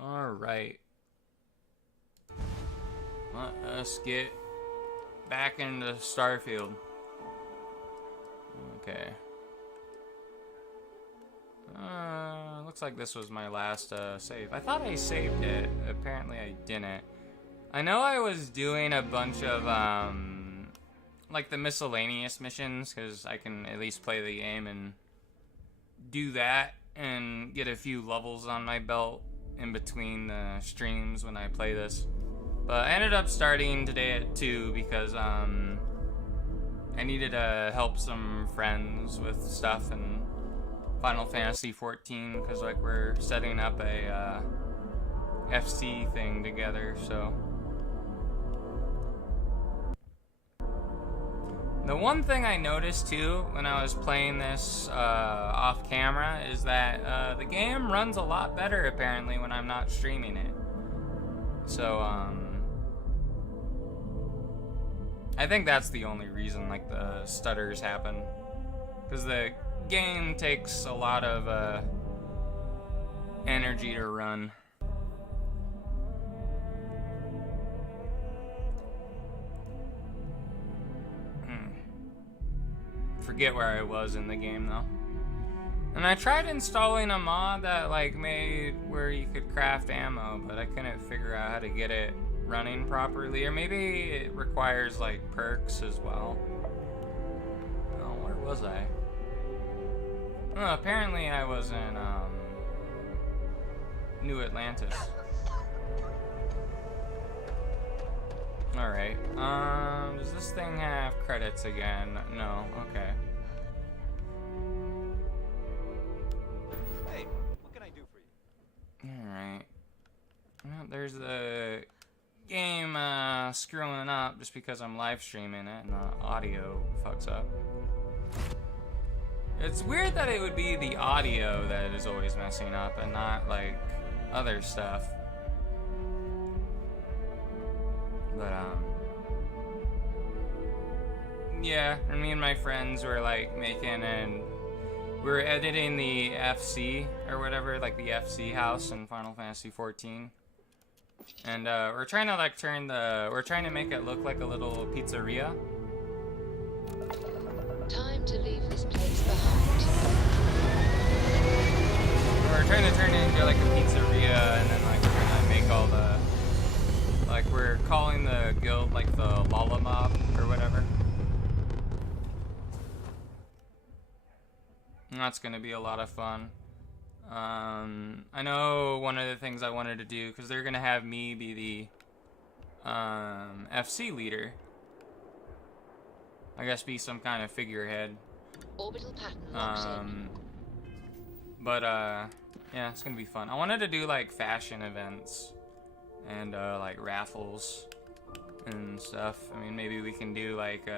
Alright. Let us get back into Starfield. Okay. Looks like this was my last save. I thought I saved it. Apparently I didn't. I know I was doing a bunch of, like the miscellaneous missions, because I can at least play the game and do that and get a few levels on my belt in between the streams when I play this. But I ended up starting today at 2 because I needed to help some friends with stuff in Final Fantasy 14 because like we're setting up a FC thing together. So the one thing I noticed too when I was playing this off camera is that the game runs a lot better apparently when I'm not streaming it. So I think that's the only reason like the stutters happen, because the game takes a lot of energy to run. Forget where I was in the game though. And I tried installing a mod that like made where you could craft ammo, but I couldn't figure out how to get it running properly, or maybe it requires like perks as well. Oh, where was I? Oh, apparently I was in New Atlantis. Alright, does this thing have credits again? No, okay. Hey, what can I do for you? Alright. Well, there's the game screwing up just because I'm live streaming it and the audio fucks up. It's weird that it would be the audio that is always messing up and not like other stuff. But yeah, and me and my friends were like making and we were editing the FC or whatever, like the FC house in Final Fantasy 14. And we're trying to like we're trying to make it look like a little pizzeria. Time to leave this place behind. We're trying to turn it into like a pizzeria, and then like we're gonna make all the, like we're calling the guild like the Lala Mob or whatever. And that's gonna be a lot of fun. I know one of the things I wanted to do, because they're gonna have me be the FC leader. I guess be some kind of figurehead. Orbital pattern locks in. But yeah, it's gonna be fun. I wanted to do like fashion events and like raffles and stuff. I mean, maybe we can do like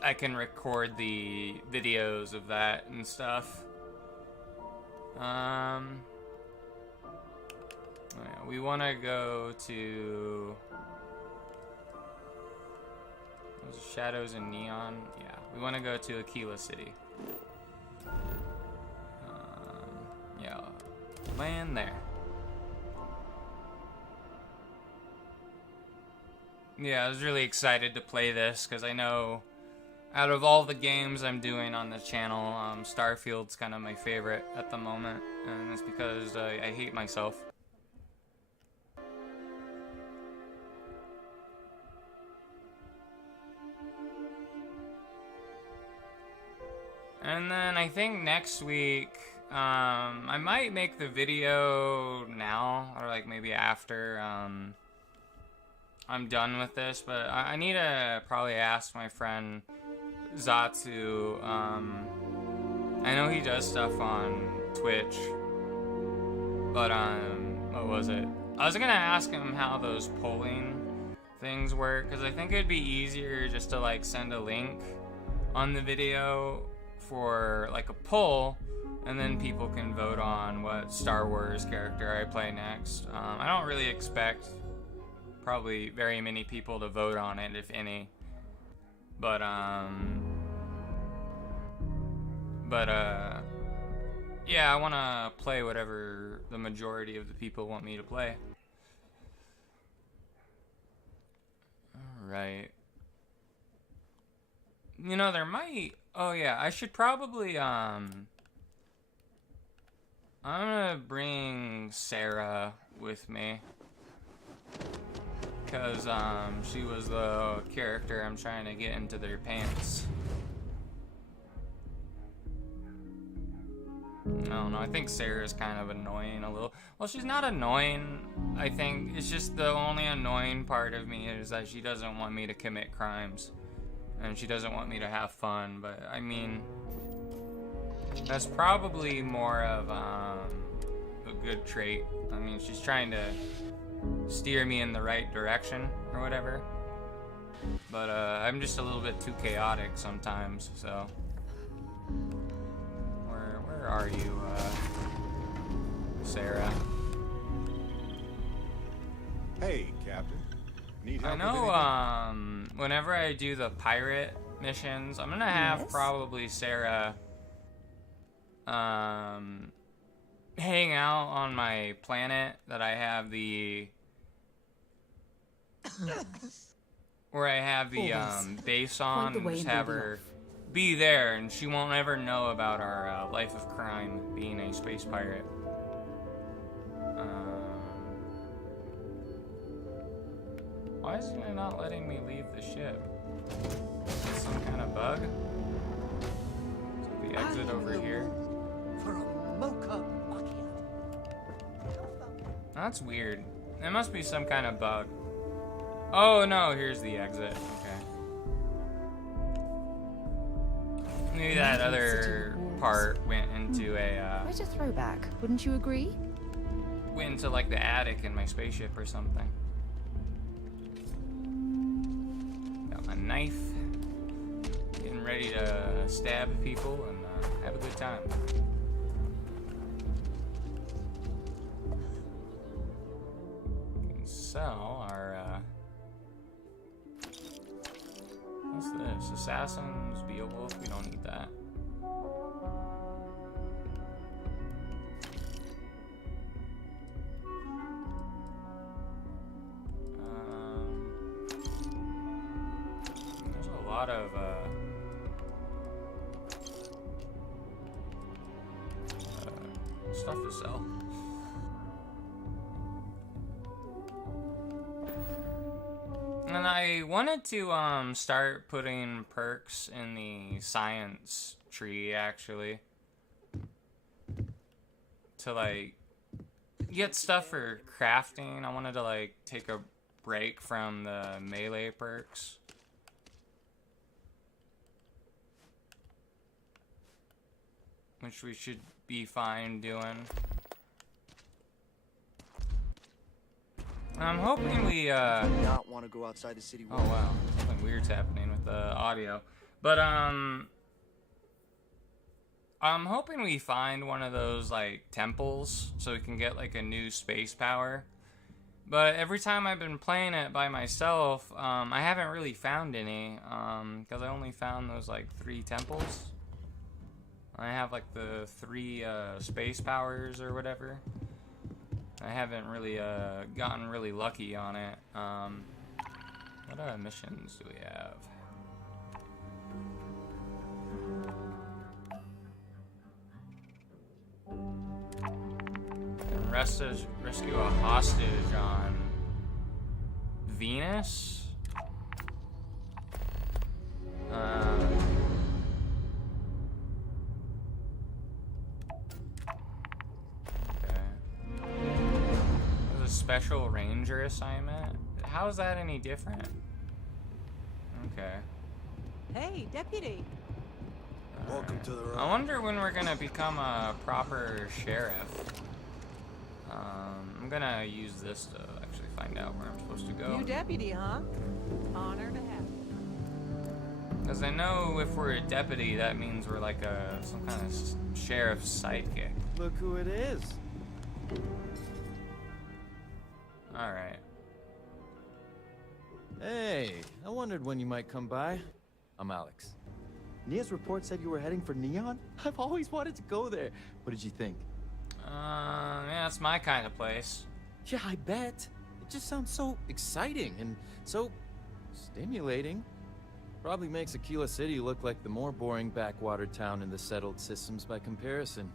I can record the videos of that and stuff. Yeah, we want to go to Shadows and Neon. Yeah, we want to go to Aquila City. Yeah, land there. Yeah, I was really excited to play this because I know out of all the games I'm doing on the channel, Starfield's kind of my favorite at the moment, and it's because I hate myself. And then I think next week, I might make the video now, or like maybe after I'm done with this, but I need to probably ask my friend Zatsu. I know he does stuff on Twitch, but what was it? I was gonna ask him how those polling things work, because I think it'd be easier just to like send a link on the video for like a poll, and then people can vote on what Star Wars character I play next. I don't really expect probably very many people to vote on it, if any. But yeah, I want to play whatever the majority of the people want me to play. Alright. You know, there might... Oh, yeah, I should probably, I'm gonna bring Sarah with me. Because, she was the character I'm trying to get into their pants. I don't know, I think Sarah's kind of annoying a little. Well, she's not annoying, I think. It's just the only annoying part of me is that she doesn't want me to commit crimes. And she doesn't want me to have fun, but, I mean... That's probably more of, a good trait. I mean, she's trying to steer me in the right direction, or whatever. But, I'm just a little bit too chaotic sometimes, so... Where are you, Sarah? Hey, Captain. Need help I with know, anything? whenever I do the pirate missions, I'm gonna have probably Sarah, hang out on my planet that I have the... where I have the, base on, and just have her be there, and she won't ever know about our, life of crime being a space pirate. Why is it not letting me leave the ship? Is it some kind of bug? Is the exit over here? For a mocha macchiato. That's weird. It must be some kind of bug. Oh no, here's the exit. Okay. Maybe that other part went into a, Quite a throwback, wouldn't you agree? went into like the attic in my spaceship or something. Got my knife. Getting ready to stab people and have a good time. We can sell our, what's this? Assassin's Beowulf? We don't need that. There's a lot of, stuff to sell. And I wanted to start putting perks in the science tree actually. To like get stuff for crafting. I wanted to like take a break from the melee perks. Which we should be fine doing. I'm hoping we, Not want to go outside the city. oh wow, something weird's happening with the audio. But, I'm hoping we find one of those, like, temples so we can get, like, a new space power. But every time I've been playing it by myself, I haven't really found any, because I only found those, like, 3 temples. I have, like, the 3, space powers or whatever. I haven't really, gotten really lucky on it. What, missions do we have? Rescue a hostage on Venus? Special ranger assignment? How is that any different? Okay. Hey, deputy. Welcome to the I wonder when we're gonna become a proper sheriff. I'm gonna use this to actually find out where I'm supposed to go. New deputy, huh? Honor to have you. Because I know if we're a deputy, that means we're like some kind of sheriff's sidekick. Look who it is. Alright. Hey, I wondered when you might come by. I'm Alex. Nia's report said you were heading for Neon? I've always wanted to go there. What did you think? Yeah, it's my kind of place. Yeah, I bet. It just sounds so exciting and so stimulating. Probably makes Aquila City look like the more boring backwater town in the settled systems by comparison.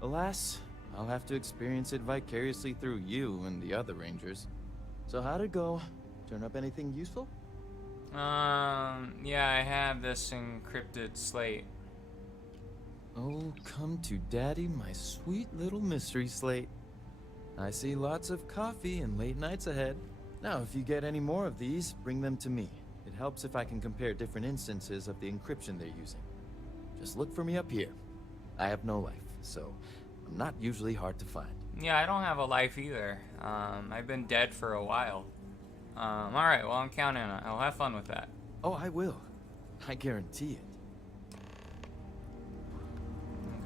Alas, I'll have to experience it vicariously through you and the other rangers. So how'd it go? Turn up anything useful? Yeah, I have this encrypted slate. Oh, come to daddy, my sweet little mystery slate. I see lots of coffee and late nights ahead. Now, if you get any more of these, bring them to me. It helps if I can compare different instances of the encryption they're using. Just look for me up here. I have no life, so I'm not usually hard to find. Yeah, I don't have a life either. I've been dead for a while. Alright, well, I'm counting on it. I'll have fun with that. Oh, I will. I guarantee it.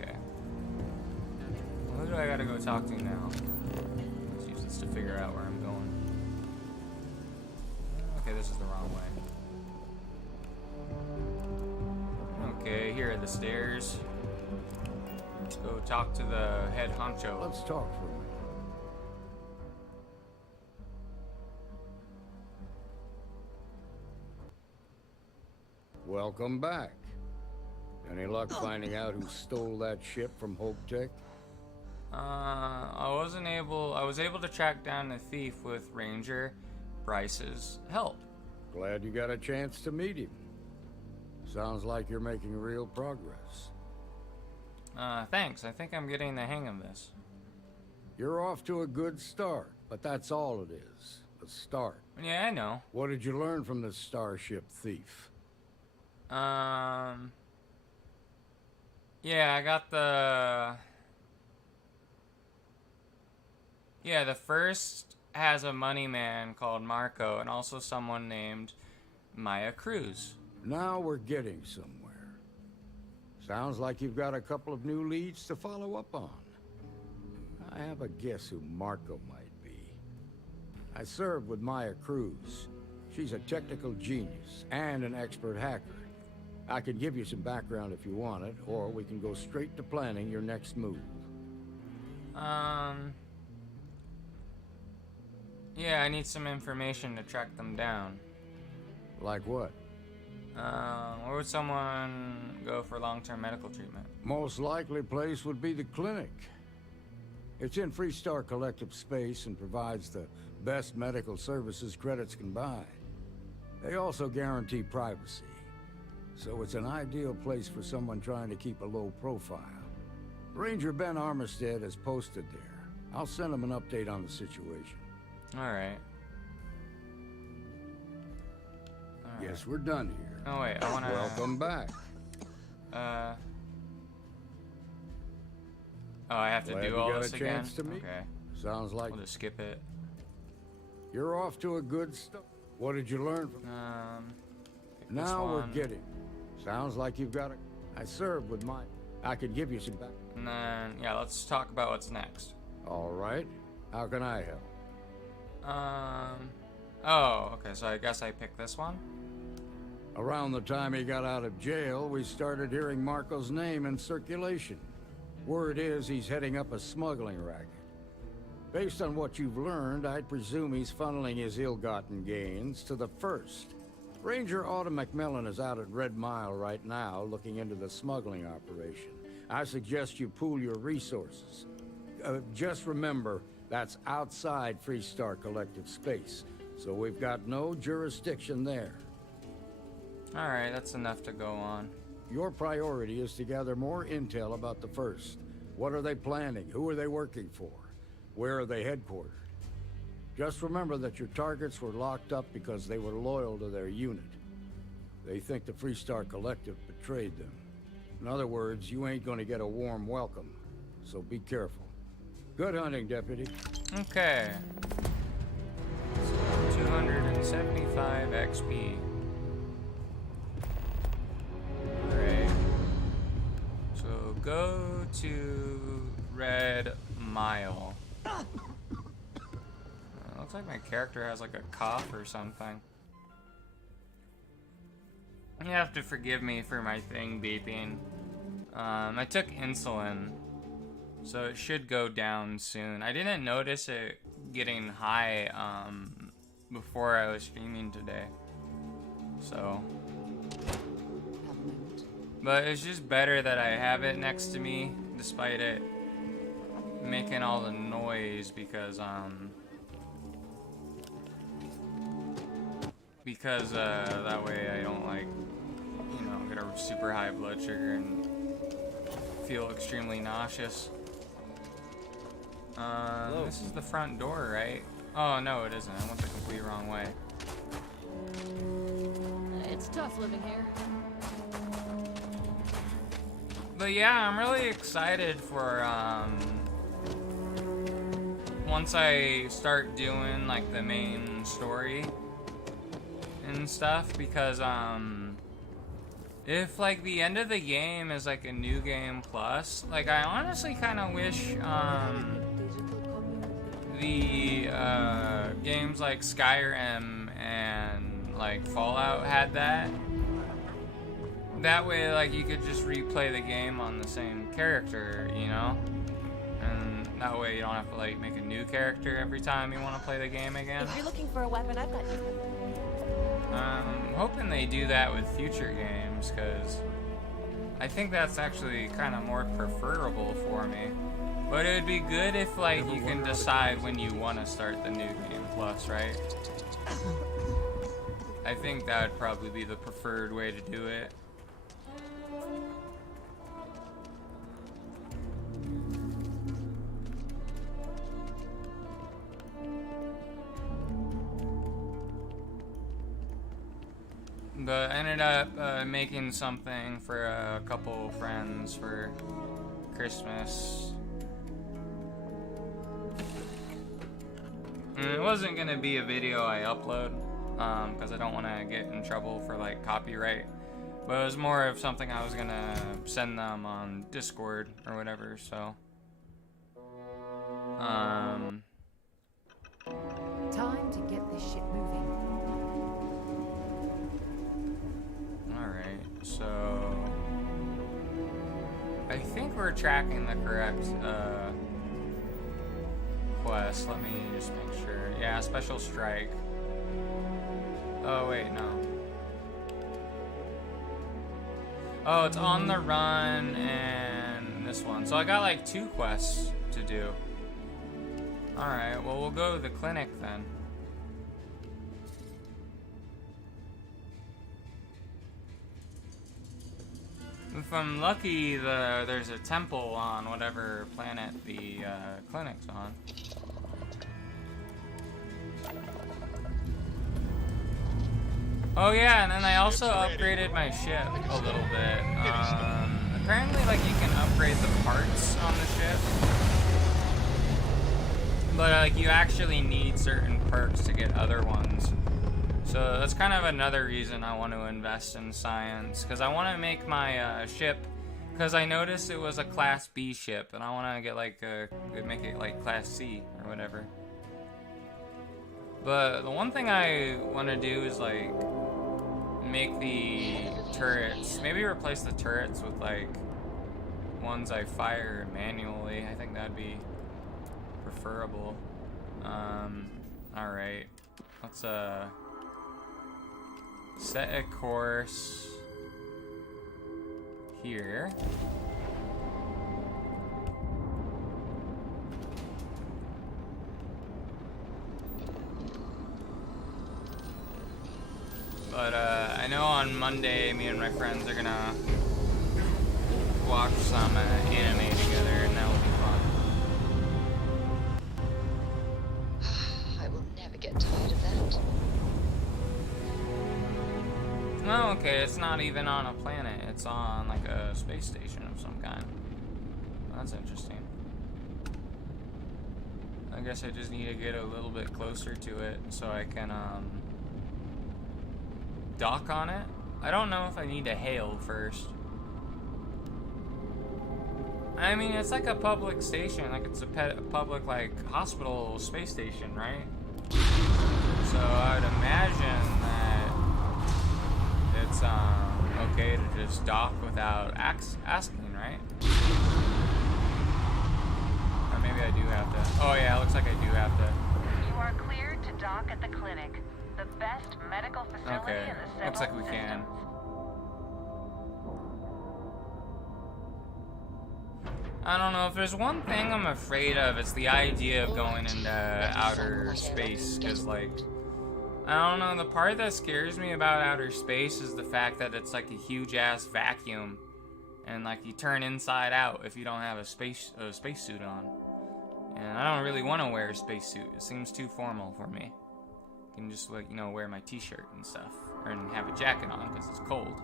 Okay. Well, who do I gotta go talk to now? Let's use this to figure out where I'm going. Okay, this is the wrong way. Okay, here are the stairs. Let's go talk to the head honcho. Let's talk for a minute. Welcome back. Any luck finding out who stole that ship from Hope Tech? I was able to track down the thief with Ranger Bryce's help. Glad you got a chance to meet him. Sounds like you're making real progress. Thanks. I think I'm getting the hang of this. You're off to a good start, but that's all it is. A start. Yeah, I know. What did you learn from this starship thief? Yeah, I got the... Yeah, the first has a money man called Marco and also someone named Maya Cruz. Now we're getting somewhere. Sounds like you've got a couple of new leads to follow up on. I have a guess who Marco might be. I served with Maya Cruz. She's a technical genius and an expert hacker. I can give you some background if you want it, or we can go straight to planning your next move. Yeah, I need some information to track them down. Like what? Where would someone go for long-term medical treatment? Most likely place would be the clinic. It's in Freestar Collective space and provides the best medical services credits can buy. They also guarantee privacy, so it's an ideal place for someone trying to keep a low profile. Ranger Ben Armistead is posted there. I'll send him an update on the situation. Alright. Yes, we're done here. Oh wait, I wanna... Welcome back. Oh, I have to Glad do you all got this a again? chance to meet. Okay, Sounds like we'll just skip it. you're off to a good start. What did you learn from... Pick this Now we're one. getting. Sounds like you've got a... I served with mine. I could give you some back. And then, yeah, let's talk about what's next. All right. How can I help? Oh, okay, so I guess I picked this one? Around the time he got out of jail, we started hearing Marco's name in circulation. Word is he's heading up a smuggling racket. Based on what you've learned, I'd presume he's funneling his ill-gotten gains to the first. Ranger Autumn McMillan is out at Red Mile right now, looking into the smuggling operation. I suggest you pool your resources. Just remember, that's outside Freestar Collective space, so we've got no jurisdiction there. Alright, that's enough to go on. Your priority is to gather more intel about the First. What are they planning? Who are they working for? Where are they headquartered? Just remember that your targets were locked up because they were loyal to their unit. They think the Freestar Collective betrayed them. In other words, you ain't gonna get a warm welcome, so be careful. Good hunting, Deputy. Okay. So 275 XP. Alright. So go to Red Mile. Looks like my character has like a cough or something. You have to forgive me for my thing beeping. I took insulin, so it should go down soon. I didn't notice it getting high before I was streaming today. So, but it's just better that I have it next to me, despite it making all the noise, because that way I don't, like, you know, get a super high blood sugar and feel extremely nauseous. This is the front door, right? Oh, no, it isn't. I went the complete wrong way. It's tough living here. But yeah, I'm really excited for, once I start doing, like, the main story and stuff, because, if, like, the end of the game is, like, a new game plus, like, I honestly kind of wish, the, games like Skyrim and, like, Fallout had that. That way, like, you could just replay the game on the same character, you know? And that way you don't have to, like, make a new character every time you want to play the game again. If you're looking for a weapon, I've got you. I'm hoping they do that with future games, because I think that's actually kind of more preferable for me. But it would be good if, like, you can decide when you want to start the new game plus, right? I think that would probably be the preferred way to do it. But I ended up making something for a couple friends for Christmas. And it wasn't gonna be a video I upload, because I don't want to get in trouble for, like, copyright. But it was more of something I was gonna send them on Discord or whatever, so. Time to get this shit moving. Alright, so I think we're tracking the correct quest. Let me just make sure. Yeah, special strike. Oh wait, no. Oh, it's on the run and this one. So I got like 2 quests to do. Alright, well, we'll go to the clinic then. If I'm lucky, there's a temple on whatever planet the clinic's on. Oh yeah, and then I also upgraded my ship a little bit. Apparently, like, you can upgrade the parts on the ship, but like, you actually need certain perks to get other ones. So that's kind of another reason I want to invest in science, because I want to make my ship, because I noticed it was a Class B ship, and I want to get like make it like Class C or whatever. But the one thing I want to do is, like, make the turrets, maybe replace the turrets with, like, ones I fire manually. I think that'd be preferable. Alright, let's set a course here. But I know on Monday me and my friends are gonna watch some anime together, and that'll be fun. I will never get tired of that. No, okay, it's not even on a planet. It's on, like, a space station of some kind. Well, that's interesting. I guess I just need to get a little bit closer to it so I can, dock on it. I don't know if I need to hail first. I mean, it's like a public station. Like, it's a public, like, hospital space station, right? So I would imagine that it's okay to just dock without asking, right? Or maybe I do have to. Oh yeah, it looks like I do have to. You are cleared to dock at the clinic, the best medical facility Okay, in the civil looks like we can. systems. I don't know, if there's one thing I'm afraid of, it's the idea of going into outer space, because, like, I don't know, the part that scares me about outer space is the fact that it's like a huge-ass vacuum, and, like, you turn inside out if you don't have a spacesuit on. And I don't really want to wear a spacesuit. It seems too formal for me. I can just, like, you know, wear my t-shirt and stuff, and have a jacket on, because it's cold.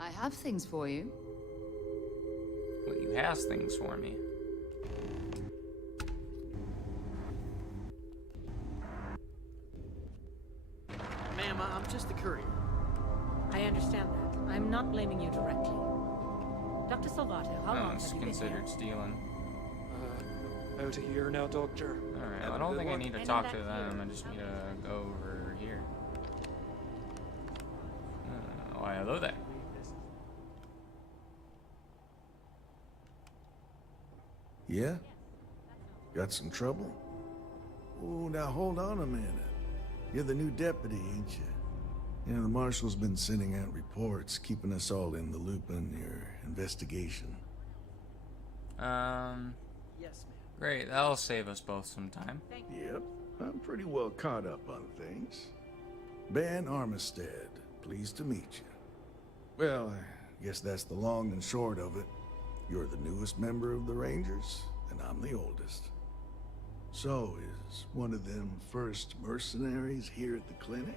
I have things for you. Well, you has things for me. Ma'am, I'm just the courier. I understand that. I'm not blaming you directly. Dr. Salvato, how No, long it's have you been here? considered stealing. Out a year now, Doctor. Alright, Have I a don't good think I one. need to I know talk that to them. feeling. I just need to go over here. Why, hello there. Yeah? Got some trouble? Oh, now hold on a minute. You're the new deputy, ain't you? You know, the marshal's been sending out reports, keeping us all in the loop on your investigation. Yes, ma'am. Great, that'll save us both some time. Yep, I'm pretty well caught up on things. Ben Armistead, pleased to meet you. Well, I guess that's the long and short of it. You're the newest member of the Rangers, and I'm the oldest. So, is one of them first mercenaries here at the clinic?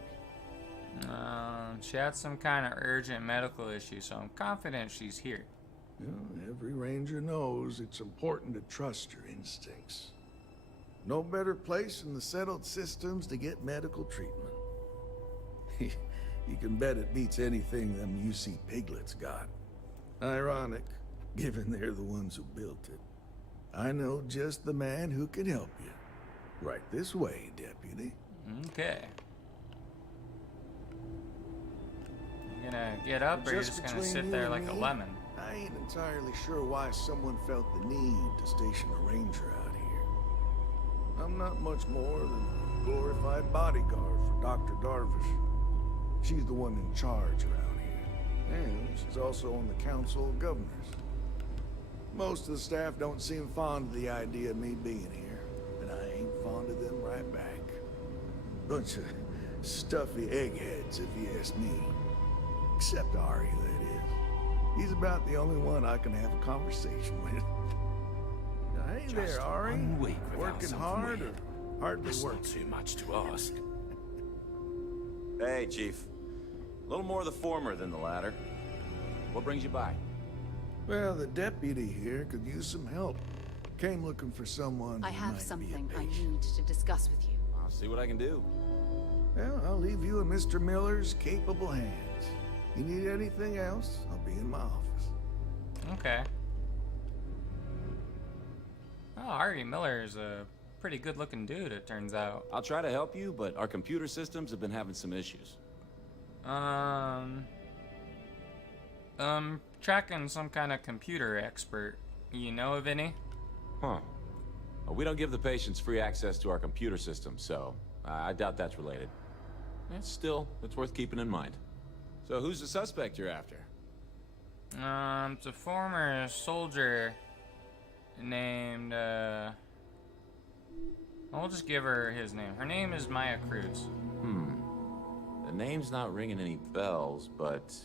She had some kind of urgent medical issue, so I'm confident she's here. Well, every Ranger knows it's important to trust your instincts. No better place in the settled systems to get medical treatment. You can bet it beats anything them UC piglets got. Ironic, given they're the ones who built it. I know just the man who can help you. Right this way, Deputy. Okay. You gonna get up, or you're just gonna between sit you there and like a me, lemon? I ain't entirely sure why someone felt the need to station a ranger out here. I'm not much more than a glorified bodyguard for Dr. Darvish. She's the one in charge around here. And she's also on the Council of Governors. Most of the staff don't seem fond of the idea of me being here, and I ain't fond of them right back. Bunch of stuffy eggheads, if you ask me. Except Ari, that is. He's about the only one I can have a conversation with. Now, hey there, Ari. 1 week without Working something hard weird. or hardly That's working? not too much to ask. Hey, Chief. A little more of the former than the latter. What brings you by? Well, the deputy here could use some help. Came looking for someone I who have might be a something I patient. need to discuss with you. I'll see what I can do. Well, I'll leave you in Mr. Miller's capable hands. You need anything else, I'll be in my office. Okay. Oh, Ari Miller is a pretty good-looking dude, it turns out. I'll try to help you, but our computer systems have been having some issues. Tracking some kind of computer expert. You know of any? Huh. Well, we don't give the patients free access to our computer system, so I doubt that's related. Still, it's worth keeping in mind. So who's the suspect you're after? It's a former soldier named, I'll just give her his name. Her name is Maya Cruz. The name's not ringing any bells, but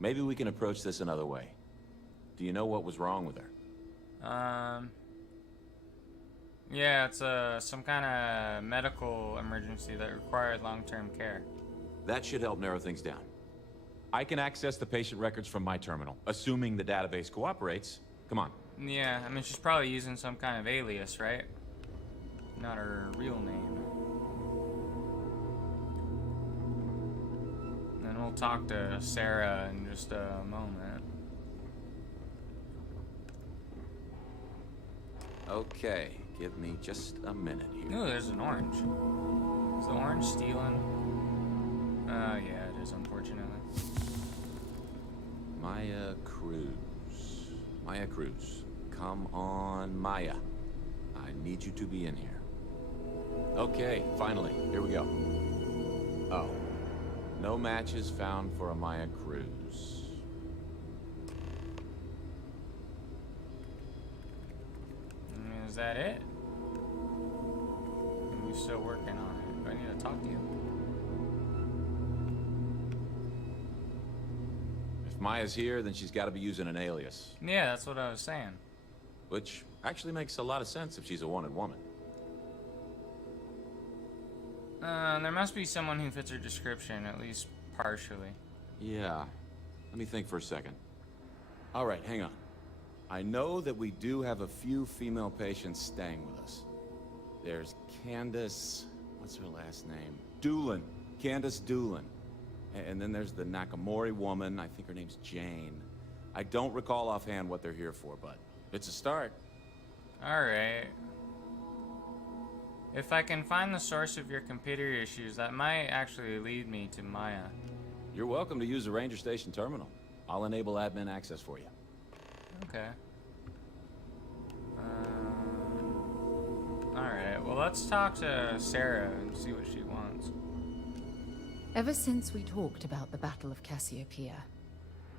maybe we can approach this another way. Do you know what was wrong with her? Yeah, it's some kind of medical emergency that required long-term care. That should help narrow things down. I can access the patient records from my terminal, assuming the database cooperates. Come on. Yeah, I mean, she's probably using some kind of alias, right? Not her real name. And we'll talk to Sarah in just a moment. Okay, give me just a minute here. Ooh, there's an orange. Is the orange stealing? Yeah, it is, unfortunately. Maya Cruz. Maya Cruz. Come on, Maya. I need you to be in here. Okay, finally. Here we go. Oh. No matches found for a Maya Cruz. Is that it? You're still working on it. Do I need to talk to you? If Maya's here, then she's got to be using an alias. Yeah, that's what I was saying. Which actually makes a lot of sense if she's a wanted woman. There must be someone who fits her description, at least partially. Yeah. Let me think for a second. All right, hang on. I know that we do have a few female patients staying with us. There's Candace... what's her last name? Doolin. Candace Doolin. And then there's the Nakamori woman. I think her name's Jane. I don't recall offhand what they're here for, but it's a start. Alright. If I can find the source of your computer issues, that might actually lead me to Maya. You're welcome to use the Ranger Station terminal. I'll enable admin access for you. Okay. Alright, well let's talk to Sarah and see what she wants. Ever since we talked about the Battle of Cassiopeia,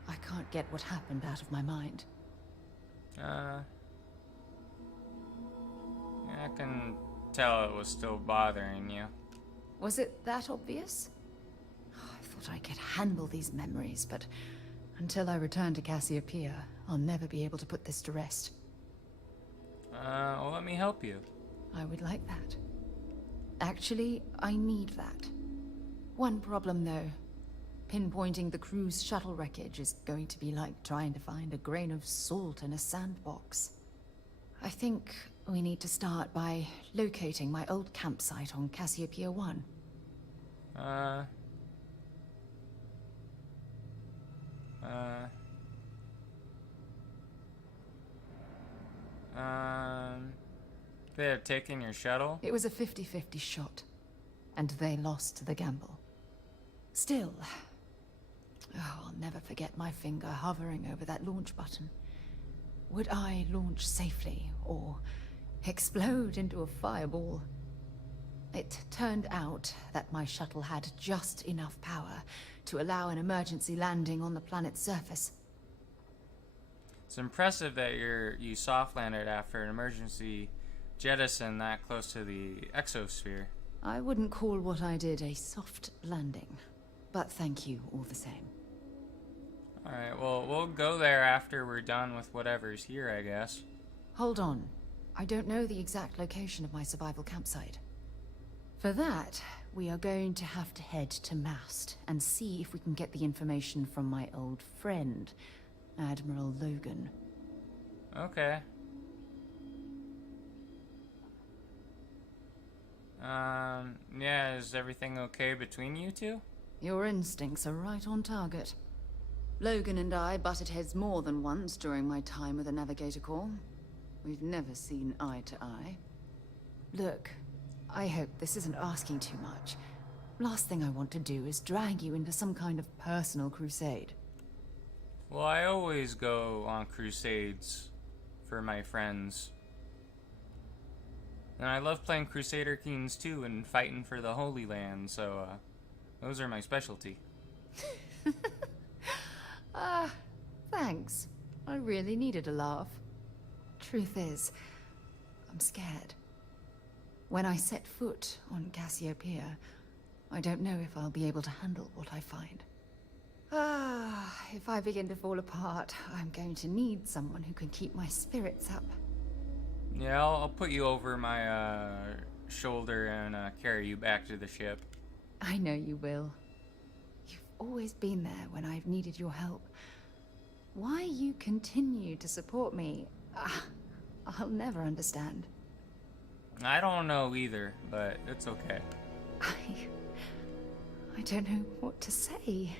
I can't get what happened out of my mind. Yeah, I can tell it was still bothering you. Was it that obvious? I thought I could handle these memories, but until I return to Cassiopeia, I'll never be able to put this to rest. Well, let me help you. I would like that. Actually, I need that. One problem, though. Pinpointing the crew's shuttle wreckage is going to be like trying to find a grain of salt in a sandbox. I think we need to start by locating my old campsite on Cassiopeia 1. They're taking your shuttle? It was a 50-50 shot, and they lost the gamble. Still, I'll never forget my finger hovering over that launch button. Would I launch safely, or explode into a fireball? It turned out that my shuttle had just enough power to allow an emergency landing on the planet's surface. It's impressive that you soft landed after an emergency jettison that close to the exosphere. I wouldn't call what I did a soft landing, but thank you all the same. Alright, well, we'll go there after we're done with whatever's here, I guess. Hold on. I don't know the exact location of my survival campsite. For that, we are going to have to head to Mast and see if we can get the information from my old friend, Admiral Logan. Okay. Yeah, is everything okay between you two? Your instincts are right on target. Logan and I butted heads more than once during my time with the Navigator Corps. We've never seen eye to eye. Look, I hope this isn't asking too much. Last thing I want to do is drag you into some kind of personal crusade. Well, I always go on crusades for my friends. And I love playing Crusader Kings too and fighting for the Holy Land, so those are my specialty. Thanks. I really needed a laugh. Truth is, I'm scared. When I set foot on Cassiopeia, I don't know if I'll be able to handle what I find. If I begin to fall apart, I'm going to need someone who can keep my spirits up. Yeah, I'll put you over my shoulder and carry you back to the ship. I know you will. You've always been there when I've needed your help. Why you continue to support me, I'll never understand. I don't know either, but it's okay. I don't know what to say.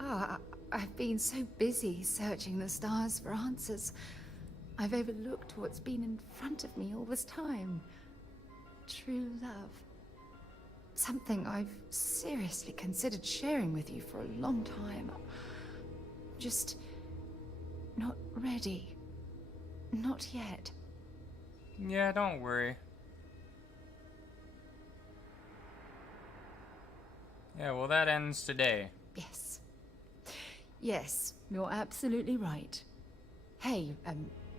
I've been so busy searching the stars for answers. I've overlooked what's been in front of me all this time. True love. Something I've seriously considered sharing with you for a long time. Just not ready. Not yet. Yeah, don't worry. Yeah, well, that ends today. Yes. Yes, you're absolutely right. Hey,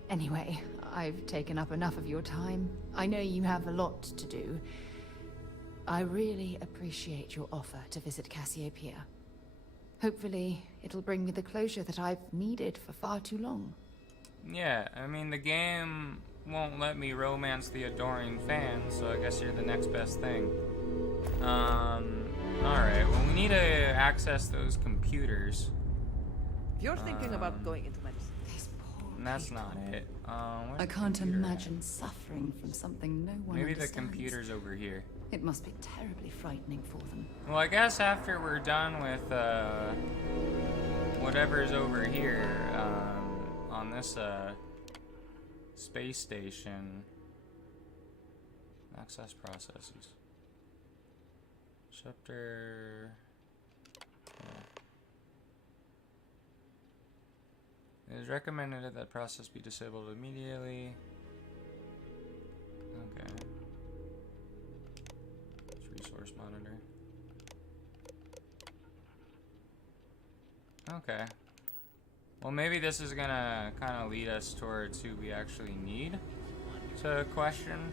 anyway, I've taken up enough of your time. I know you have a lot to do. I really appreciate your offer to visit Cassiopeia. Hopefully, it'll bring me the closure that I've needed for far too long. Yeah, I mean, the game won't let me romance the adoring fan, so I guess you're the next best thing. Alright, well, we need to access those computers. If you're thinking about going into medicine, And that's not it. I can't imagine suffering from something no one Maybe the understands. computer's over here. It must be terribly frightening for them. Well, I guess after we're done with whatever's over here on this space station, access processes. Chapter. Yeah. It is recommended that process be disabled immediately. Okay. Resource monitor. Okay. Well, maybe this is gonna kind of lead us towards who we actually need to question.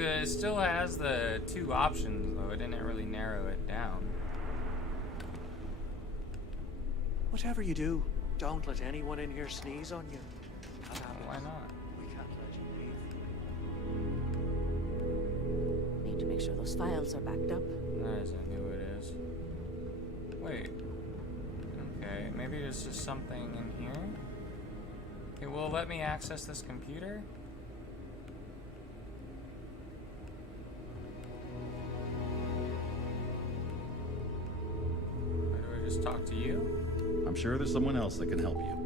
It still has the two options, though. It didn't really narrow it down. Whatever you do, don't let anyone in here sneeze on you. Why not? We can't let you leave. Need to make sure those files are backed up. As I knew it is. Wait. Okay, maybe there's just something in here? It will let me access this computer? Or do I just talk to you? I'm sure there's someone else that can help you.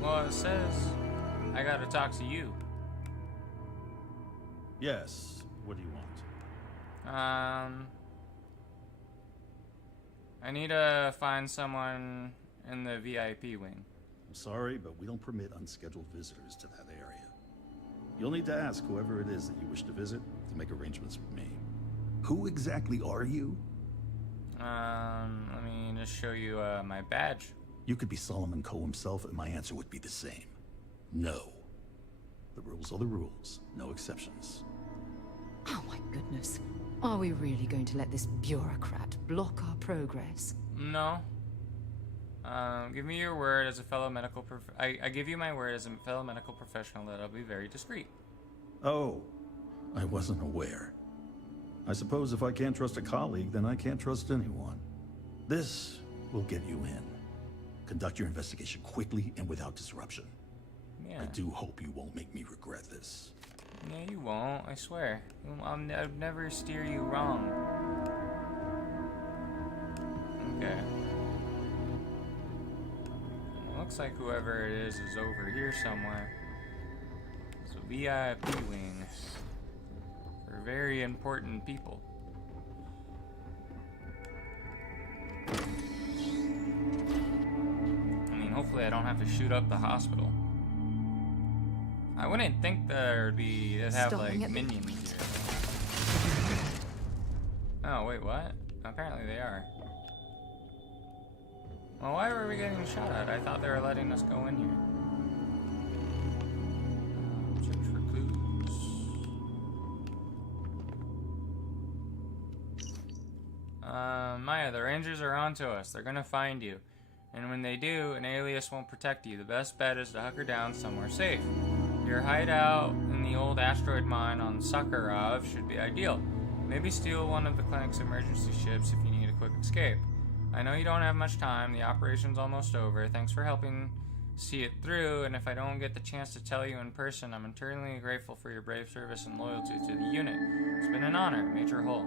Well, it says I gotta talk to you. Yes. What do you want? I need to find someone in the VIP wing. I'm sorry, but we don't permit unscheduled visitors to that area. You'll need to ask whoever it is that you wish to visit to make arrangements with me. Who exactly are you? Let me just show you my badge. You could be Solomon Coe himself, and my answer would be the same. No. The rules are the rules. No exceptions. Oh my goodness. Are we really going to let this bureaucrat block our progress? No. Give me your word as a fellow medical I give you my word as a fellow medical professional that I'll be very discreet. Oh, I wasn't aware. I suppose if I can't trust a colleague, then I can't trust anyone. This will get you in. Conduct your investigation quickly and without disruption. Yeah. I do hope you won't make me regret this. Yeah, you won't, I swear. I'd never steer you wrong. Okay. Looks like whoever it is over here somewhere. It's a VIP wing for very important people. I mean, hopefully I don't have to shoot up the hospital. I wouldn't think they'd have like minions here. Oh, wait, what? Apparently they are. Well, why were we getting shot at? I thought they were letting us go in here. Search for clues. Maya, the Rangers are onto us. They're gonna find you. And when they do, an alias won't protect you. The best bet is to hunker down somewhere safe. Your hideout in the old asteroid mine on Sakharov should be ideal. Maybe steal one of the clinic's emergency ships if you need a quick escape. I know you don't have much time. The operation's almost over. Thanks for helping see it through, and if I don't get the chance to tell you in person, I'm eternally grateful for your brave service and loyalty to the unit. It's been an honor, Major Hull.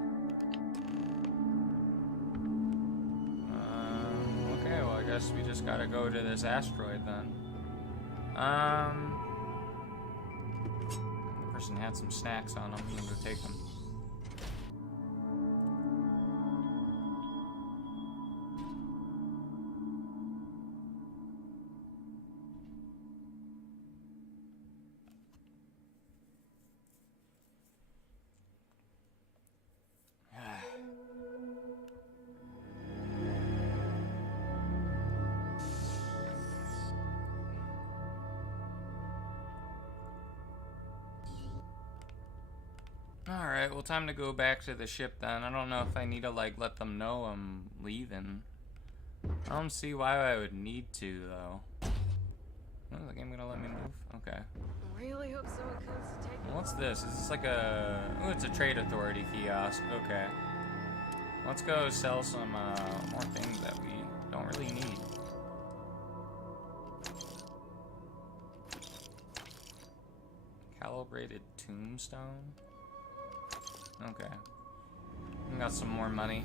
Okay, well, I guess we just gotta go to this asteroid then. The person had some snacks on them. I'm gonna go take them. Alright, well, time to go back to the ship then. I don't know if I need to, like, let them know I'm leaving. I don't see why I would need to, though. Oh, is the game gonna let me move? Okay. Really hope someone comes to take Well, what's this? Is this like a... Oh, it's a trade authority kiosk. Okay. Let's go sell some more things that we don't really need. Calibrated tombstone? Okay. We got some more money.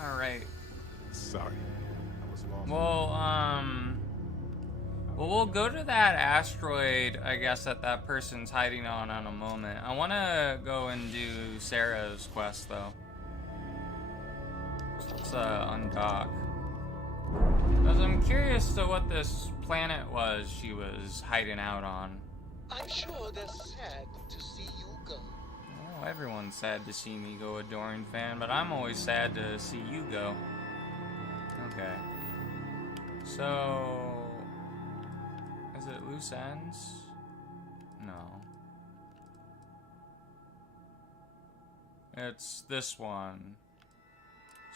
Alright. Sorry. I was lost. Well, we'll go to that asteroid, I guess, that person's hiding on in a moment. I want to go and do Sarah's quest, though. So let's undock. Because I'm curious to what this planet was she was hiding out on. I'm sure they're sad to see you go. Well, everyone's sad to see me go, Adoring fan, but I'm always sad to see you go. Okay. So... Is it loose ends? No. It's this one.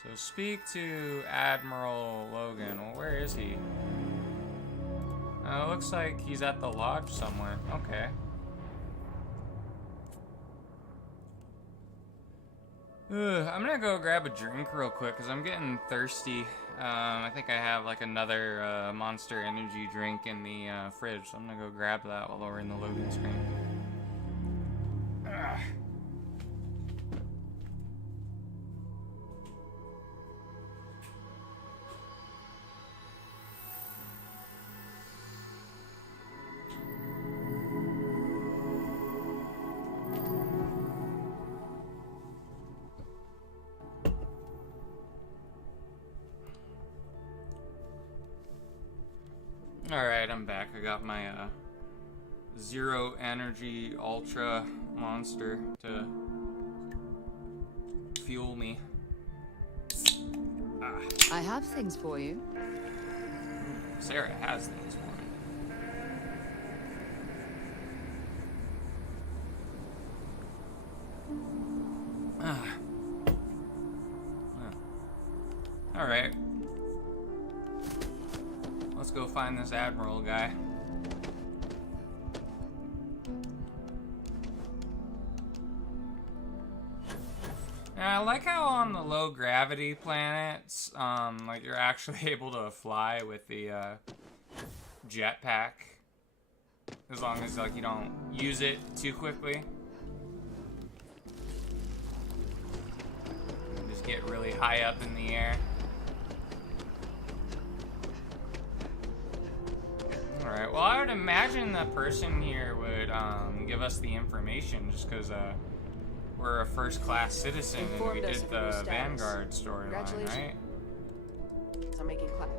So speak to Admiral Logan. Well, where is he? It looks like he's at the lodge somewhere. Okay. I'm gonna go grab a drink real quick because I'm getting thirsty. I think I have like another Monster Energy drink in the fridge, so I'm gonna go grab that while we're in the loading screen. Ugh. Alright, I'm back. I got my Zero Energy Ultra Monster to fuel me. I have things for you. Sarah has things for me. Alright. Let's go find this Admiral guy. Yeah, I like how on the low gravity planets, like you're actually able to fly with the jetpack, as long as like you don't use it too quickly. Just get really high up in the air. Alright, well I would imagine the person here would give us the information just because we're a first-class citizen and we did the Vanguard storyline, right? I'm making clap.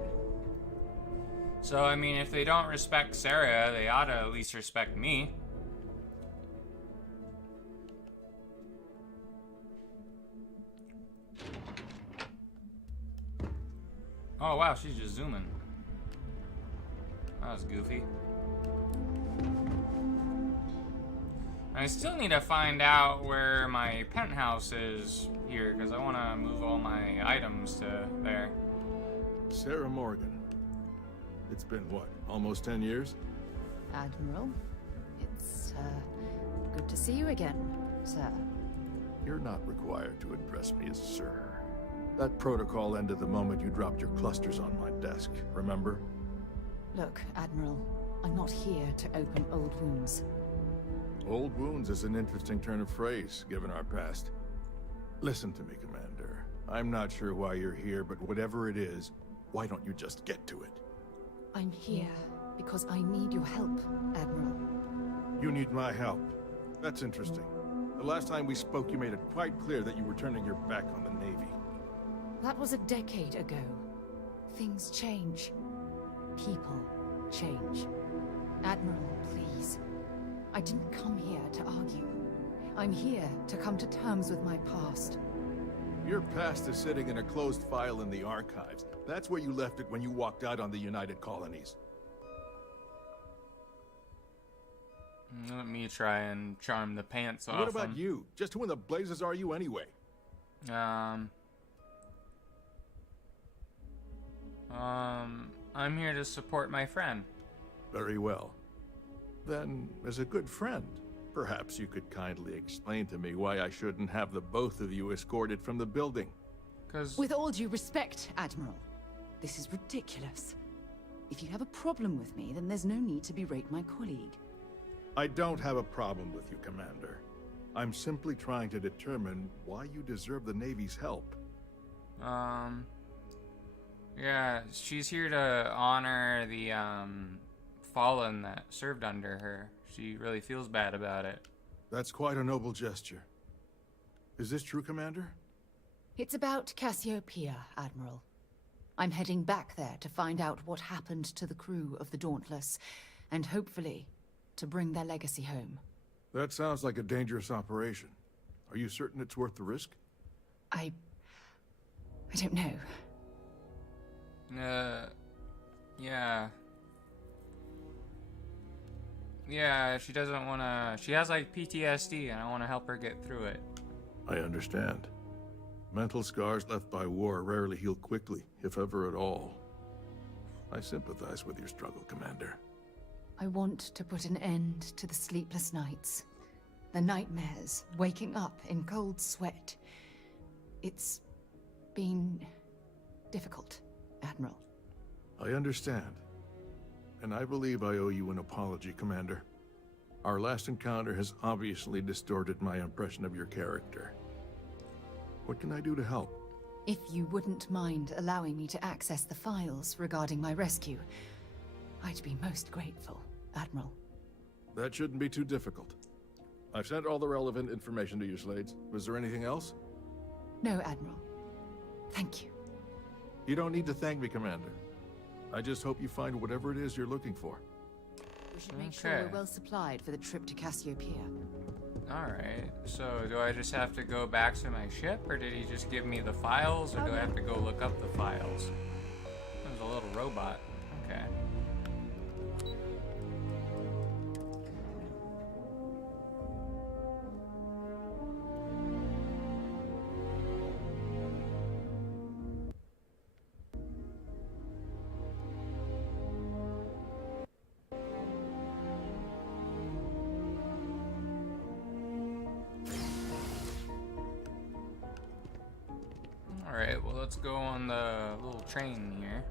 So, I mean, if they don't respect Sarah, they ought to at least respect me. Oh, wow, she's just zooming. That was goofy. I still need to find out where my penthouse is here, because I want to move all my items to there. Sarah Morgan. It's been, what, almost 10 years? Admiral, it's, good to see you again, sir. You're not required to address me as sir. That protocol ended the moment you dropped your clusters on my desk, remember? Look, Admiral, I'm not here to open old wounds. Old wounds is an interesting turn of phrase, given our past. Listen to me, Commander. I'm not sure why you're here, but whatever it is, why don't you just get to it? I'm here because I need your help, Admiral. You need my help. That's interesting. The last time we spoke, you made it quite clear that you were turning your back on the Navy. That was a decade ago. Things change. People change. Admiral, please. I didn't come here to argue. I'm here to come to terms with my past. Your past is sitting in a closed file in the archives. That's where you left it when you walked out on the United Colonies. Let me try and charm the pants off What about him. you? Just who in the blazes are you anyway? I'm here to support my friend. Very well. Then, as a good friend, perhaps you could kindly explain to me why I shouldn't have the both of you escorted from the building. With all due respect, Admiral, this is ridiculous. If you have a problem with me, then there's no need to berate my colleague. I don't have a problem with you, Commander. I'm simply trying to determine why you deserve the Navy's help. Yeah, she's here to honor the, fallen that served under her. She really feels bad about it. That's quite a noble gesture. Is this true, Commander? It's about Cassiopeia, Admiral. I'm heading back there to find out what happened to the crew of the Dauntless, and hopefully, to bring their legacy home. That sounds like a dangerous operation. Are you certain it's worth the risk? I don't know. Yeah. Yeah, she doesn't wanna... She has, like, PTSD, and I wanna help her get through it. I understand. Mental scars left by war rarely heal quickly, if ever at all. I sympathize with your struggle, Commander. I want to put an end to the sleepless nights. The nightmares, waking up in cold sweat. It's been difficult, Admiral. I understand. And I believe I owe you an apology, Commander. Our last encounter has obviously distorted my impression of your character. What can I do to help? If you wouldn't mind allowing me to access the files regarding my rescue, I'd be most grateful, Admiral. That shouldn't be too difficult. I've sent all the relevant information to you, Slades. Was there anything else? No, Admiral. Thank you. You don't need to thank me, Commander. I just hope you find whatever it is you're looking for. We should make sure we're well supplied for the trip to Cassiopeia. Alright, so do I just have to go back to my ship, or did he just give me the files, or do I have to go look up the files? There's a little robot. Okay. Alright, well, let's go on the little train here.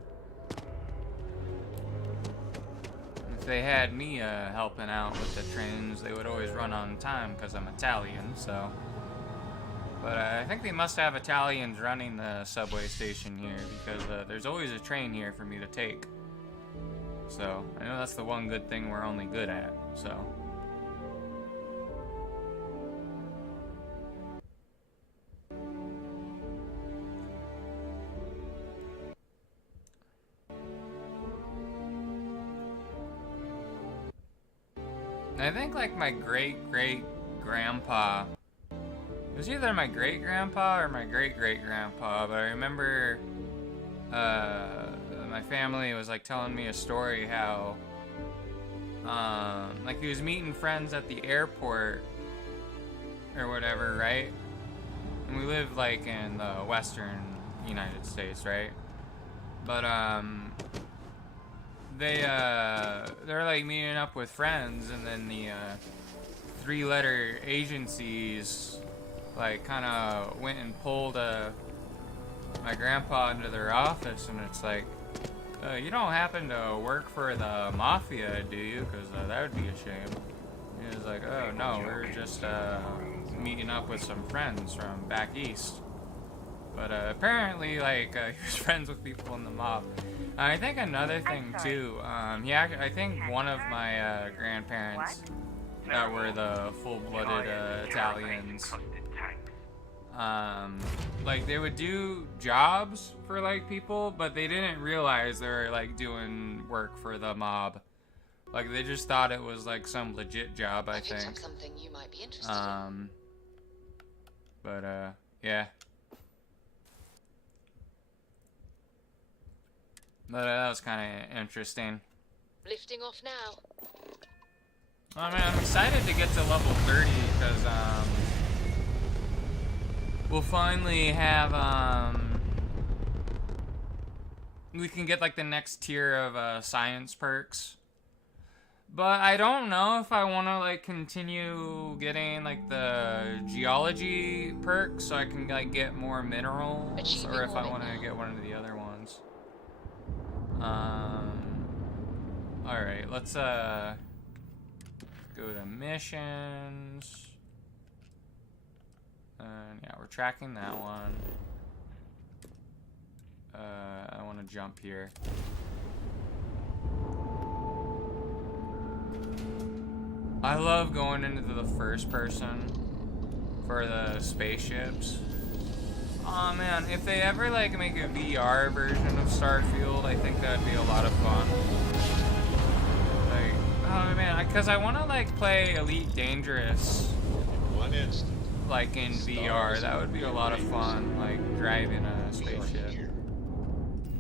If they had me helping out with the trains, they would always run on time because I'm Italian, so. But I think they must have Italians running the subway station here because there's always a train here for me to take. So, I know that's the one good thing we're only good at, so. I think like my great-great-grandpa, it was either my great-grandpa or my great-great-grandpa, but I remember my family was like telling me a story how like he was meeting friends at the airport or whatever, right? And we live like in the western United States, right? But they're like meeting up with friends, and then the three-letter agencies like kind of went and pulled my grandpa into their office, and it's like, you don't happen to work for the mafia, do you? Because that would be a shame. He was like, oh no, we're just meeting up with some friends from back east. But apparently, like, he was friends with people in the mob. I think another thing too, I think one of my grandparents that were the full-blooded Italians, like, they would do jobs for like people, but they didn't realize they were like doing work for the mob. Like, they just thought it was like some legit job, I think. Something you might be interested in. But yeah. But that was kind of interesting. Lifting off now. I mean, I'm excited to get to level 30 because we'll finally have we can get like the next tier of science perks. But I don't know if I want to like continue getting like the geology perks so I can like get more minerals, or if I want to get one of the other ones. Alright, let's go to missions. And yeah, we're tracking that one. I want to jump here. I love going into the first person for the spaceships. Oh man, if they ever like make a VR version of Starfield, I think that'd be a lot of fun. Like, oh man, because I want to like play Elite Dangerous, like in VR. That would be a lot of fun, like driving a spaceship.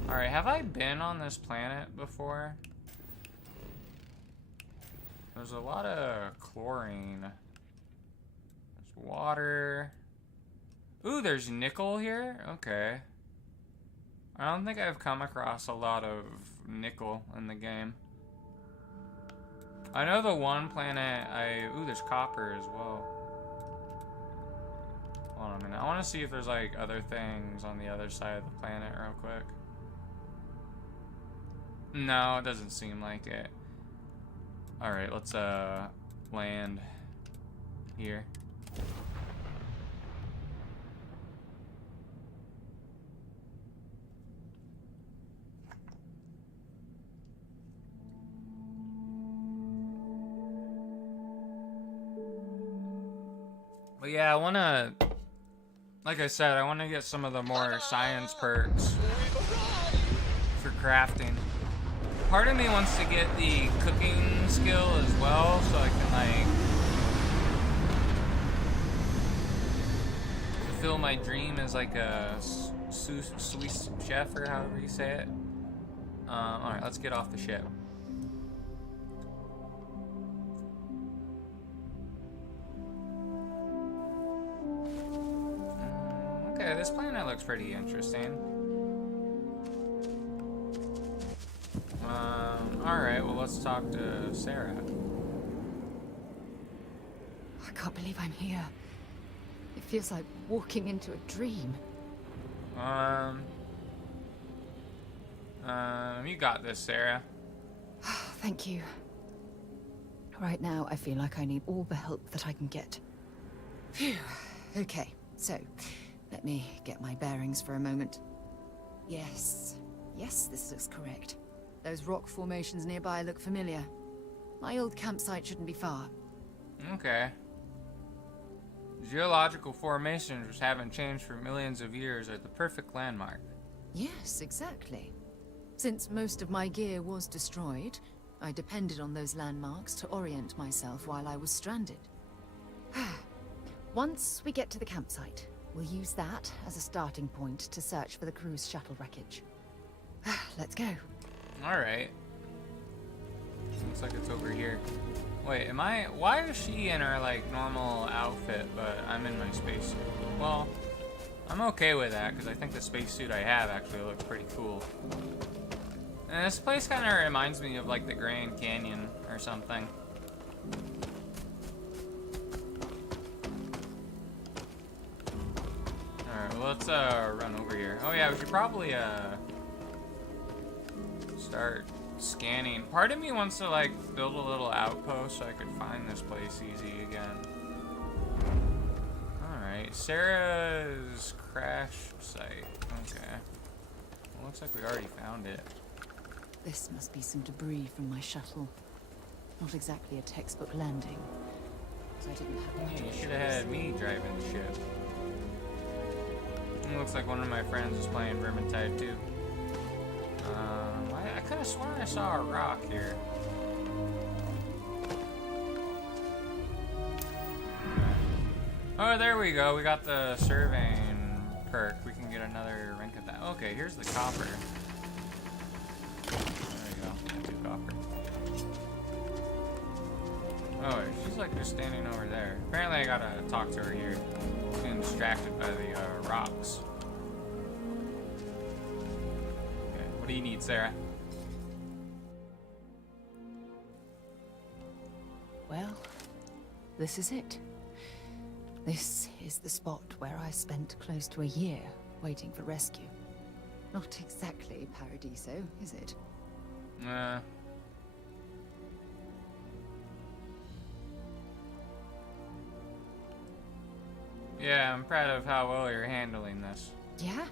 All right, have I been on this planet before? There's a lot of chlorine. There's water. Ooh, there's nickel here? Okay. I don't think I've come across a lot of nickel in the game. I know the one planet ooh, there's copper as well. Hold on a minute. I want to see if there's like other things on the other side of the planet real quick. No, it doesn't seem like it. Alright, let's land here. But yeah, I want to, like I said, I want to get some of the more science perks for crafting. Part of me wants to get the cooking skill as well, so I can like fulfill my dream as like a Swiss chef, or however you say it. Alright, let's get off the ship. Okay, this planet looks pretty interesting. Alright, well let's talk to Sarah. I can't believe I'm here. It feels like walking into a dream. You got this, Sarah. Thank you. Right now, I feel like I need all the help that I can get. Phew. Okay, so let me get my bearings for a moment. Yes, this looks correct. Those rock formations nearby look familiar. My old campsite shouldn't be far. Okay. Geological formations which haven't changed for millions of years are the perfect landmark. Yes, exactly. Since most of my gear was destroyed, I depended on those landmarks to orient myself while I was stranded. Once we get to the campsite, we'll use that as a starting point to search for the cruise shuttle wreckage. Let's go. Alright. Looks like it's over here. Wait, why is she in her, like, normal outfit, but I'm in my spacesuit? Well, I'm okay with that, because I think the spacesuit I have actually looks pretty cool. And this place kind of reminds me of like the Grand Canyon or something. Alright, well, let's run over here. Oh yeah, we should probably start scanning. Part of me wants to like build a little outpost so I could find this place easy again. Alright, Sarah's crash site. Okay. Well, looks like we already found it. This must be some debris from my shuttle. Not exactly a textbook landing. So I didn't have much. Hey, you should have had me driving the ship. It looks like one of my friends is playing Vermintide too. I could have sworn I saw a rock here. Oh, there we go. We got the surveying perk. We can get another rank of that. Okay, here's the copper. There you go. 2 copper. Oh, she's like just standing over there. Apparently I gotta talk to her here. Getting distracted by the rocks. Okay, what do you need, Sarah? Well, this is it. This is the spot where I spent close to a year waiting for rescue. Not exactly Paradiso, is it? Yeah, I'm proud of how well you're handling this. Yeah?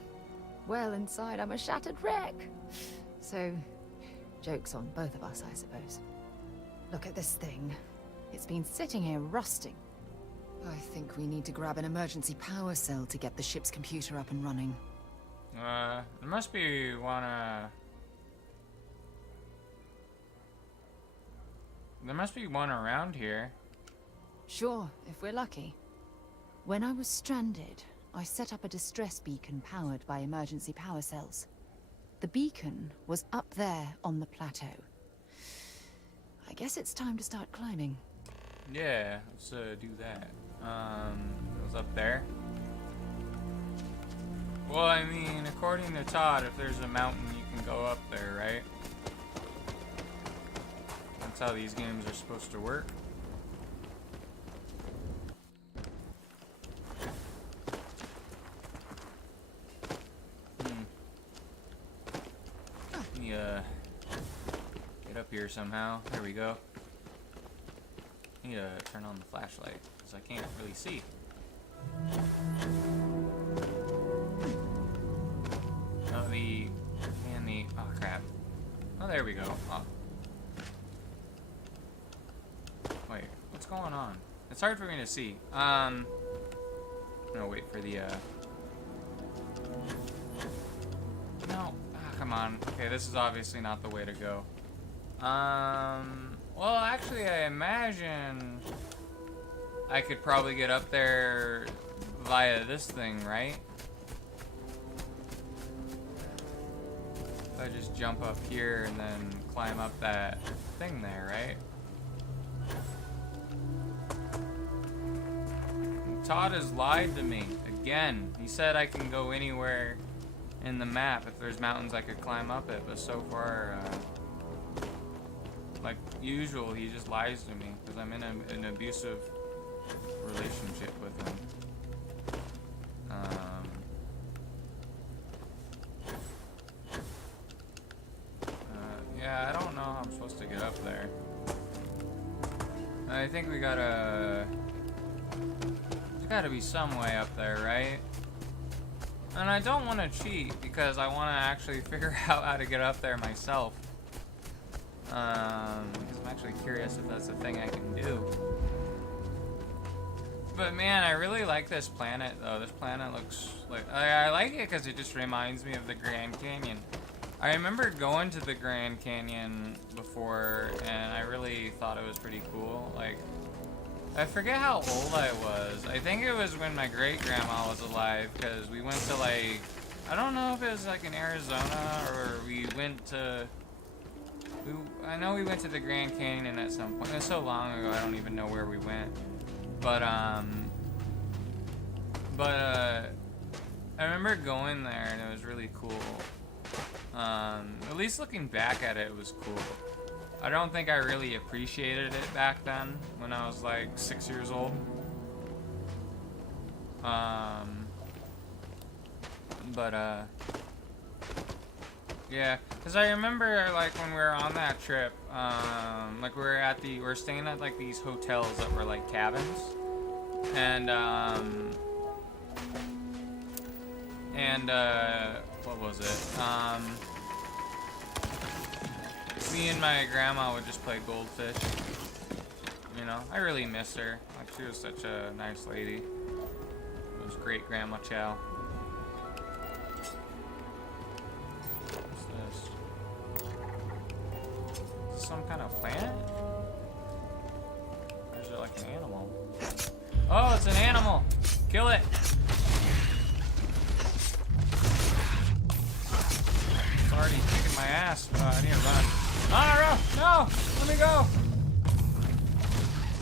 Well, inside I'm a shattered wreck. So, joke's on both of us, I suppose. Look at this thing. It's been sitting here rusting. I think we need to grab an emergency power cell to get the ship's computer up and running. There must be one, there must be one around here. Sure, if we're lucky. When I was stranded, I set up a distress beacon powered by emergency power cells. The beacon was up there on the plateau. I guess it's time to start climbing. Yeah, let's do that. It was up there. Well, I mean, according to Todd, if there's a mountain, you can go up there, right? That's how these games are supposed to work. Let me, get up here somehow. There we go. Need to turn on the flashlight, because I can't really see. Oh, crap. Oh, there we go. Oh. Wait, what's going on? It's hard for me to see. No, wait for the, No. Ah, come on. Okay, this is obviously not the way to go. Well, actually, I imagine I could probably get up there via this thing, right? If I just jump up here and then climb up that thing there, right? Todd has lied to me again. He said I can go anywhere in the map. If there's mountains, I could climb up it, but so far, like usual, he just lies to me because I'm in an abusive relationship with him. Yeah, I don't know how I'm supposed to get up there. I think there's gotta be some way up there, right? And I don't want to cheat because I want to actually figure out how to get up there myself. Because I'm actually curious if that's a thing I can do. But man, I really like this planet though. This planet looks like... I like it because it just reminds me of the Grand Canyon. I remember going to the Grand Canyon before and I really thought it was pretty cool. Like, I forget how old I was. I think it was when my great-grandma was alive because we went to like... I don't know if it was like in Arizona or we went to... I know we went to the Grand Canyon at some point. It was so long ago, I don't even know where we went. But I remember going there and it was really cool. At least looking back at it, it was cool. I don't think I really appreciated it back then when I was like 6 years old. Yeah, because I remember like when we were on that trip, like we were staying at like these hotels that were like cabins, and what was it? Me and my grandma would just play goldfish. You know, I really missed her. Like, she was such a nice lady. It was great Grandma Chow. What's this? Is this some kind of plant? Or is it like an animal? Oh, it's an animal! Kill it! It's already kicking my ass. I need to run. Ah, no! Let me go!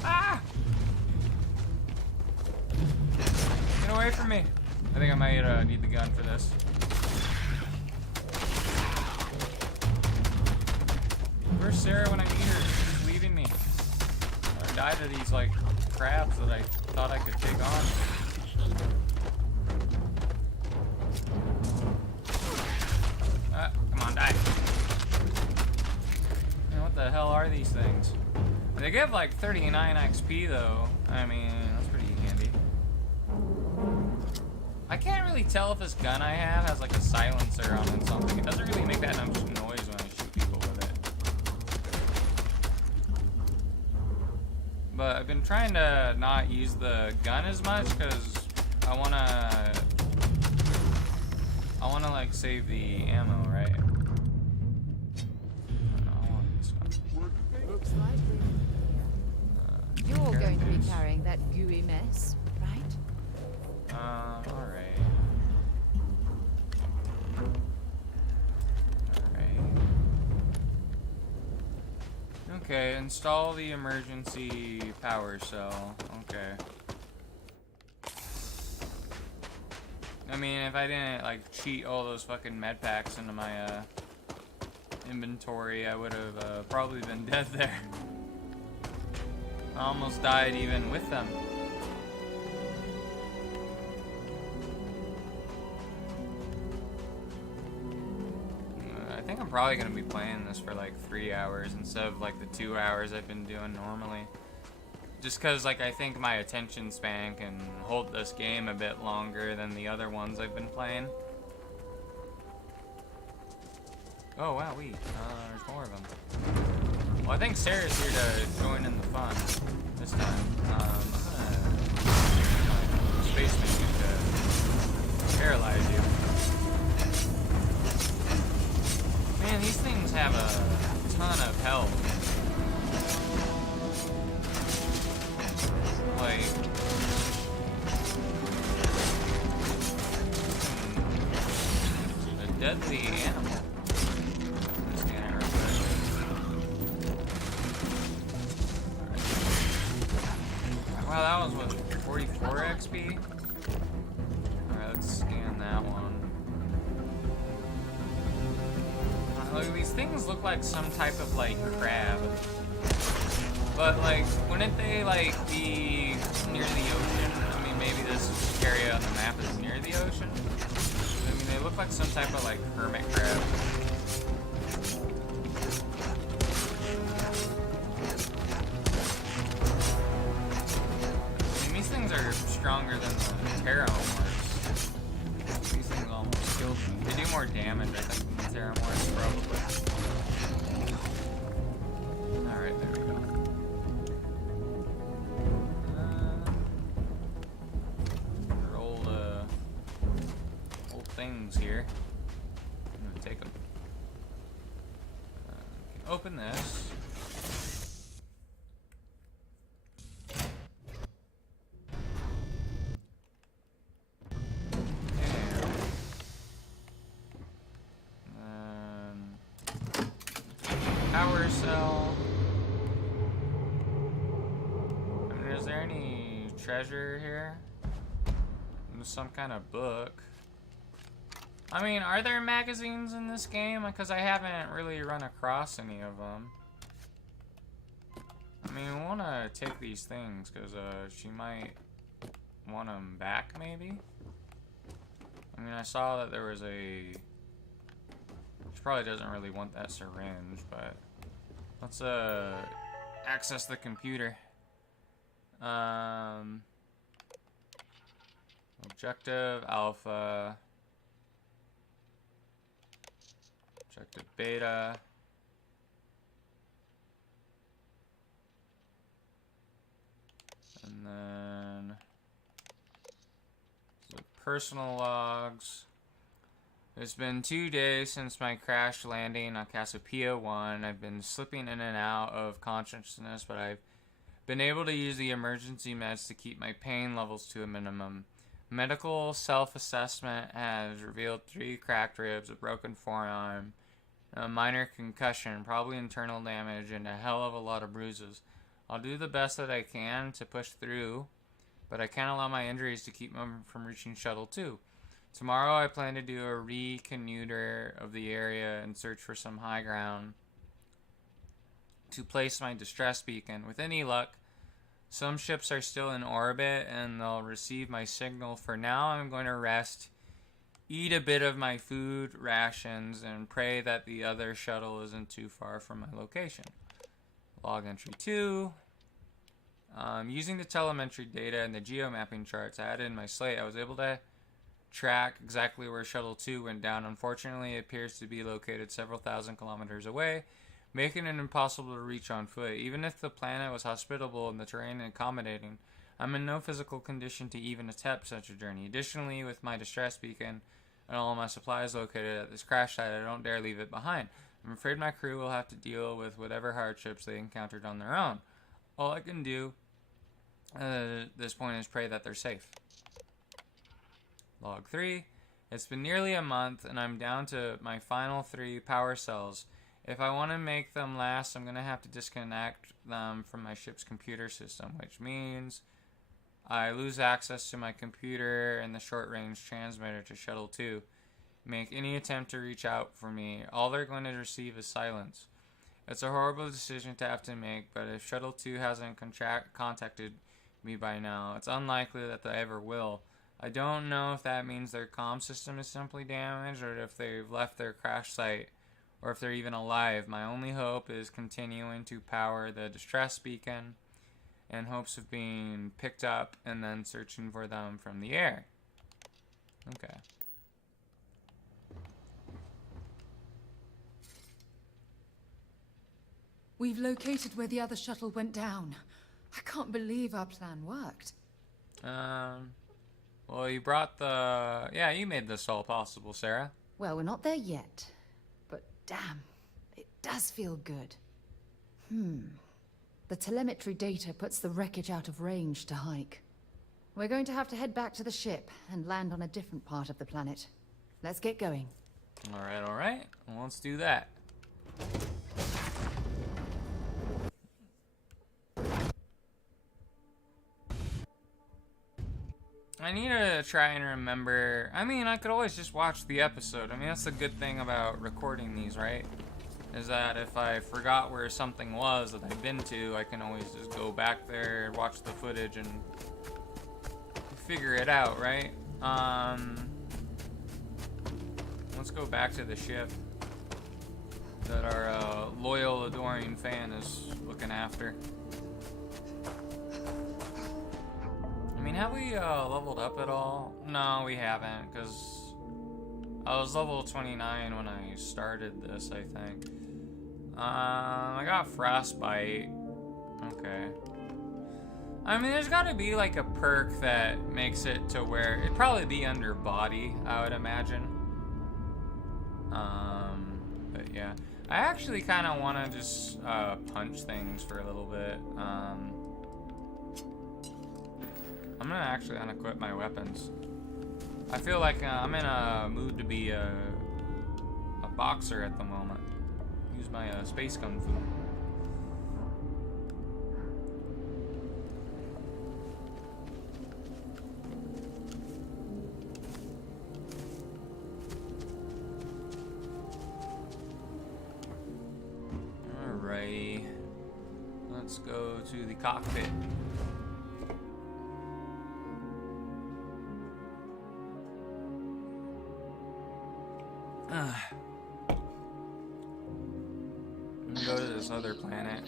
Ah! Get away from me. I think I might need the gun for this. Where's Sarah when I need her? She's leaving me. I died to these, like, crabs that I thought I could take on. Come on, die. Man, what the hell are these things? They give like 39 XP though. I mean, that's pretty handy. I can't really tell if this gun I have has like a silencer on it or something. It doesn't really make that much noise when I shoot people with it. But I've been trying to not use the gun as much because I wanna like save the ammo, right? You're going to be carrying that gooey mess, right? Alright. Okay, install the emergency power cell. Okay. I mean, if I didn't, like, cheat all those fucking med packs into my, inventory, I would have, probably been dead there. I almost died even with them. I think I'm probably going to be playing this for, like, 3 hours instead of, like, the 2 hours I've been doing normally. Just because, like, I think my attention span can hold this game a bit longer than the other ones I've been playing. Oh, wow, there's more of them. Well, I think Sarah's here to join in the fun this time. I'm gonna space mission to paralyze you. Man, these things have a ton of health. Like, a deadly animal. Just scan it real quick. Alright. Wow, that was what, 44 XP? Alright, let's scan that one. Look, these things look like some type of, like, crab. But, like, wouldn't they, like, be near the ocean? I mean, maybe this area on the map is near the ocean? I mean, they look like some type of, like, hermit crab. I mean, these things are stronger than the Terramorphs. These things almost killed me. They do more damage, I think, than the Terramorphs, probably. Alright, there we go. Things here. I'm gonna take them. Can open this. Power cell. I mean, is there any treasure here? Some kind of book. I I mean, are there magazines in this game? Because I haven't really run across any of them. I mean, I want to take these things because she might want them back, maybe? I mean, I saw that there was a... She probably doesn't really want that syringe, but... Let's, access the computer. Objective Alpha. Objective Beta. And then the personal logs. It's been 2 days since my crash landing on Cassiopeia 1. I've been slipping in and out of consciousness, but I've been able to use the emergency meds to keep my pain levels to a minimum. Medical self-assessment has revealed 3 cracked ribs, a broken forearm, a minor concussion, probably internal damage, and a hell of a lot of bruises. I'll do the best that I can to push through, but I can't allow my injuries to keep me from reaching Shuttle 2. Tomorrow I plan to do a reconnoiter of the area and search for some high ground to place my distress beacon. With any luck, some ships are still in orbit and they'll receive my signal. For now, I'm going to rest, eat a bit of my food rations, and pray that the other shuttle isn't too far from my location. Log entry 2. Using the telemetry data and the geomapping charts I added in my slate, I was able to track exactly where Shuttle 2 went down. Unfortunately, it appears to be located several thousand kilometers away, making it impossible to reach on foot. Even if the planet was hospitable and the terrain accommodating, I'm in no physical condition to even attempt such a journey. Additionally, with my distress beacon and all my supplies located at this crash site, I don't dare leave it behind. I'm afraid my crew will have to deal with whatever hardships they encountered on their own. All I can do at this point is pray that they're safe. Log 3. It's been nearly a month and I'm down to my final 3 power cells. If I want to make them last, I'm going to have to disconnect them from my ship's computer system, which means I lose access to my computer and the short-range transmitter to Shuttle 2. Make any attempt to reach out for me, all they're going to receive is silence. It's a horrible decision to have to make, but if Shuttle 2 hasn't contacted me by now, it's unlikely that they ever will. I don't know if that means their comm system is simply damaged, or if they've left their crash site, or if they're even alive. My only hope is continuing to power the distress beacon in hopes of being picked up and then searching for them from the air. Okay. We've located where the other shuttle went down. I can't believe our plan worked. Well, you brought the... Yeah, you made this all possible, Sarah. Well, we're not there yet. But damn, it does feel good. The telemetry data puts the wreckage out of range to hike. We're going to have to head back to the ship and land on a different part of the planet. Let's get going. Alright. Well, let's do that. I need to try and remember. I mean, I could always just watch the episode. I mean, that's the good thing about recording these, right? Is that if I forgot where something was that I've been to, I can always just go back there, watch the footage, and figure it out, right? Let's go back to the ship that our loyal, adoring fan is looking after. I mean, have we leveled up at all? No, we haven't, because I was level 29 when I started this, I think. I got frostbite. Okay. I mean, there's gotta be like a perk that makes it to where it'd probably be under body, I would imagine. But yeah. I actually kind of want to just punch things for a little bit. I'm gonna actually unequip my weapons. I feel like I'm in a mood to be a boxer at the moment. Use my space kung fu. Alrighty. Let's go to the cockpit. Go to this other planet.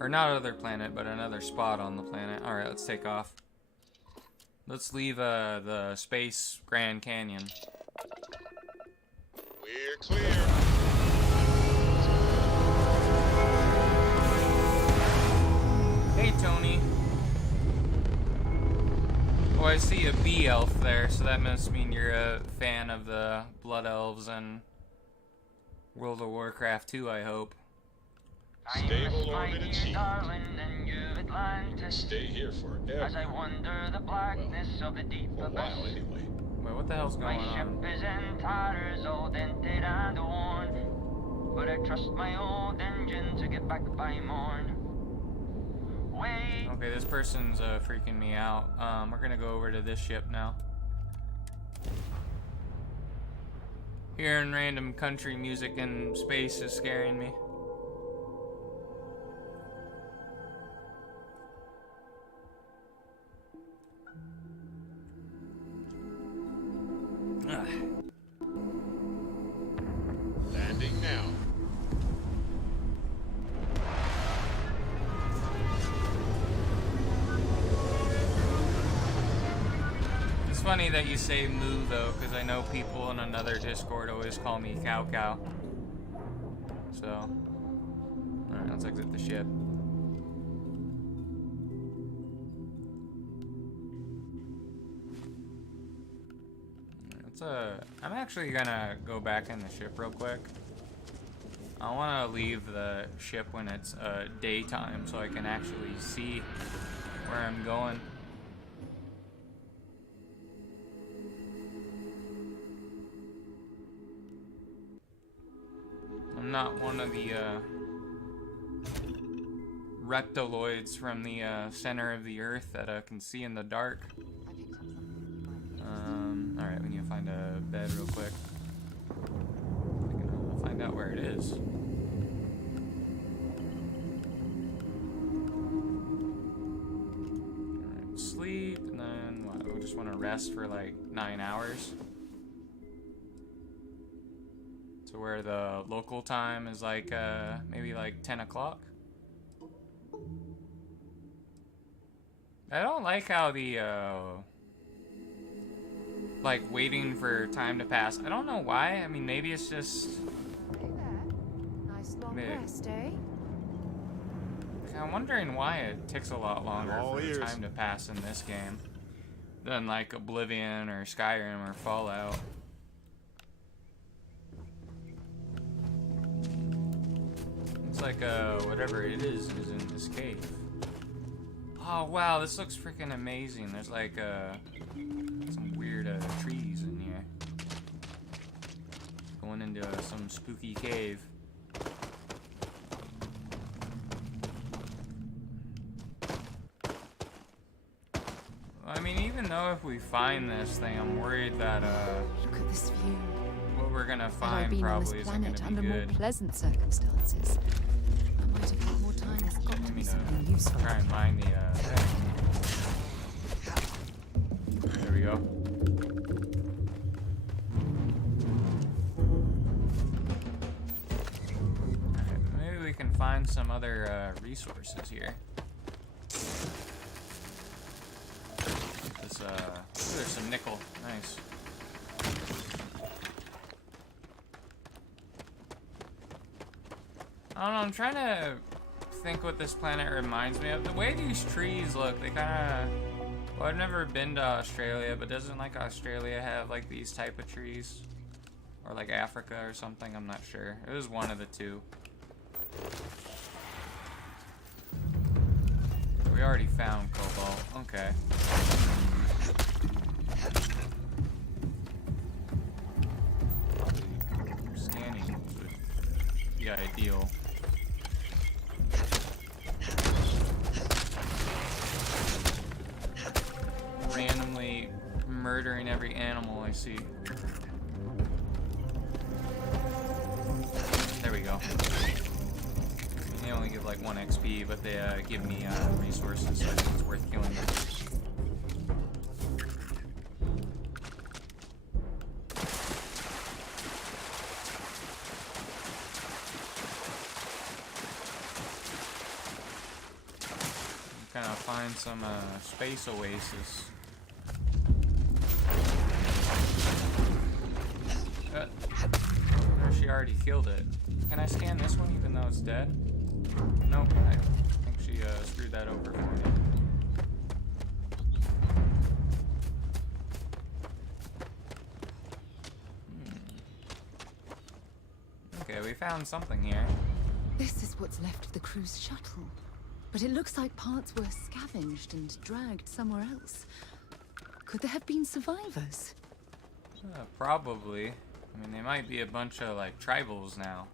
Or not other planet, but another spot on the planet. Alright, let's take off. Let's leave the space Grand Canyon. We're clear. Hey, Tony. Oh, I see a bee elf there, so that must mean you're a fan of the Blood Elves and World of Warcraft 2, I hope. Stable orbit achieved. Stay here forever. As I wander the blackness of the deep For a while, abyss. anyway. Wait, what the hell's going My ship on? is in tatters, all dented and worn. But I trust my old engine to get back by morn. Wait. Okay, this person's freaking me out. We're gonna go over to this ship now. Hearing random country music in space is scaring me. Landing now. It's funny that you say moo though, because I know people in another Discord always call me Cow Cow. So, alright, let's exit the ship. I'm actually gonna go back in the ship real quick. I want to leave the ship when it's daytime so I can actually see where I'm going. I'm not one of the reptiloids from the center of the earth that can see in the dark. Alright, we need to find a bed real quick. I can find out where it is. Alright, sleep, and then what? We just want to rest for like 9 hours. To where the local time is like, maybe like 10 o'clock. I don't like how the, like waiting for time to pass. I don't know why. I mean, maybe it's just. Hey there. Nice long rest, eh? I'm wondering why it takes a lot longer All for the ears. time to pass in this game than like Oblivion or Skyrim or Fallout. It's like whatever it is in this cave. Oh wow, this looks freaking amazing. There's like some weird trees in here. Going into some spooky cave. I mean, even though if we find this thing, I'm worried that Look at this view. what we're gonna Had I find been on probably this isn't planet gonna under be more good. pleasant circumstances, I might have had more time. There's got to be something useful. Try and mine the thing. There we go. Alright, maybe we can find some other resources here. This, ooh, there's some nickel. Nice. I don't know, I'm trying to think what this planet reminds me of. The way these trees look, they kind of... Well, I've never been to Australia, but doesn't like Australia have like these type of trees? Or like Africa or something, I'm not sure. It was one of the two. We already found cobalt, okay. Scanning would be ideal. Randomly murdering every animal I see. There we go. They only give like 1 XP, but they give me resources, so I think it's worth killing them. Kind of find some space oasis. Or she already killed it. Can I scan this one even though it's dead? Nope, I think she screwed that over for me. Okay, we found something here. This is what's left of the cruise shuttle. But it looks like parts were scavenged and dragged somewhere else. Could there have been survivors? Probably. I mean, they might be a bunch of, like, tribals now.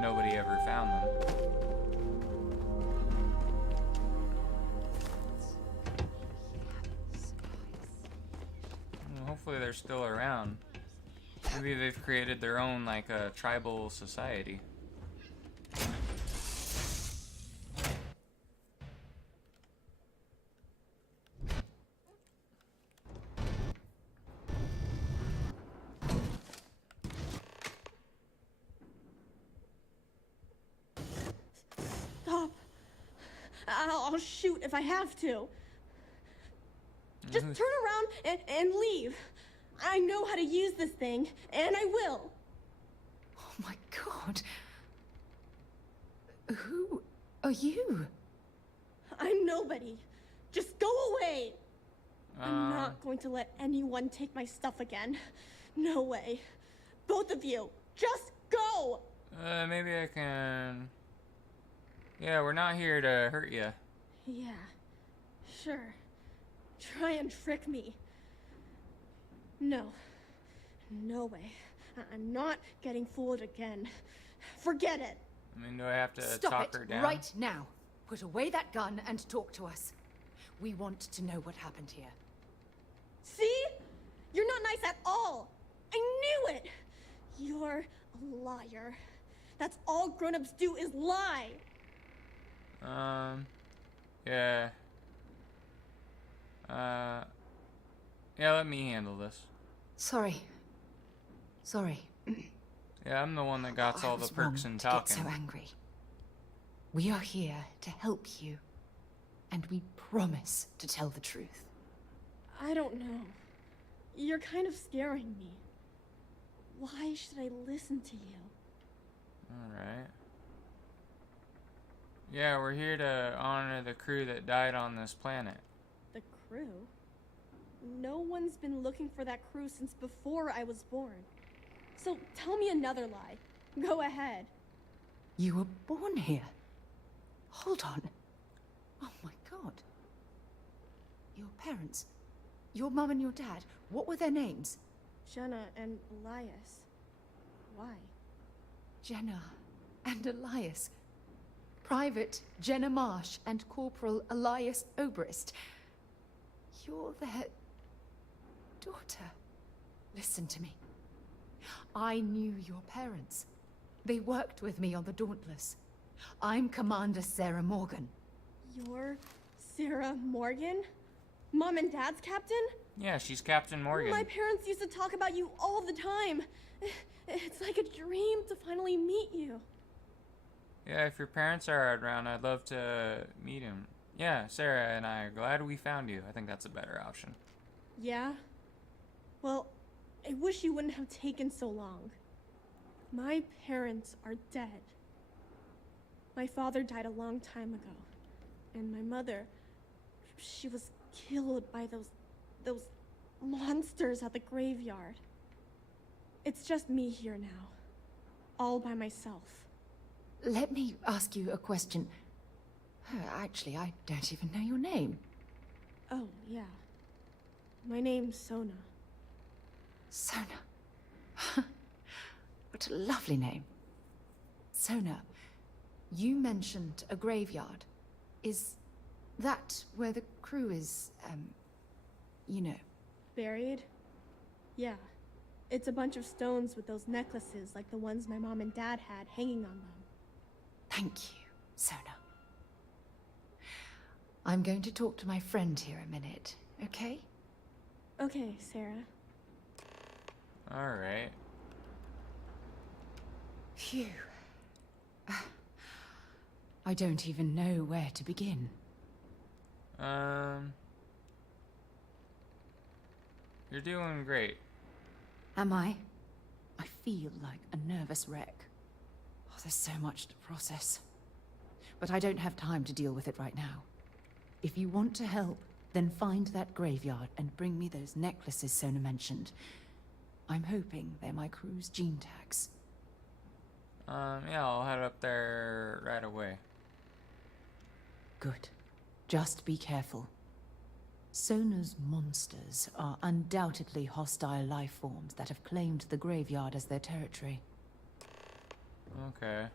Nobody ever found them. Well, hopefully they're still around. Maybe they've created their own, like, tribal society. I'll shoot if I have to. Just turn around and leave. I know how to use this thing, and I will. Oh my god. Who are you? I'm nobody. Just go away. I'm not going to let anyone take my stuff again. No way. Both of you, just go. Maybe I can... Yeah, we're not here to hurt you. Yeah, sure. Try and trick me. No. No way. I'm not getting fooled again. Forget it. I mean, do I have to Stop talk it her down? right now. Put away that gun and talk to us. We want to know what happened here. See? You're not nice at all. I knew it. You're a liar. That's all grown-ups do is lie. Yeah. Yeah, let me handle this. Sorry. Yeah, I'm the one that got all the perks and to get talking. so angry. We are here to help you, and we promise to tell the truth. I don't know. You're kind of scaring me. Why should I listen to you? Alright. Yeah, we're here to honor the crew that died on this planet. The crew? No one's been looking for that crew since before I was born. So tell me another lie. Go ahead. You were born here. Hold on. Oh my god. Your parents, your mum and your dad, what were their names? Jenna and Elias. Why? Jenna and Elias. Private Jenna Marsh and Corporal Elias Obrist. You're their daughter. Listen to me. I knew your parents. They worked with me on the Dauntless. I'm Commander Sarah Morgan. You're Sarah Morgan? Mom and Dad's captain? Yeah, she's Captain Morgan. My parents used to talk about you all the time. It's like a dream to finally meet you. Yeah, if your parents are around, I'd love to meet him. Yeah, Sarah and I are glad we found you. I think that's a better option. Yeah? Well, I wish you wouldn't have taken so long. My parents are dead. My father died a long time ago. And my mother, she was killed by those monsters at the graveyard. It's just me here now. All by myself. Let me ask you a question. Actually, I don't even know your name. Oh, yeah. My name's Sona. Sona. What a lovely name. Sona, you mentioned a graveyard. Is that where the crew is, you know? Buried? Yeah. It's a bunch of stones with those necklaces like the ones my mom and dad had hanging on them. Thank you, Sona. I'm going to talk to my friend here a minute, okay? Okay, Sarah. Alright. Phew. I don't even know where to begin. You're doing great. Am I? I feel like a nervous wreck. Oh, there's so much to process. But I don't have time to deal with it right now. If you want to help, then find that graveyard and bring me those necklaces Sona mentioned. I'm hoping they're my crew's gene tags. Yeah, I'll head up there right away. Good. Just be careful. Sona's monsters are undoubtedly hostile life forms that have claimed the graveyard as their territory. Okay.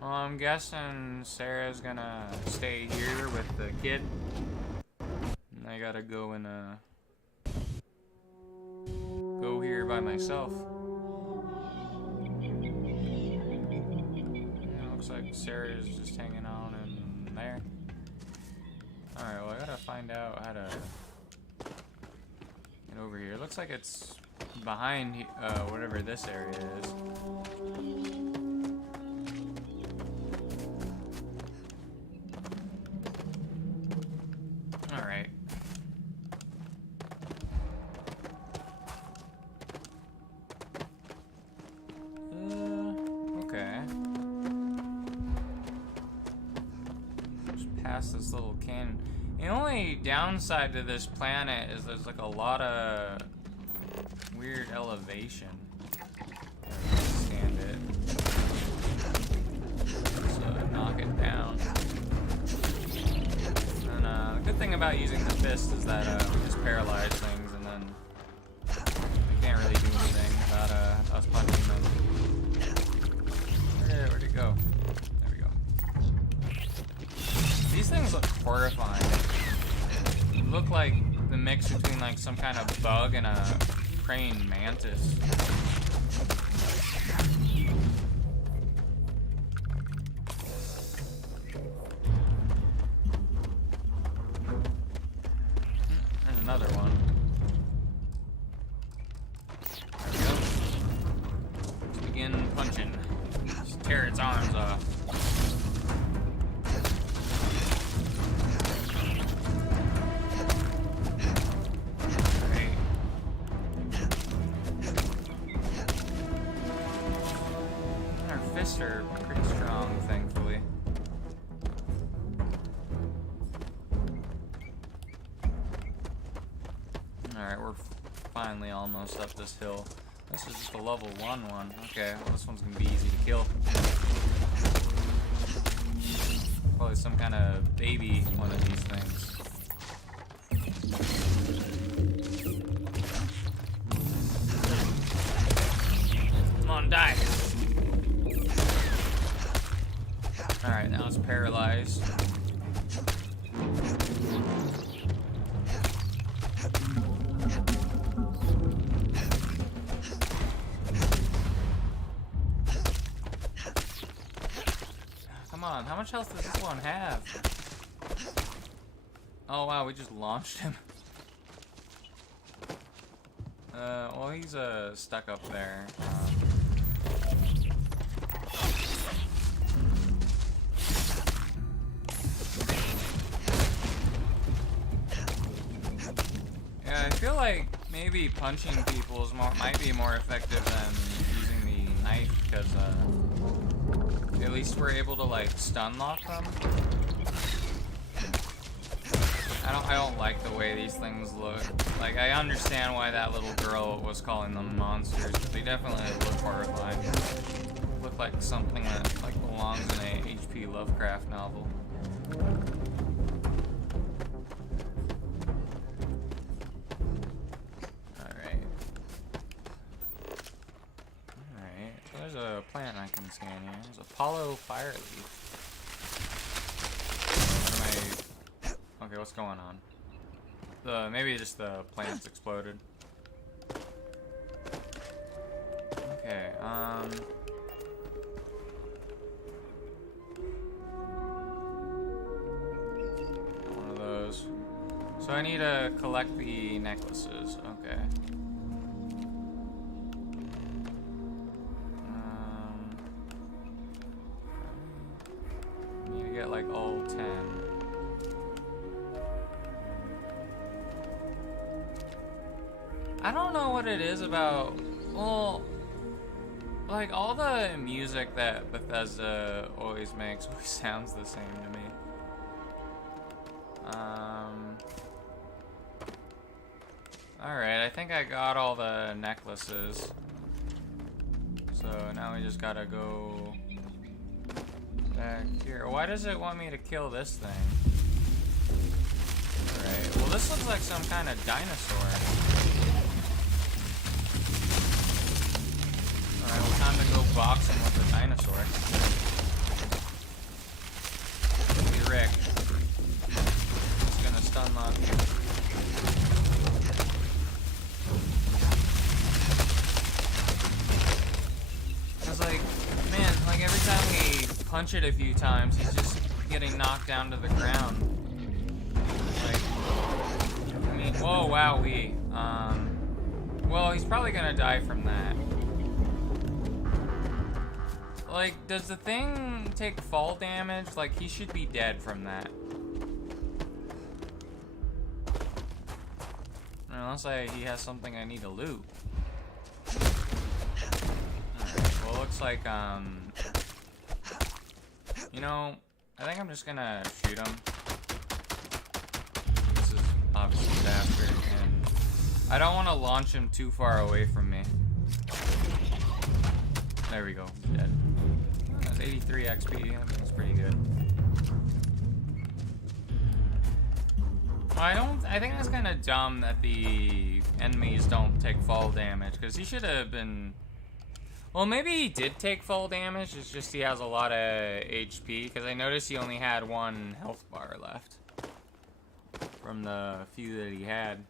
Well, I'm guessing Sarah's gonna stay here with the kid. And I gotta go and, go here by myself. Yeah, looks like Sarah's just hanging out in there. Alright, well, I gotta find out how to get over here. It looks like it's behind, whatever this area is. Alright. Okay. Just past this little canyon. The only downside to this planet is there's like a lot of weird elevation. Stand it. So knock it down. And the good thing about using the fist is that we just paralyze things and then we can't really do anything about us punching them. Where'd it go? There we go. These things look horrifying. They look like the mix between like some kind of bug and a praying mantis. There's another one. There we go. Let's begin punching. Just tear its arms off. Are pretty strong, thankfully. Alright, we're finally almost up this hill. This is just a level 1 one. Okay, well, this one's gonna be easy to kill. Probably some kind of baby one of these things. Come on, die! Alright, now it's paralyzed. Come on, how much health does this one have? Oh wow, we just launched him. Well he's stuck up there. I feel like maybe punching people might be more effective than using the knife because at least we're able to like stun lock them. I don't like the way these things look. Like I understand why that little girl was calling them monsters, but they definitely look horrifying. Look like something that like belongs in a H.P. Lovecraft novel. There's a plant I can scan here. There's Apollo fire leaf. Okay, what's going on? Maybe just the plants exploded. me to collect the necklaces. Okay. Need to get like all 10. I don't know what it is about. Well, like all the music that Bethesda always makes always sounds the same to me. Alright, I think I got all the necklaces. So now we just gotta go back here. Why does it want me to kill this thing? Alright, well this looks like some kind of dinosaur. Alright, well time to go boxing with the dinosaur. Hey Rick. It's gonna stun lock you. Like, man, like every time we punch it a few times, he's just getting knocked down to the ground. Like, I mean, whoa, wowee. Well, he's probably gonna die from that. Like, does the thing take fall damage? Like, he should be dead from that. Unless he has something I need to loot. Well, it looks like, you know, I think I'm just gonna shoot him. This is obviously disaster, and I don't want to launch him too far away from me. There we go, he's dead. That's 83 XP, that's pretty good. Well, I think that's kind of dumb that the enemies don't take fall damage, because he should have been... Well, maybe he did take fall damage, it's just he has a lot of HP, because I noticed he only had 1 health bar left from the few that he had.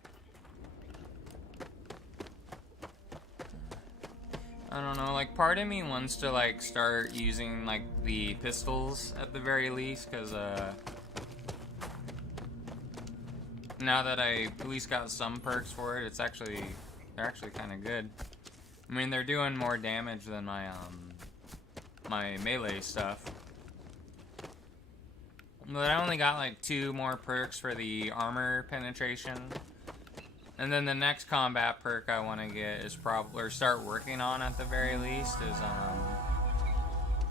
I don't know, like, part of me wants to, like, start using, like, the pistols at the very least, because, now that I at least got some perks for it, they're actually kind of good. I mean, they're doing more damage than my, my melee stuff. But I only got, like, 2 more perks for the armor penetration. And then the next combat perk I want to get is probably, or start working on at the very least, is,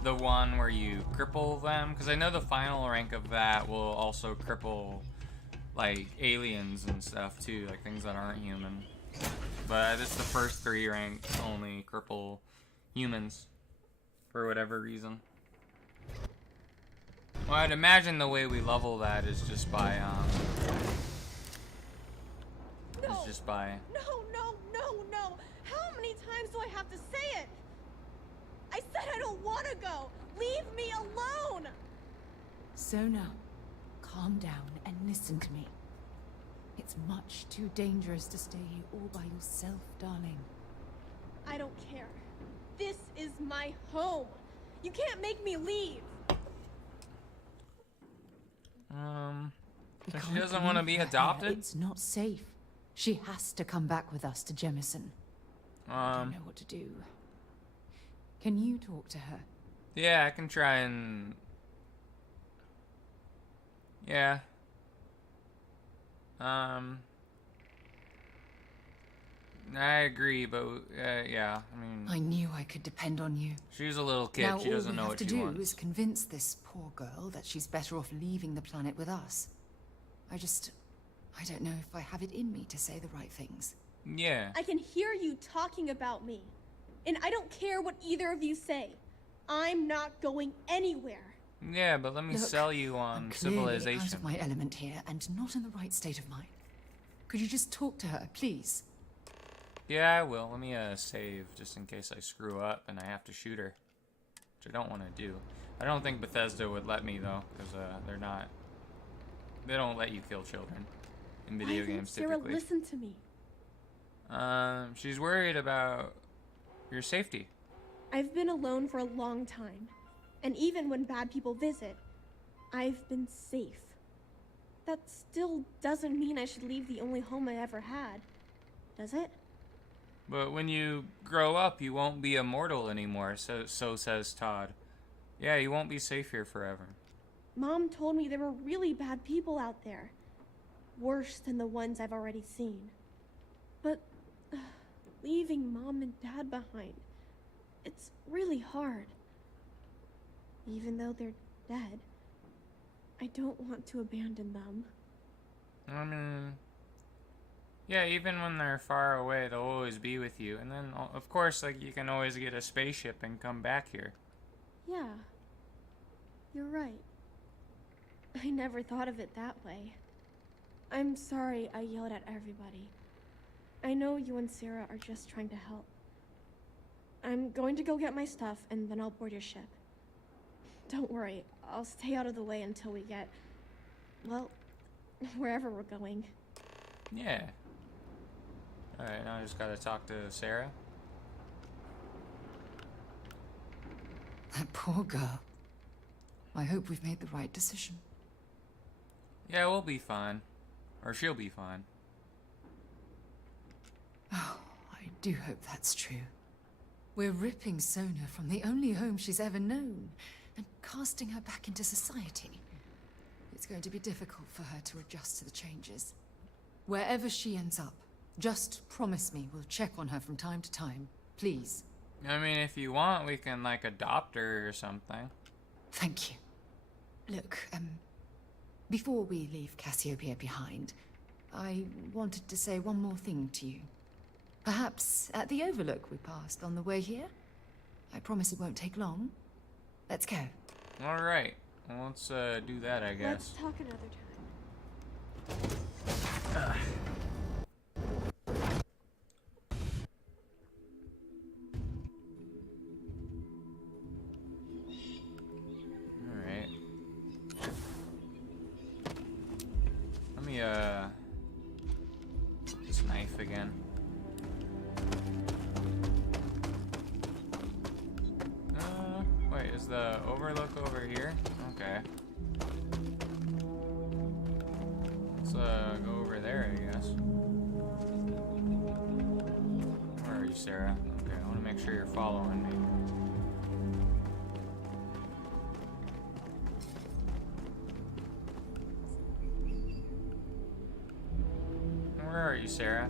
the one where you cripple them. Because I know the final rank of that will also cripple, like, aliens and stuff, too. Like, things that aren't human. But it's the first 3 ranks only cripple humans for whatever reason. Well, I'd imagine the way we level that is just by No! How many times do I have to say it? I said I don't want to go. Leave me alone. So now, calm down and listen to me. It's much too dangerous to stay here all by yourself, darling. I don't care. This is my home. You can't make me leave. So she doesn't want to be adopted? It's not safe. She has to come back with us to Jemison. I don't know what to do. Can you talk to her? Yeah, I can try and... Yeah. I agree, but yeah, I mean... I knew I could depend on you. She's a little kid, now, she doesn't know what she wants. All we have to do is convince this poor girl that she's better off leaving the planet with us. I don't know if I have it in me to say the right things. Yeah. I can hear you talking about me, and I don't care what either of you say. I'm not going anywhere. Yeah, but let me sell you on civilization. I'm out of my element here and not in the right state of mind. Could you just talk to her, please? Yeah, I will. Let me save just in case I screw up and I have to shoot her, which I don't want to do. I don't think Bethesda would let me though, because they don't let you kill children in video games Sarah, typically. listen to me. She's worried about your safety. I've been alone for a long time, and even when bad people visit, I've been safe. that still doesn't mean I should leave the only home I ever had, does it? But when you grow up, you won't be immortal anymore, so says Todd. Yeah, you won't be safe here forever. Mom told me there were really bad people out there. Worse than the ones I've already seen. But leaving Mom and Dad behind, it's really hard. Even though they're dead, I don't want to abandon them. I mean, yeah, even when they're far away, they'll always be with you. And then, of course, like, you can always get a spaceship and come back here. Yeah, you're right. I never thought of it that way. I'm sorry I yelled at everybody. I know you and Sarah are just trying to help. I'm going to go get my stuff, and then I'll board your ship. Don't worry, I'll stay out of the way until we get, well, wherever we're going. Yeah. Alright, now I just gotta talk to Sarah. That poor girl. I hope we've made the right decision. Yeah, we'll be fine. Or she'll be fine. Oh, I do hope that's true. We're ripping Sona from the only home she's ever known and casting her back into society. It's going to be difficult for her to adjust to the changes. Wherever she ends up, just promise me we'll check on her from time to time, please. I mean, if you want, we can, like, adopt her or something. Thank you. Look, before we leave Cassiopeia behind, I wanted to say one more thing to you. Perhaps at the overlook we passed on the way here? I promise it won't take long. Let's go. Alright. Well, let's do that, I guess. Let's talk another time. Alright. Let me, this knife again. Wait, is the overlook over here? Okay. Let's, go over there, I guess. Where are you, Sarah? Okay, I want to make sure you're following me. Where are you, Sarah?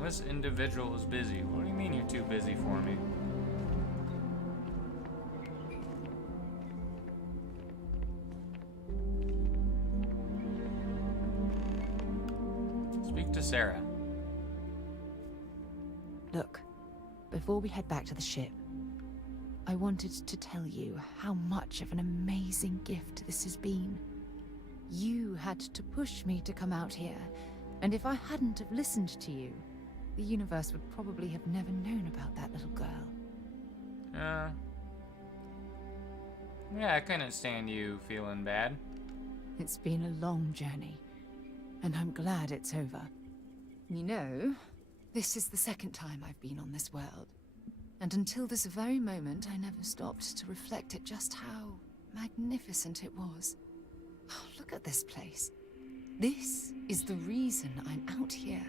This individual is busy. What do you mean you're too busy for me? Speak to Sarah. Look, before we head back to the ship, I wanted to tell you how much of an amazing gift this has been. You had to push me to come out here, and if I hadn't have listened to you, the universe would probably have never known about that little girl. Yeah, I couldn't stand you feeling bad. It's been a long journey, and I'm glad it's over. You know, this is the second time I've been on this world, and until this very moment, I never stopped to reflect at just how magnificent it was. Oh, look at this place. This is the reason I'm out here,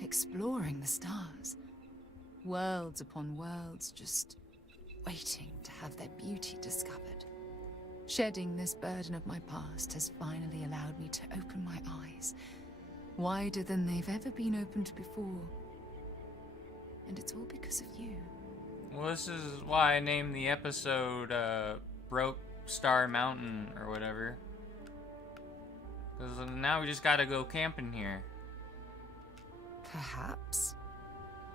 exploring the stars. Worlds upon worlds, just waiting to have their beauty discovered. Shedding this burden of my past has finally allowed me to open my eyes, wider than they've ever been opened before. And it's all because of you. Well, this is why I named the episode, Broke-Star Mountain, or whatever. Because now we just gotta go camping here. Perhaps.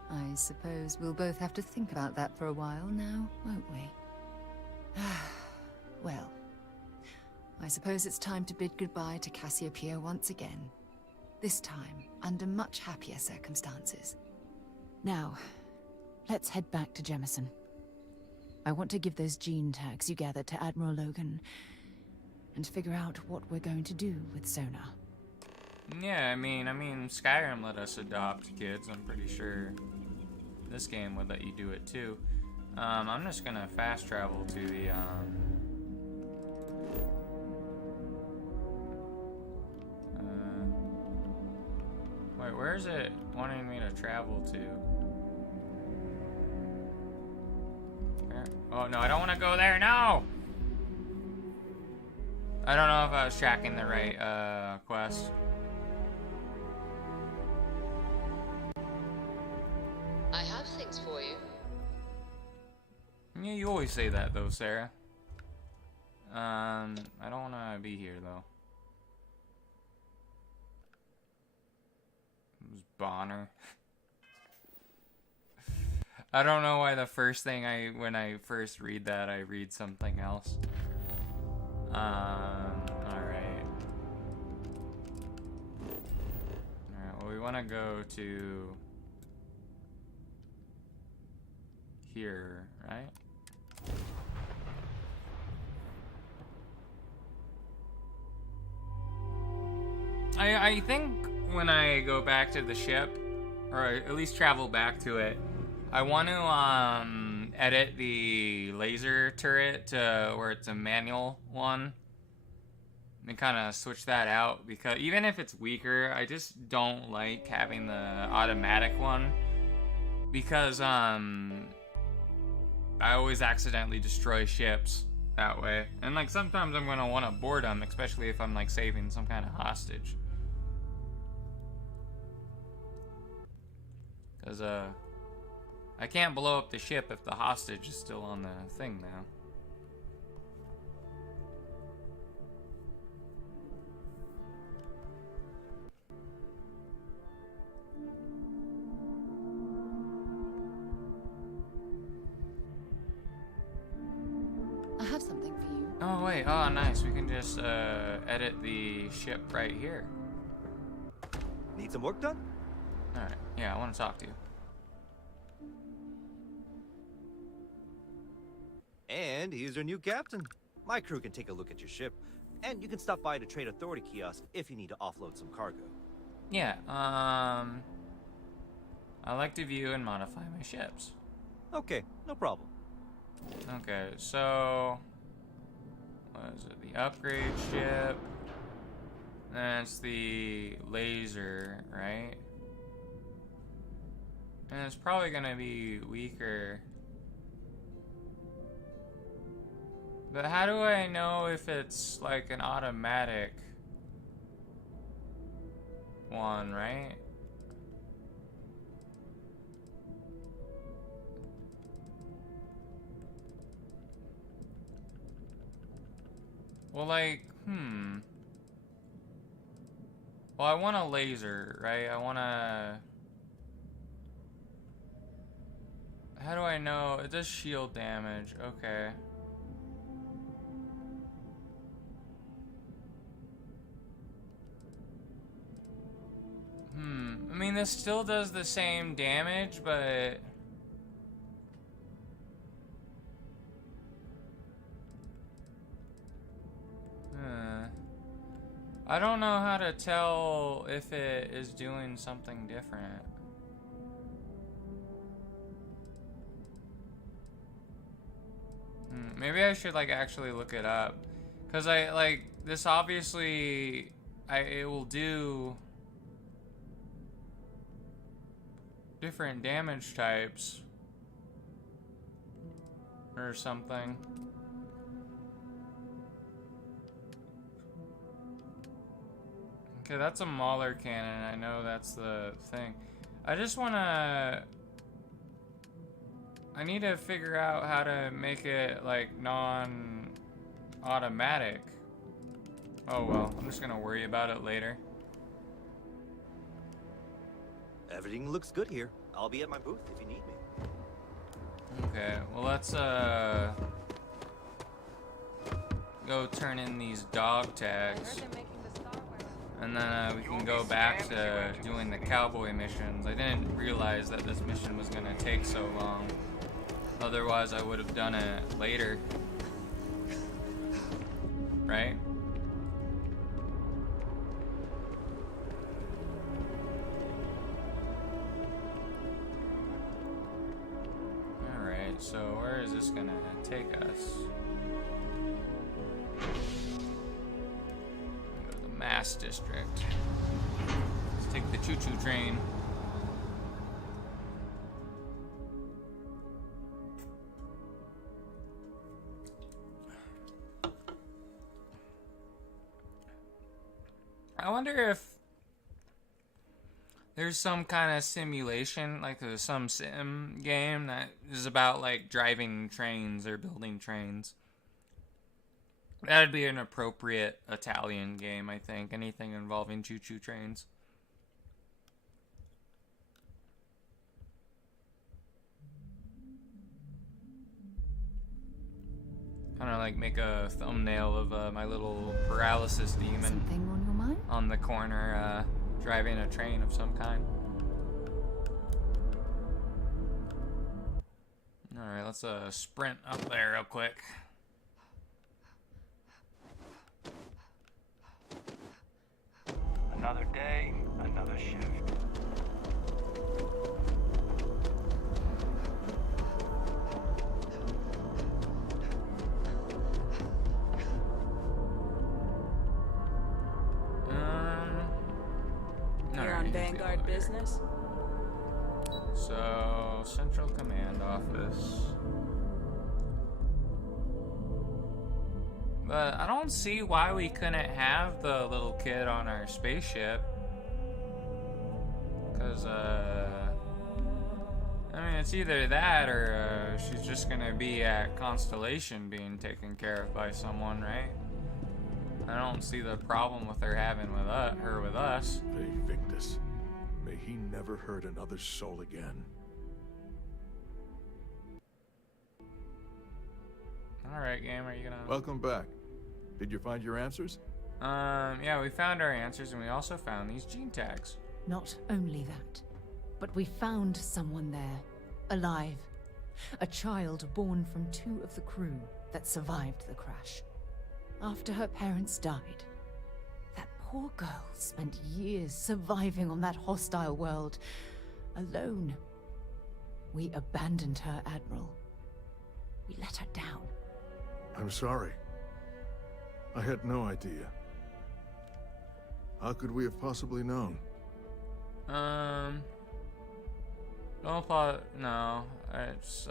I suppose we'll both have to think about that for a while now, won't we? Well, I suppose it's time to bid goodbye to Cassiopeia once again. This time, under much happier circumstances. Now, let's head back to Jemison. I want to give those gene tags you gathered to Admiral Logan, and figure out what we're going to do with Sona. Yeah, I mean, Skyrim let us adopt kids. I'm pretty sure this game would let you do it too. I'm just gonna fast travel to the, wait, where is it wanting me to travel to? Where? Oh, no, I don't want to go there, no! I don't know if I was tracking the right, quest. I have things for you. Yeah, you always say that, though, Sarah. I don't want to be here, though. It was Bonner. I don't know why the first thing when I first read that, I read something else. Alright. Alright, well, we want to go to here, right? I think when I go back to the ship, or at least travel back to it, I want to edit the laser turret to where it's a manual one and kind of switch that out, because even if it's weaker, I just don't like having the automatic one, because I always accidentally destroy ships that way, and like sometimes I'm gonna want to board them, especially if I'm like saving some kind of hostage, because I can't blow up the ship if the hostage is still on the thing now. I have something for you. Oh wait, oh nice, we can just edit the ship right here. Need some work done? Alright, yeah, I want to talk to you. And here's your new captain. My crew can take a look at your ship, and you can stop by the Trade Authority kiosk if you need to offload some cargo. Yeah, I like to view and modify my ships. Okay, no problem. Okay, so what is it? The upgrade ship. That's the laser, right? And it's probably gonna be weaker. But how do I know if it's like an automatic one, right? Well, like, well, I want a laser, right? I want to... How do I know? It does shield damage. Okay. I mean, this still does the same damage, but... I don't know how to tell if it is doing something different. Maybe I should, like, actually look it up. Because I, like, this obviously... it will do... different damage types or something. Okay, that's a Mauler cannon. I know that's the thing. I just wanna... I need to figure out how to make it like non-automatic. Oh well, I'm just gonna worry about it later. Everything looks good here. I'll be at my booth if you need me. Okay, well let's go turn in these dog tags. And then we can go back to doing the cowboy missions. I didn't realize that this mission was gonna take so long. Otherwise I would have done it later. Right? Alright, Alright, so where is this gonna take us? Go to the Mass District. Let's take the choo-choo train. I wonder if there's some kind of simulation, like there's some sim game that is about like driving trains or building trains. That would be an appropriate Italian game, I think. Anything involving choo-choo trains. Kind of like make a thumbnail of my little paralysis demon. Something on your mind? On the corner, driving a train of some kind. Alright, let's sprint up there real quick. Another day, another shift. You're on Vanguard business? So, Central Command Office. But I don't see why we couldn't have the little kid on our spaceship. Because, I mean, it's either that or she's just gonna be at Constellation being taken care of by someone, right? I don't see the problem with her having her with us. Hey, Victus. May he never hurt another soul again. Alright, game, are you gonna... Welcome back. Did you find your answers? Yeah, we found our answers, and we also found these gene tags. Not only that, but we found someone there, alive. A child born from 2 of the crew that survived the crash. After her parents died, that poor girl spent years surviving on that hostile world, alone. We abandoned her, Admiral. We let her down. I'm sorry. I had no idea. How could we have possibly known? No, it's,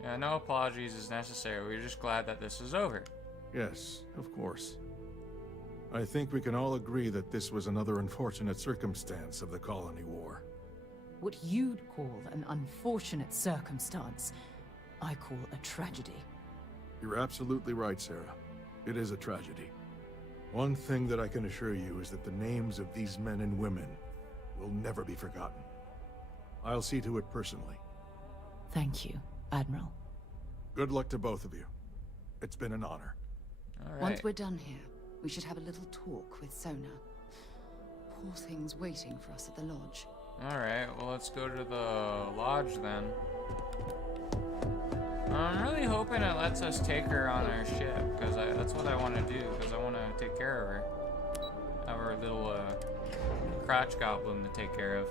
yeah, no apologies is necessary. We're just glad that this is over. Yes, of course. I think we can all agree that this was another unfortunate circumstance of the Colony War. What you'd call an unfortunate circumstance, I call a tragedy. You're absolutely right, Sarah. It is a tragedy. One thing that I can assure you is that the names of these men and women will never be forgotten. I'll see to it personally. Thank you, Admiral. Good luck to both of you. It's been an honor. All right. Once we're done here, we should have a little talk with Sona. Poor thing's waiting for us at the lodge. Alright, well let's go to the lodge then. I'm really hoping it lets us take her on our ship, because that's what I want to do, because I want to take care of her. Have our little crotch goblin to take care of.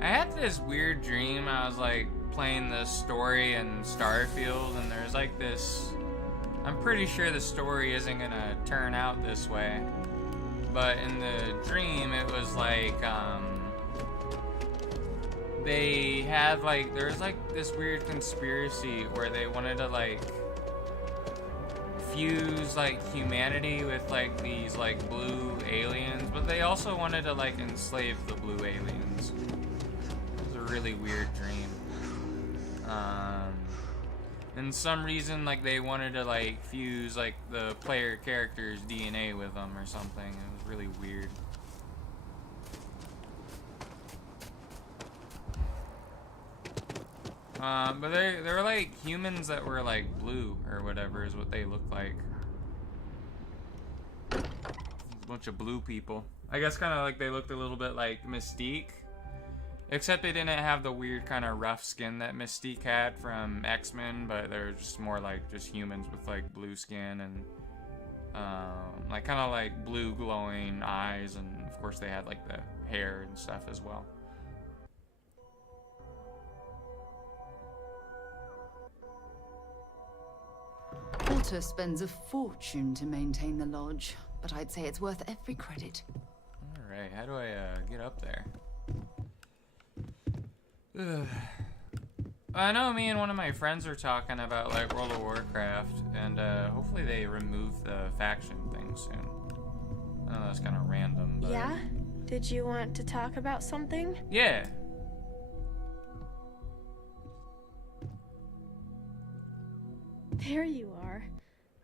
I had this weird dream. I was like playing this story in Starfield, and there's like this... I'm pretty sure the story isn't gonna turn out this way. But in the dream, it was like, they had like, there was like this weird conspiracy where they wanted to like fuse like humanity with like these like blue aliens, but they also wanted to like enslave the blue aliens. It was a really weird dream. And some reason like they wanted to like fuse like the player character's DNA with them or something. It was really weird. But they were like humans that were like blue or whatever is what they looked like. A bunch of blue people. I guess kind of like they looked a little bit like Mystique Except they didn't have the weird kind of rough skin that Mystique had from X-Men, but they're just more like just humans with like blue skin and like kind of like blue glowing eyes, and of course they had like the hair and stuff as well. Walter spends a fortune to maintain the lodge, but I'd say it's worth every credit. Alright, how do I get up there? Ugh. I know me and one of my friends are talking about like World of Warcraft, and hopefully they remove the faction thing soon. I know that's kind of random, but... Yeah? Did you want to talk about something? Yeah. There you are.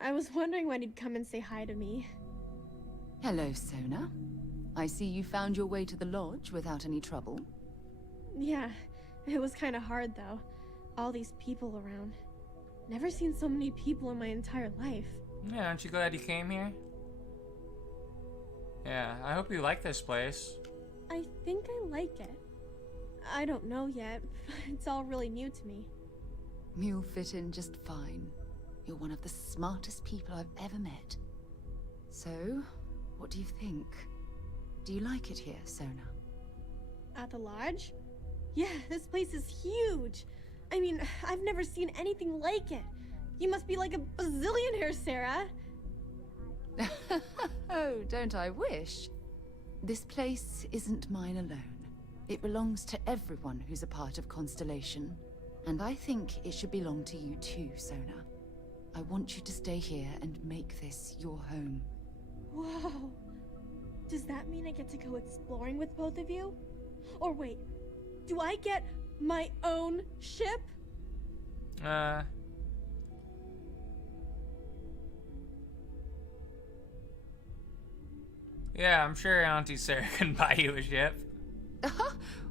I was wondering when you'd come and say hi to me. Hello, Sona. I see you found your way to the lodge without any trouble. Yeah, it was kind of hard though. All these people around. Never seen so many people in my entire life. Yeah, aren't you glad you came here? Yeah, I hope you like this place. I think I like it. I don't know yet. It's all really new to me. You'll fit in just fine. You're one of the smartest people I've ever met. So, what do you think? Do you like it here, Sona? At the lodge? Yeah, this place is huge. I mean, I've never seen anything like it. You must be like a bazillionaire, Sarah. Oh, don't I wish? This place isn't mine alone. It belongs to everyone who's a part of Constellation. And I think it should belong to you too, Sona. I want you to stay here and make this your home. Whoa. Does that mean I get to go exploring with both of you? Or wait, do I get my own ship? Yeah, I'm sure Auntie Sarah can buy you a ship.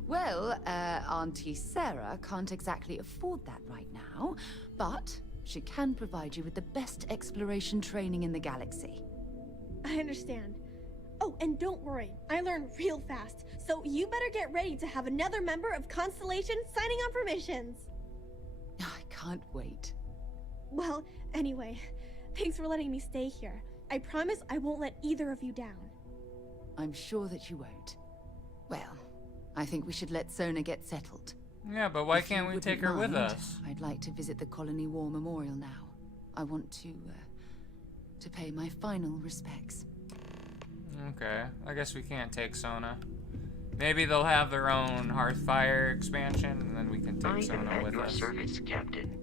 Well, Auntie Sarah can't exactly afford that right now, but she can provide you with the best exploration training in the galaxy. I understand. Oh, and don't worry, I learn real fast, so you better get ready to have another member of Constellation signing on for missions. I can't wait. Well, anyway, thanks for letting me stay here. I promise I won't let either of you down. I'm sure that you won't. Well, I think we should let Sona get settled. Yeah, but why can't we take her with us? I'd like to visit the Colony War Memorial now. I want to pay my final respects. Okay, I guess we can't take Sona. Maybe they'll have their own Hearthfire expansion, and then we can take Sona with us. Service, Captain.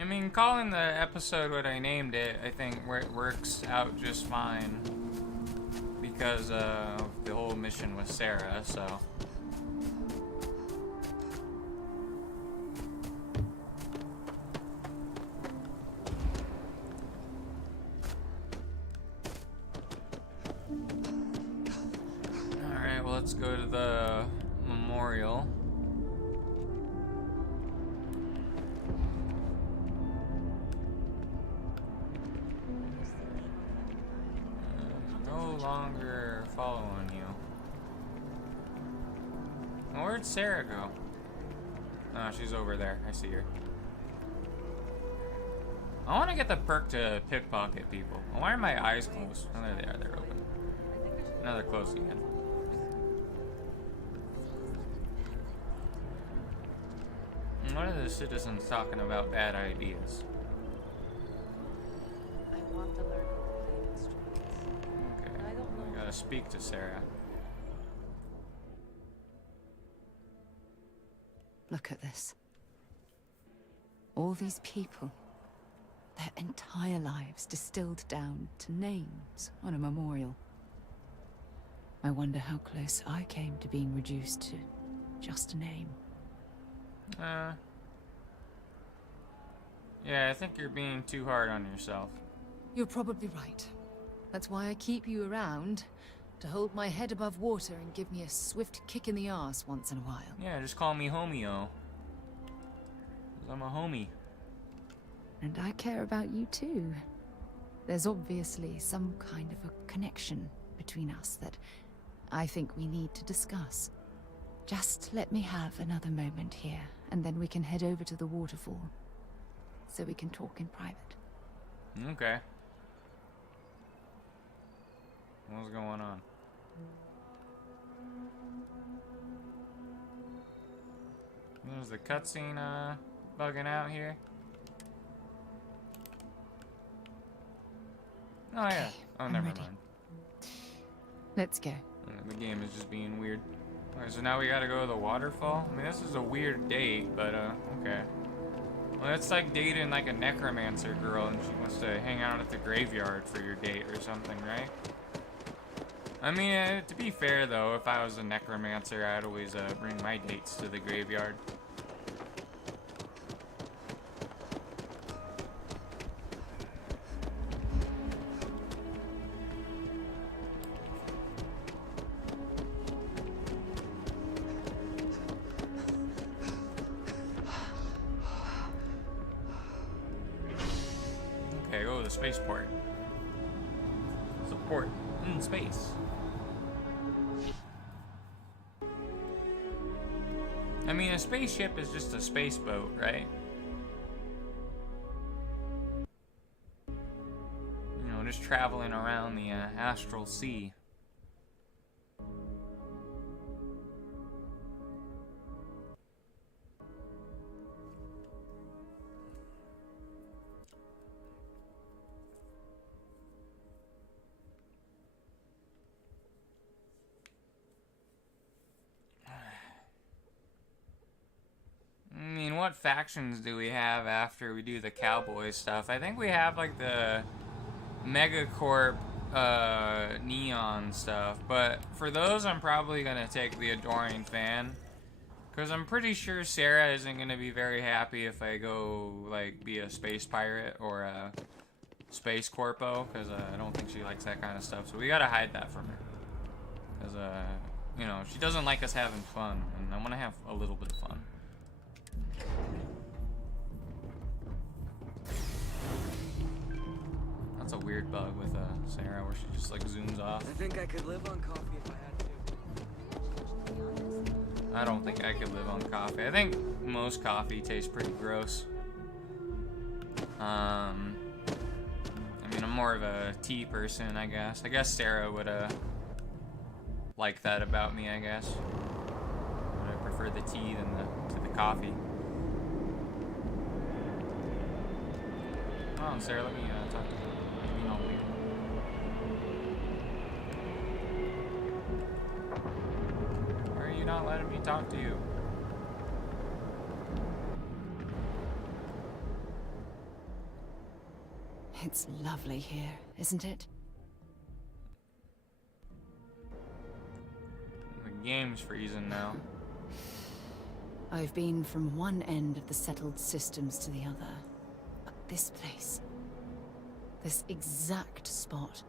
I mean, calling the episode what I named it, I think works out just fine. Because of the whole mission with Sarah, so... Alright, well, let's go to the memorial. No longer following you. Oh, where'd Sarah go? Oh, she's over there. I see her. I want to get the perk to pickpocket people. Why are my eyes closed? Oh, there they are. They're open. Now they're closed again. And what are the citizens talking about bad ideas? I want to learn how to play instruments. Okay, I don't know. we gotta speak to Sarah. Look at this. All these people. Their entire lives distilled down to names on a memorial. I wonder how close I came to being reduced to just a name. Yeah, I think you're being too hard on yourself. You're probably right. That's why I keep you around, To hold my head above water and give me a swift kick in the arse once in a while. Yeah, just call me Homeo. 'Cause I'm a homie. And I care about you too. There's obviously some kind of a connection between us that I think we need to discuss. Just let me have another moment here, and then we can head over to the waterfall, so we can talk in private. Okay. What's going on? There's the cutscene bugging out here. Oh yeah. Oh, I'm never ready. mind. Let's go. The game is just being weird. Alright, so now we gotta go to the waterfall? I mean, this is a weird date, but, okay. Well, it's like dating, like, a necromancer girl, and she wants to hang out at the graveyard for your date or something, right? I mean, to be fair, though, if I was a necromancer, I'd always, bring my dates to the graveyard. Okay, go to the spaceport. It's a port in space. I mean, a spaceship is just a space boat, right? You know, just traveling around the astral sea. I mean, what factions do we have after we do the cowboy stuff? I think we have, like, the Megacorp, Neon stuff. But for those, I'm probably gonna take the Adoring Fan. Because I'm pretty sure Sarah isn't gonna be very happy if I go, like, be a space pirate or a space corpo. Because I don't think she likes that kind of stuff. So we gotta hide that from her. Because, you know, she doesn't like us having fun. And I want to have a little bit of fun. That's a weird bug with Sarah where she just like zooms off. I think I could live on coffee if I had to. I don't think I could live on coffee. I think most coffee tastes pretty gross. I mean, I'm more of a tea person, I guess. I guess Sarah would like that about me, I guess. But I prefer the tea to the coffee. Come on, Sarah, let me talk to you. You know, why are you not letting me talk to you? It's lovely here, isn't it? The game's freezing now. I've been from one end of the settled systems to the other. But this place, this exact spot,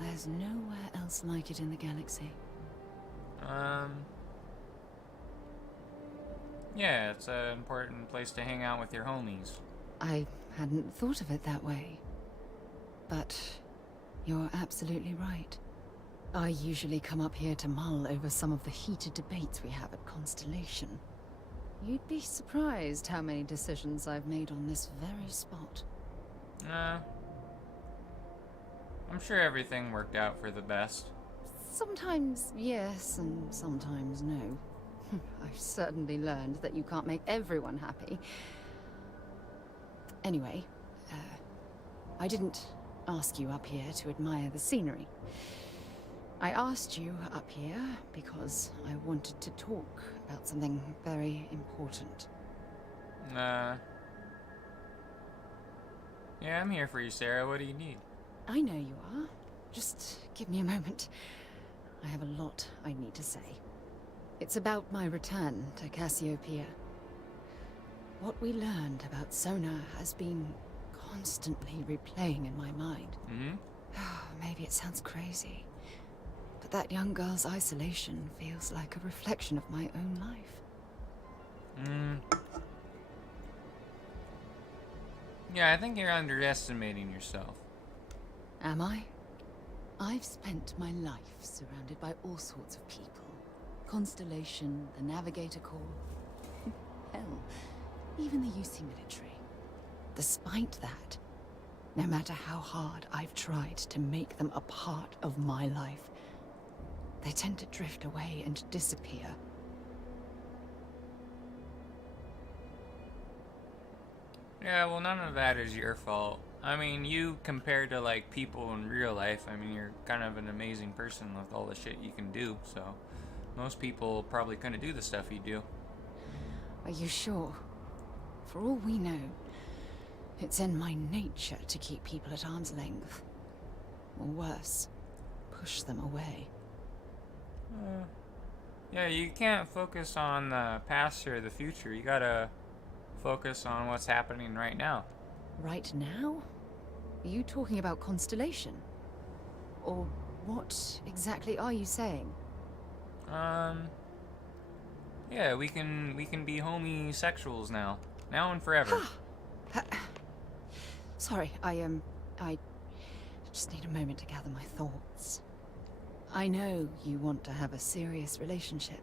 there's nowhere else like it in the galaxy. Yeah, it's an important place to hang out with your homies. I hadn't thought of it that way. But you're absolutely right. I usually come up here to mull over some of the heated debates we have at Constellation. You'd be surprised how many decisions I've made on this very spot. I'm sure everything worked out for the best. Sometimes yes, and sometimes no. I've certainly learned that you can't make everyone happy. Anyway, I didn't ask you up here to admire the scenery. I asked you up here because I wanted to talk about something very important. Yeah, I'm here for you, Sarah. What do you need? I know you are. Just give me a moment. I have a lot I need to say. It's about my return to Cassiopeia. What we learned about Sona has been constantly replaying in my mind. Mm-hmm. Maybe it sounds crazy, But that young girl's isolation feels like a reflection of my own life. Yeah, I think you're underestimating yourself. Am I? I've spent my life surrounded by all sorts of people. Constellation, the Navigator Corps. Hell, even the UC military. Despite that, no matter how hard I've tried to make them a part of my life, they tend to drift away and disappear. Yeah, well, none of that is your fault. I mean, you compared to, like, people in real life, I mean, you're kind of an amazing person with all the shit you can do, so most people probably couldn't do the stuff you do. Are you sure? For all we know, it's in my nature to keep people at arm's length. Or worse, push them away. Yeah, you can't focus on the past or the future. You gotta focus on what's happening right now. Right now? Are you talking about Constellation? Or what exactly are you saying? Yeah, we can be homosexuals now. Now and forever. Sorry, I just need a moment to gather my thoughts. I know you want to have a serious relationship.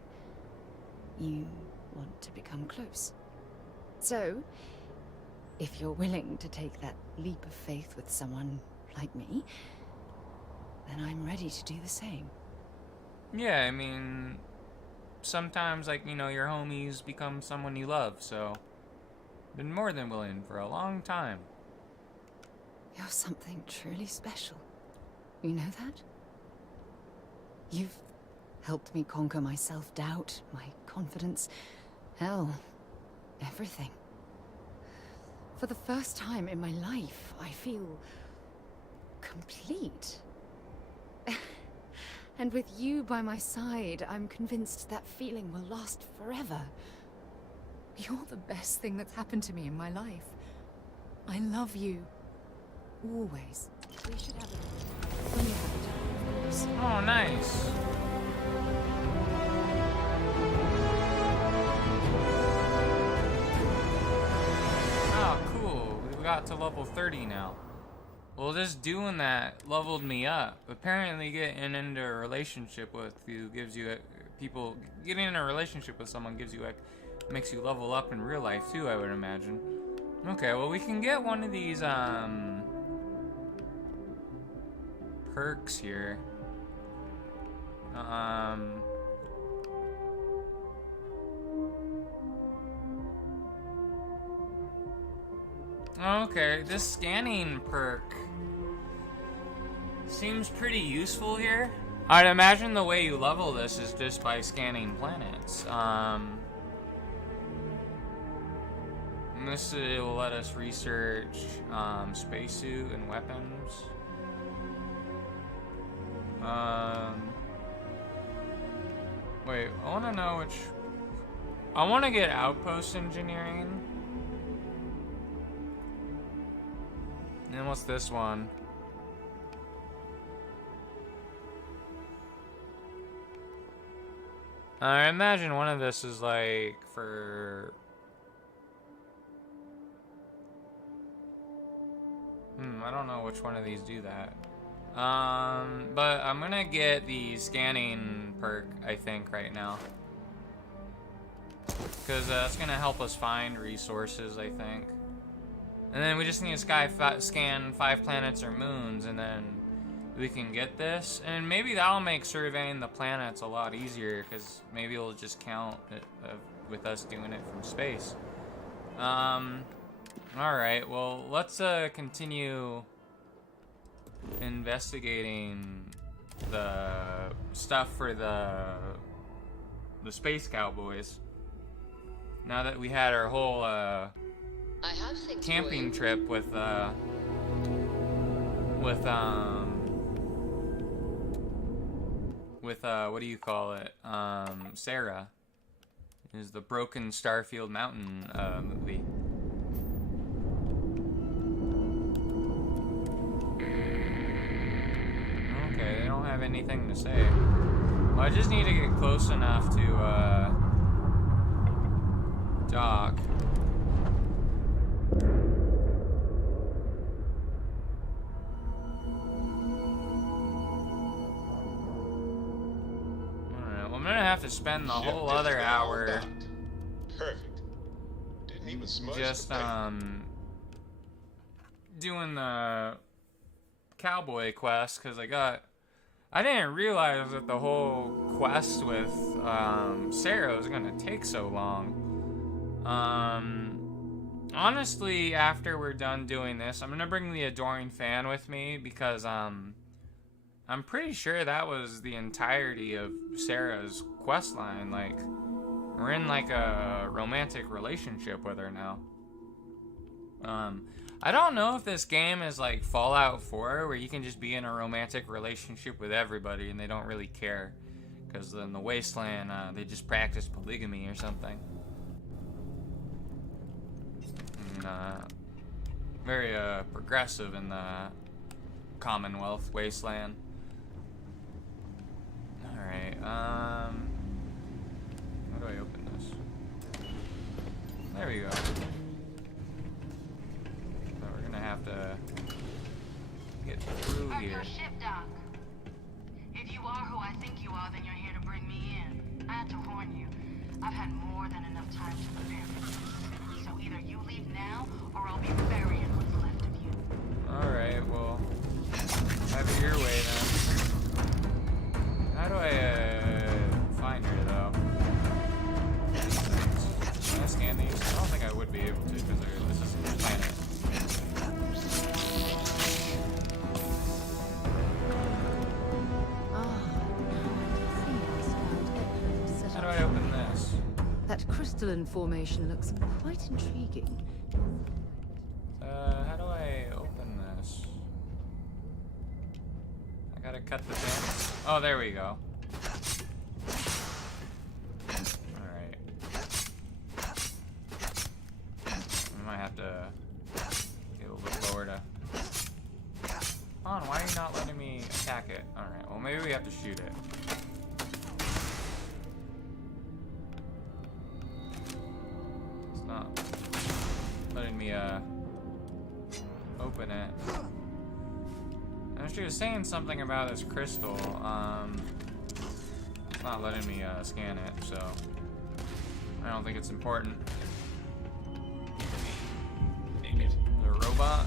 You want to become close. So, if you're willing to take that leap of faith with someone like me, then I'm ready to do the same. Yeah, I mean, sometimes, like, you know, your homies become someone you love, so been more than willing for a long time. You're something truly special. You know that? You've helped me conquer my self-doubt, my confidence, hell, everything. For the first time in my life, I feel complete. And with you by my side, I'm convinced that feeling will last forever. You're the best thing that's happened to me in my life. I love you. Always. We should have it when you have it, of course. Oh, nice. Oh, cool. We got to level 30 now. Well, just doing that leveled me up. Apparently getting into a relationship with you gives you getting in a relationship with someone gives you makes you level up in real life too, I would imagine. Okay, well, we can get one of these perks here. Okay, this scanning perk seems pretty useful here. I'd imagine the way you level this is just by scanning planets. And this will let us research spacesuit and weapons. Wait, I want to know which... I want to get outpost engineering. And what's this one? I imagine one of this is like for... I don't know which one of these do that. But I'm gonna get the scanning perk, I think, right now. Because that's gonna help us find resources, I think. And then we just need to scan 5 planets or moons, and then we can get this. And maybe that'll make surveying the planets a lot easier, because maybe it'll just count it, with us doing it from space. Alright, well, let's continue investigating the stuff for the space cowboys. Now that we had our whole camping trip with what do you call it? Sarah. Is the Broke-Starfield Mountain movie. Okay, they don't don't have anything to say. Well, I just need to get close enough to, Doc. Alright, well, I'm gonna have to spend the whole other hour Perfect. Didn't even smudge just, the paint. doing the cowboy quest, because I didn't realize that the whole quest with Sarah was gonna take so long. Honestly, after we're done doing this, I'm gonna bring the Adoring Fan with me, because I'm pretty sure that was the entirety of Sarah's quest line. Like, we're in like a romantic relationship with her now. I don't know if this game is like Fallout 4, where you can just be in a romantic relationship with everybody and they don't really care. Because in the Wasteland, they just practice polygamy or something. And, very progressive in the Commonwealth Wasteland. Alright, how do I open this? There we go. Have to get through here. Your ship, Doc. If you are who I think you are, then you're here to bring me in. I had to warn you. I've had more than enough time to prepare for this. So either you leave now, or I'll be burying what's left of you. Alright, well, have it your way then. How do I find her though? Can I scan these? I don't think I would be able to, because this is a planet. How do I open this? That crystalline formation looks quite intriguing. How do I open this? I gotta cut the pins. Oh, there we go. Alright. I might have to get a little bit lower to... Come on, why are you not letting me attack it? Alright, well maybe we have to shoot it. It's not letting me, open it. And she was saying something about this crystal. It's not letting me scan it, so I don't think it's important. The robot.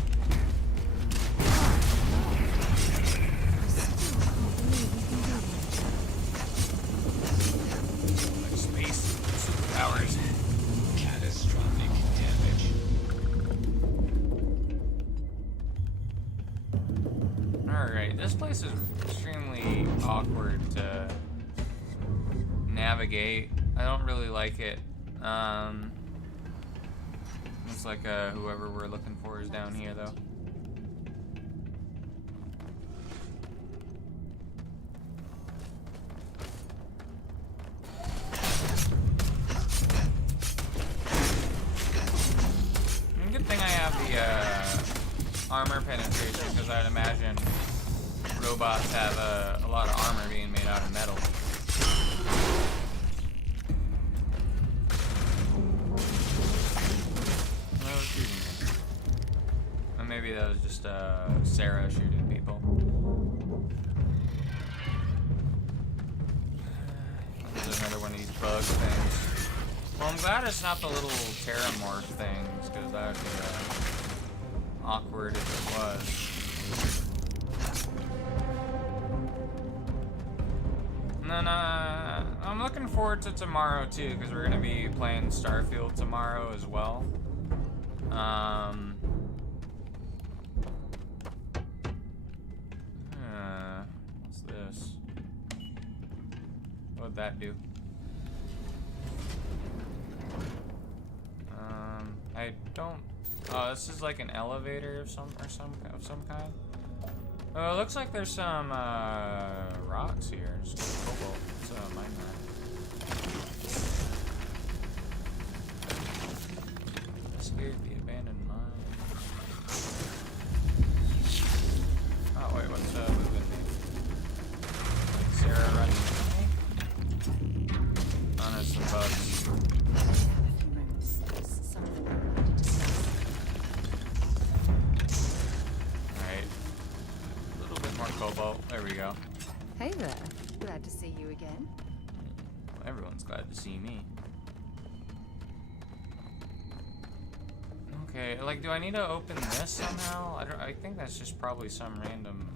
Like space superpowers. Catastrophic damage. Alright, this place is extremely awkward to navigate. I don't really like it. Looks like whoever we're looking for is down here though. Good thing I have the armor penetration, because I'd imagine robots have a lot of armor being made out of metal. No shooting me. Or maybe that was just Sarah shooting people. There's another one of these bug things. Well, I'm glad it's not the little terramorph things, because that would be awkward if it was. And then, I'm looking forward to tomorrow, too, because we're going to be playing Starfield tomorrow as well. What's this? What would that do? I don't. Oh, this is like an elevator of some kind. Oh, it looks like there's some rocks here. Just cobalt. It's a mine mine. Scared the abandoned mine. Oh wait, what's moving me? there we go. Hey there. Glad to see you again. Well, everyone's glad to see me. Okay, like, do I need to open this somehow? I think that's just probably some random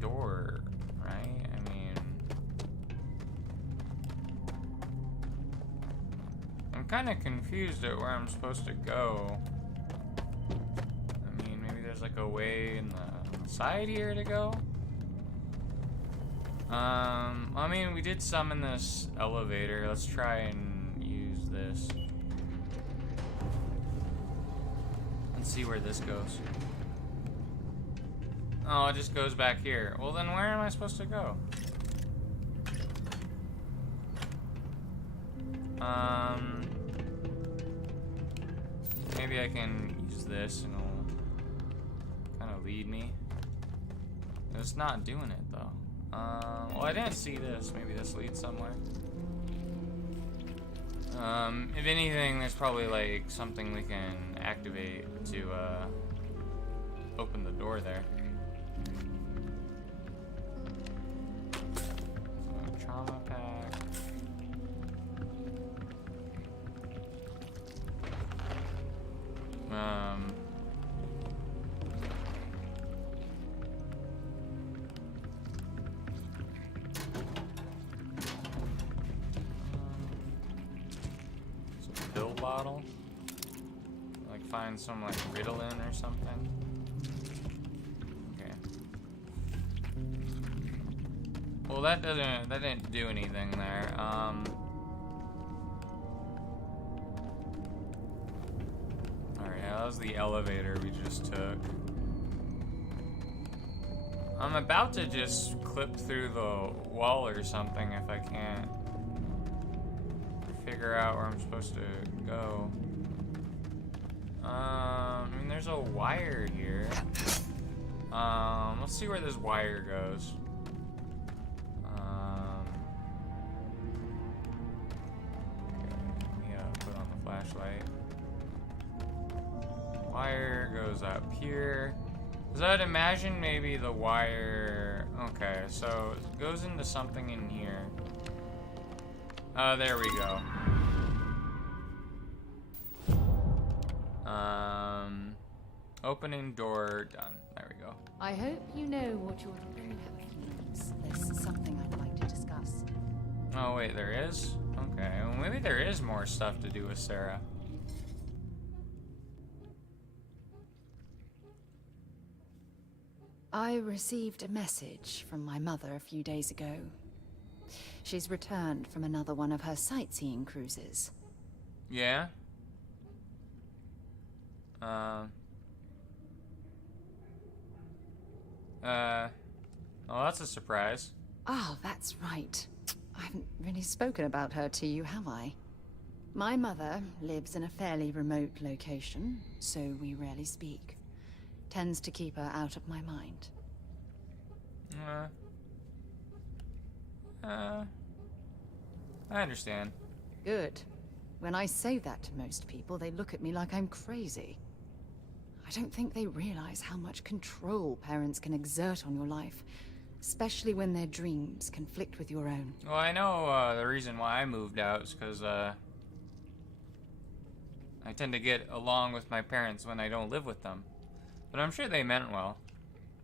door, right? I mean, I'm kind of confused at where I'm supposed to go. I mean, maybe there's like a way in the side here to go. I mean, we did summon this elevator. Let's try and use this. Let's see where this goes. Oh, it just goes back here. Well, then where am I supposed to go? Maybe I can use this and it'll kind of lead me. It's not doing it though. Well, I didn't see this. Maybe this leads somewhere. If anything, there's probably like something we can activate to open the door there. So, trauma pack. Pill bottle. Like find some like Ritalin or something. Okay. Well, that didn't do anything there. Alright, that was the elevator we just took. I'm about to just clip through the wall or something if I can't figure out where I'm supposed to go. I mean, there's a wire here. Let's see where this wire goes. Okay, let me put on the flashlight. Wire goes up here. So I'd imagine maybe the wire... Okay, so it goes into something in here. There we go. Opening door done. There we go. I hope you know what you're doing. There's something I'd like to discuss. Oh wait, there is? Okay, well maybe there is more stuff to do with Sarah. I received a message from my mother a few days ago. She's returned from another one of her cruises. Yeah? Oh, that's a surprise. Oh, that's right. I haven't really spoken about her to you, have I? My mother lives in a fairly remote location, so we rarely speak. Tends to keep her out of my mind. I understand. Good. When I say that to most people, they look at me like I'm crazy. I don't think they realize how much control parents can exert on your life, especially when their dreams conflict with your own. Well, I know the reason why I moved out is because I tend to get along with my parents when I don't live with them. But I'm sure they meant well.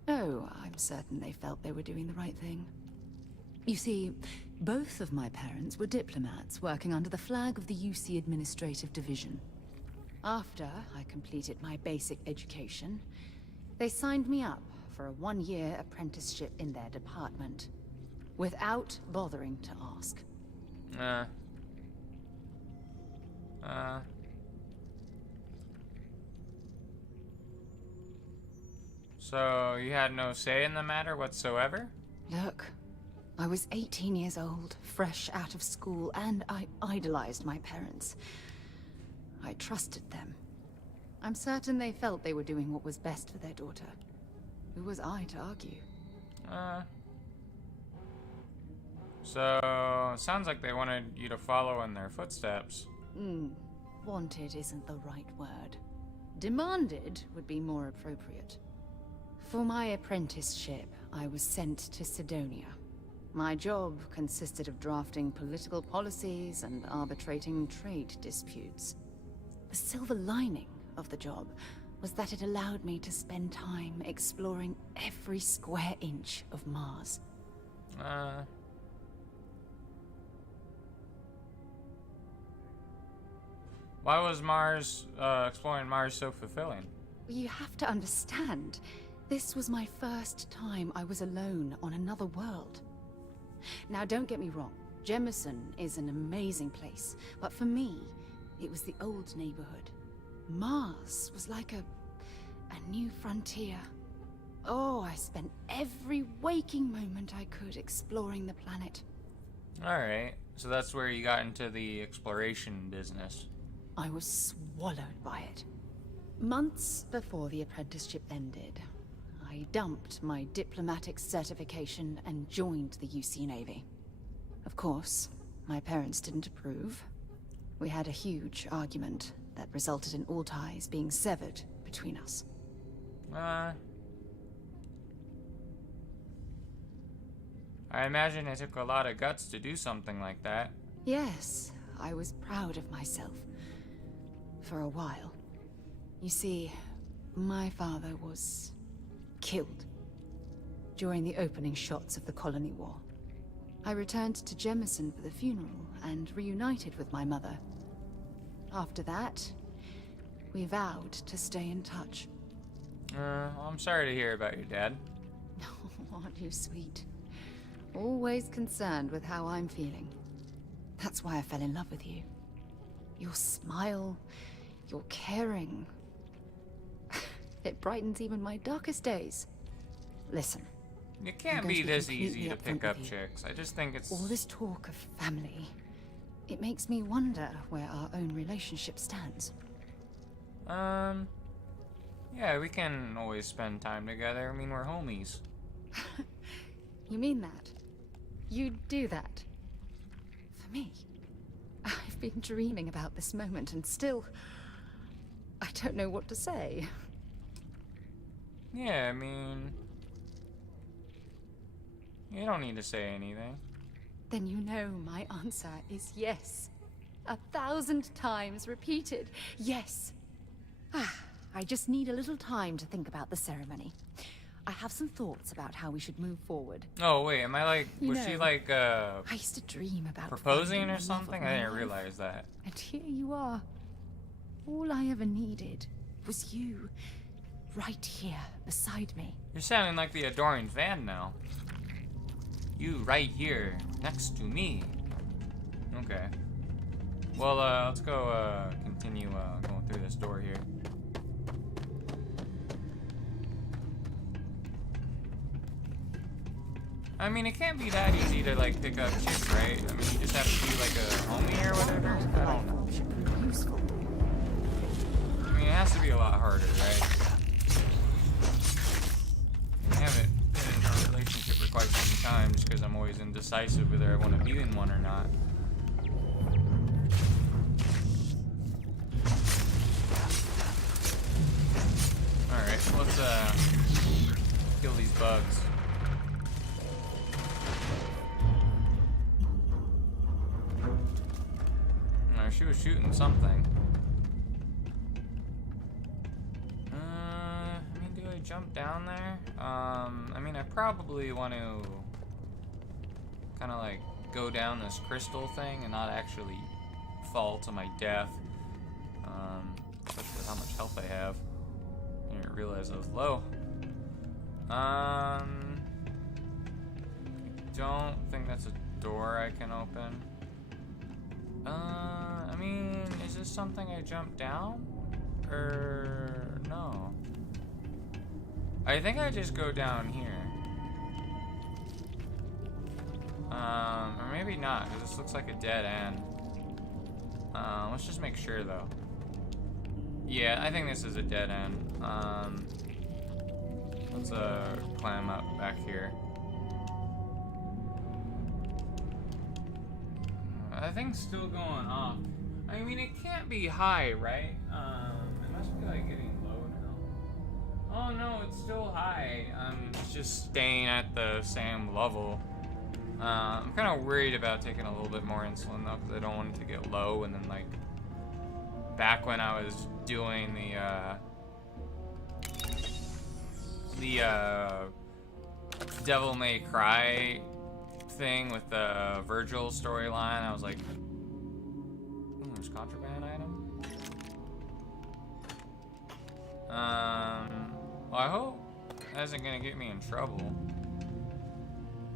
Oh, I'm certain they felt they were doing the right thing. You see, both of my parents were diplomats working under the flag of the UC Administrative Division. After I completed my basic education, they signed me up for a one-year apprenticeship in their department, without bothering to ask. So you had no say in the matter whatsoever? Look, I was 18 years old, fresh out of school, and I idolized my parents. I trusted them. I'm certain they felt they were doing what was best for their daughter. Who was I to argue? So, sounds like they wanted you to follow in their footsteps. Wanted isn't the right word. Demanded would be more appropriate. For my apprenticeship, I was sent to Sidonia. My job consisted of drafting political policies and arbitrating trade disputes. The silver lining of the job was that it allowed me to spend time exploring every square inch of Mars. Why was exploring Mars so fulfilling? You have to understand, this was my first time I was alone on another world. Now, don't get me wrong, Jemison is an amazing place, but for me, it was the old neighborhood. Mars was like a new frontier. Oh, I spent every waking moment I could exploring the planet. Alright, so that's where you got into the exploration business. I was swallowed by it. Months before the apprenticeship ended, I dumped my diplomatic certification and joined the UC Navy. Of course, my parents didn't approve. We had a huge argument that resulted in all ties being severed between us. I imagine it took a lot of guts to do something like that. Yes, I was proud of myself. For a while. You see, my father was killed during the opening shots of the Colony War. I returned to Jemison for the funeral and reunited with my mother. After that, we vowed to stay in touch. I'm sorry to hear about your dad. Aren't you sweet? Always concerned with how I'm feeling. That's why I fell in love with you. Your smile, your caring. It brightens even my darkest days. Listen. It can't be this easy to pick up chicks. I just think it's... All this talk of family, it makes me wonder where our own relationship stands. Yeah, we can always spend time together. I mean, we're homies. You mean that? You'd do that? For me? I've been dreaming about this moment and still... I don't know what to say. Yeah, I mean... You don't need to say anything. Then you know my answer is yes. 1,000 times repeated. Yes. I just need a little time to think about the ceremony. I have some thoughts about how we should move forward. Oh, wait, am I like... Was she like, I used to dream about proposing or something? I didn't realize that. And here you are. All I ever needed was you. Right here, beside me. You're sounding like the adoring fan now. You right here, next to me. Okay. Well, let's go, continue, going through this door here. I mean, it can't be that easy to, like, pick up chicks, right? I mean, you just have to be, like, a homie or whatever? I don't know. I mean, it has to be a lot harder, right? I haven't been in a relationship for quite some time just because I'm always indecisive whether I want to be in one or not. Alright, let's, kill these bugs. She was shooting something. I mean, do I jump down there? I mean, I probably want to kind of like go down this crystal thing and not actually fall to my death. Especially with how much health I have. I didn't realize I was low. Don't think that's a door I can open. I mean, is this something I jump down? Or no? I think I just go down here. Or maybe not, because this looks like a dead end. Let's just make sure though. Yeah, I think this is a dead end. Let's climb up back here. That thing's still going off. I mean, it can't be high, right? It must be like getting low now. Oh Oh no, it's still high. It's just staying at the same level. I'm kind of worried about taking a little bit more insulin though, because I don't want it to get low. And then like back when I was doing the Devil May Cry thing with the Virgil storyline, I was like, there's contraband item. Well, I hope that isn't gonna get me in trouble.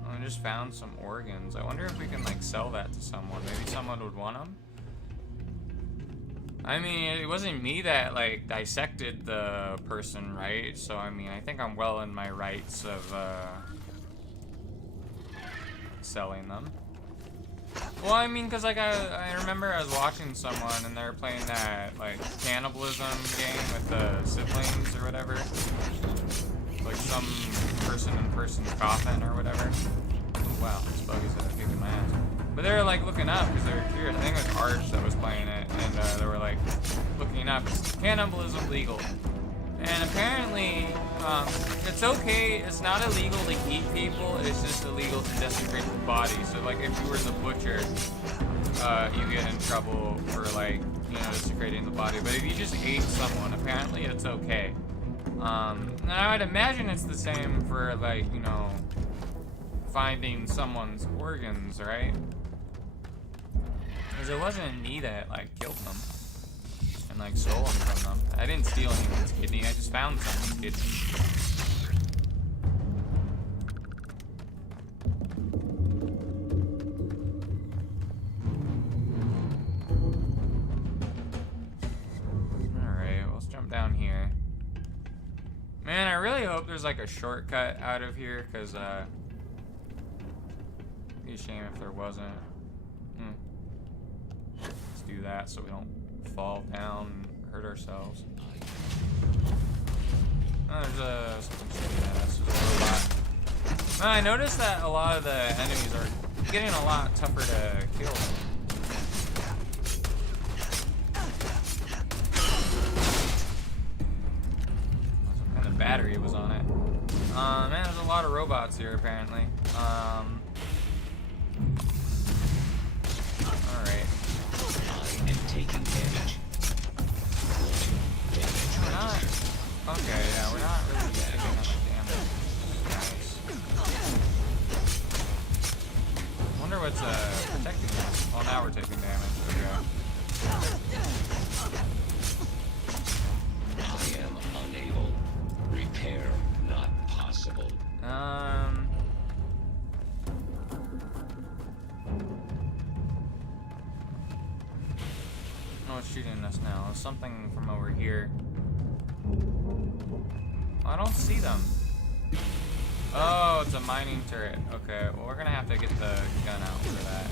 I just found some organs. I wonder if we can like sell that to someone. Maybe someone would want them. I mean, it wasn't me that like dissected the person, right? So I mean, I think I'm well in my rights of selling them. Well, I mean, cause like I remember I was watching someone and they were playing that like cannibalism game with the siblings or whatever, like some person-in-person coffin or whatever. Wow, this buggy's kicking my ass. But they were like looking up because they were curious. I think it was Arch that was playing it, and they were like looking up. Is cannibalism legal? And apparently, it's okay. It's not illegal to eat people. It's just illegal to desecrate the body. So like, if you were the butcher, you get in trouble for like, you know, desecrating the body. But if you just ate someone, apparently it's okay. And I would imagine it's the same for like, you know, finding someone's organs, right? Because it wasn't me that like killed them and like stole them from them. I didn't steal anyone's kidney. I just found someone's kidney. All right, let's jump down here. Man, I really hope there's like a shortcut out of here, because it'd be a shame if there wasn't. Let's do that so we don't fall down and hurt ourselves. Oh, there's something shitty. That's just a robot. Man, I noticed that a lot of the enemies are getting a lot tougher to kill. Battery was on it. Man, there's a lot of robots here apparently. Alright. I am taking damage. We're not. Okay, yeah, we're not really taking that much damage. Nice. Wonder what's protecting us. Oh, now we're taking damage. Okay. I am unable. Repair not possible. Oh, it's shooting us now. There's something from over here. I don't see them. Oh, it's a mining turret. Okay, well, we're gonna have to get the gun out for that.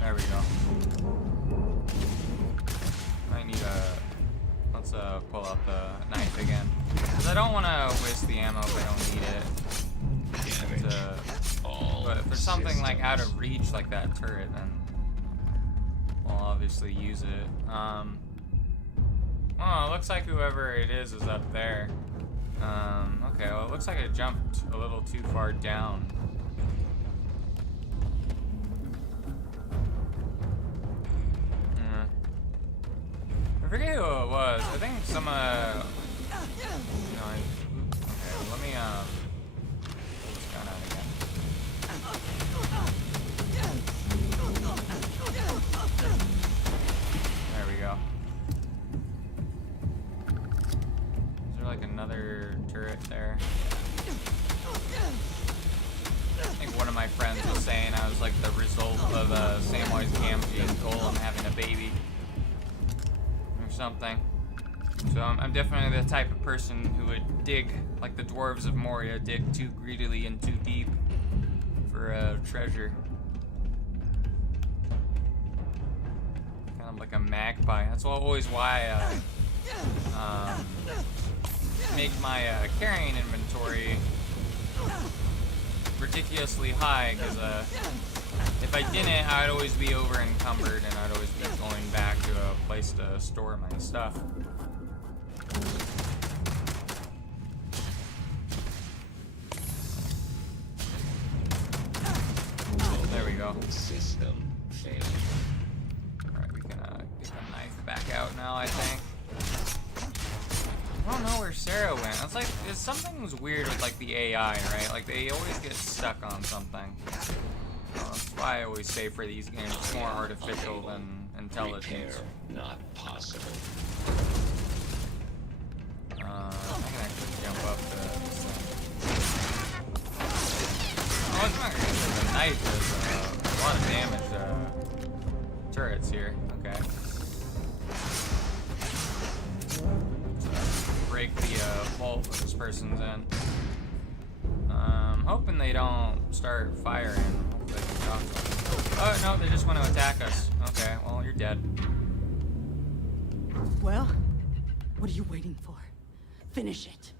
There we go. I need let's pull out the knife again. Because I don't want to waste the ammo if I don't need it. But if there's something like out of reach like that turret, then we'll obviously use it. Oh, it looks like whoever it is up there. Okay, well it looks like I jumped a little too far down. I forget who it was. I think some, okay, let me, pull this gun out again. There we go. Is there like another turret there? I think one of my friends was saying I was like the result of Samwise Gamgee and Golem having a baby. Something. So I'm definitely the type of person who would dig, like the dwarves of Moria, dig too greedily and too deep for treasure. Kind of like a magpie. That's always why I make my carrying inventory ridiculously high, because If I didn't, I'd always be over encumbered and I'd always be going back to a place to store my stuff. There we go. System failure. Alright, we can get the knife back out now, I think. I don't know where Sarah went. It's like something was weird with like the AI, right? Like they always get stuck on something. That's why I always say for these games, it's more artificial than intelligence. Repair not possible. I can actually jump up to this thing. Oh, it's not gonna say the knife does a lot of damage to turrets here. Okay. Break the vault that this person's in. Hoping they don't start firing. Hopefully they can drop them. Oh no, they just want to attack us. Okay, well you're dead. Well, what are you waiting for? Finish it.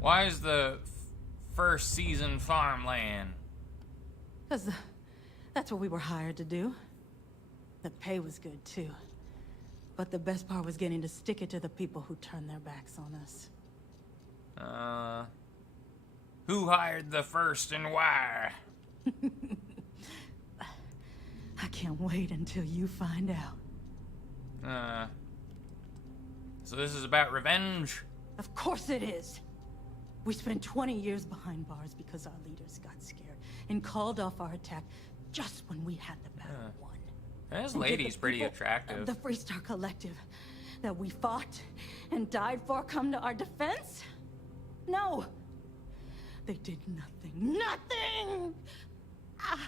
Why is the first season farmland? Because that's what we were hired to do. The pay was good too. But the best part was getting to stick it to the people who turned their backs on us. Who hired the first and why? I can't wait until you find out. So this is about revenge? Of course it is. We spent 20 years behind bars because our leaders got scared and called off our attack just when we had the battle won. This lady's pretty attractive. The Freestar Collective that we fought and died for come to our defense? No. They did nothing. Nothing!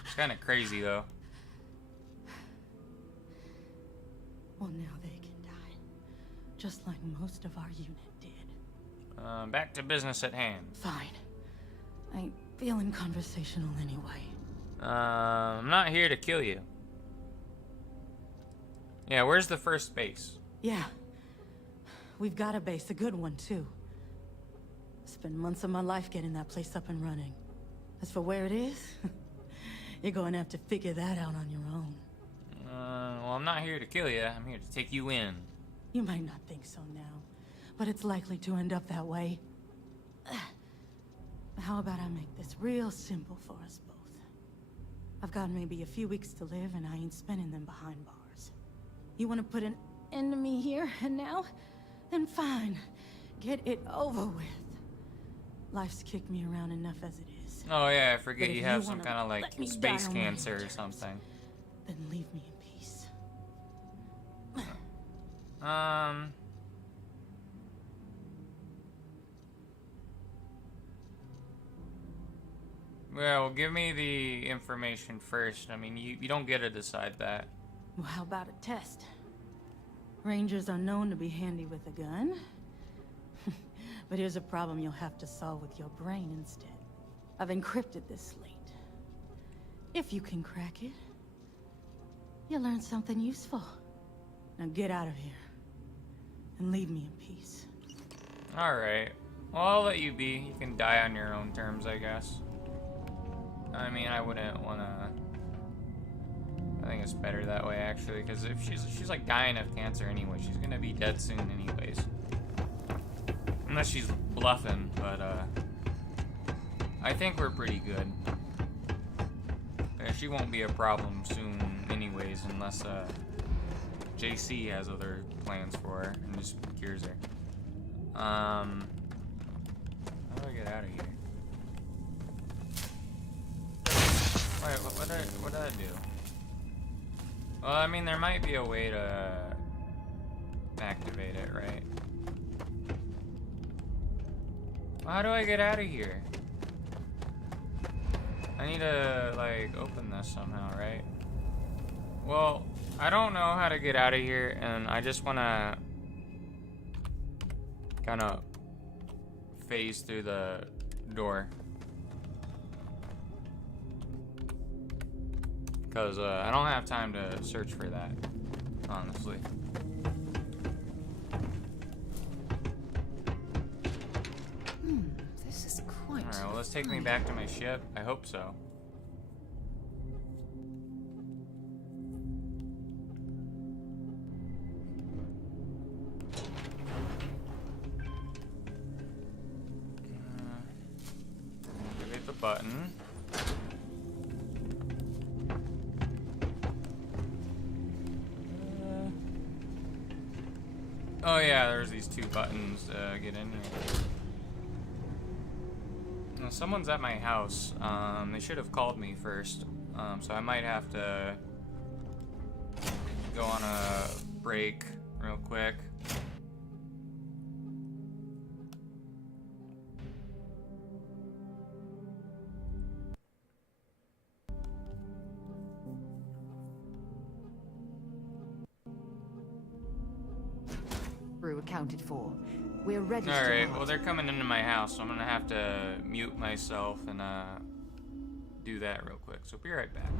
It's kind of crazy, though. Well, now they can die. Just like most of our unit did. Back to business at hand. Fine. I ain't feeling conversational anyway. I'm not here to kill you. Yeah, where's the first base? Yeah. We've got a base, a good one, too. Spent months of my life getting that place up and running. As for where it is, you're going to have to figure that out on your own. Well, I'm not here to kill you. I'm here to take you in. You might not think so now, but it's likely to end up that way. How about I make this real simple for us both? I've got maybe a few weeks to live, and I ain't spending them behind bars. You want to put an end to me here and now? Then fine. Get it over with. Life's kicked me around enough as it is. Oh yeah, I forget But you if have you some wanna kind of like let me space die on my cancer or terms, something. Then leave me in peace. Well, give me the information first. I mean, you don't get to decide that. Well, how about a test? Rangers are known to be handy with a gun. But here's a problem you'll have to solve with your brain instead. I've encrypted this slate. If you can crack it, you'll learn something useful. Now get out of here. And leave me in peace. Alright. Well, I'll let you be. You can die on your own terms, I guess. I mean, I wouldn't want to... I think it's better that way, actually, because if she's like dying of cancer anyway, she's gonna be dead soon anyways. Unless she's bluffing, but I think we're pretty good. She won't be a problem soon anyways, unless JC has other plans for her and just cures her. How do I get out of here? Wait, what did I do? Well, I mean, there might be a way to activate it, right? Well, how do I get out of here? I need to, like, open this somehow, right? Well, I don't know how to get out of here, and I just want to kind of phase through the door. Because I don't have time to search for that, honestly. This is quite Alright, well, let's take me back to my ship? I hope so. Activate the button. Oh yeah, there's these two buttons to get in here. Now, someone's at my house. They should have called me first. So I might have to go on a break real quick. Brew accounted for. We're ready. Alright, well they're coming into my house, so I'm gonna have to mute myself and do that real quick. So be right back.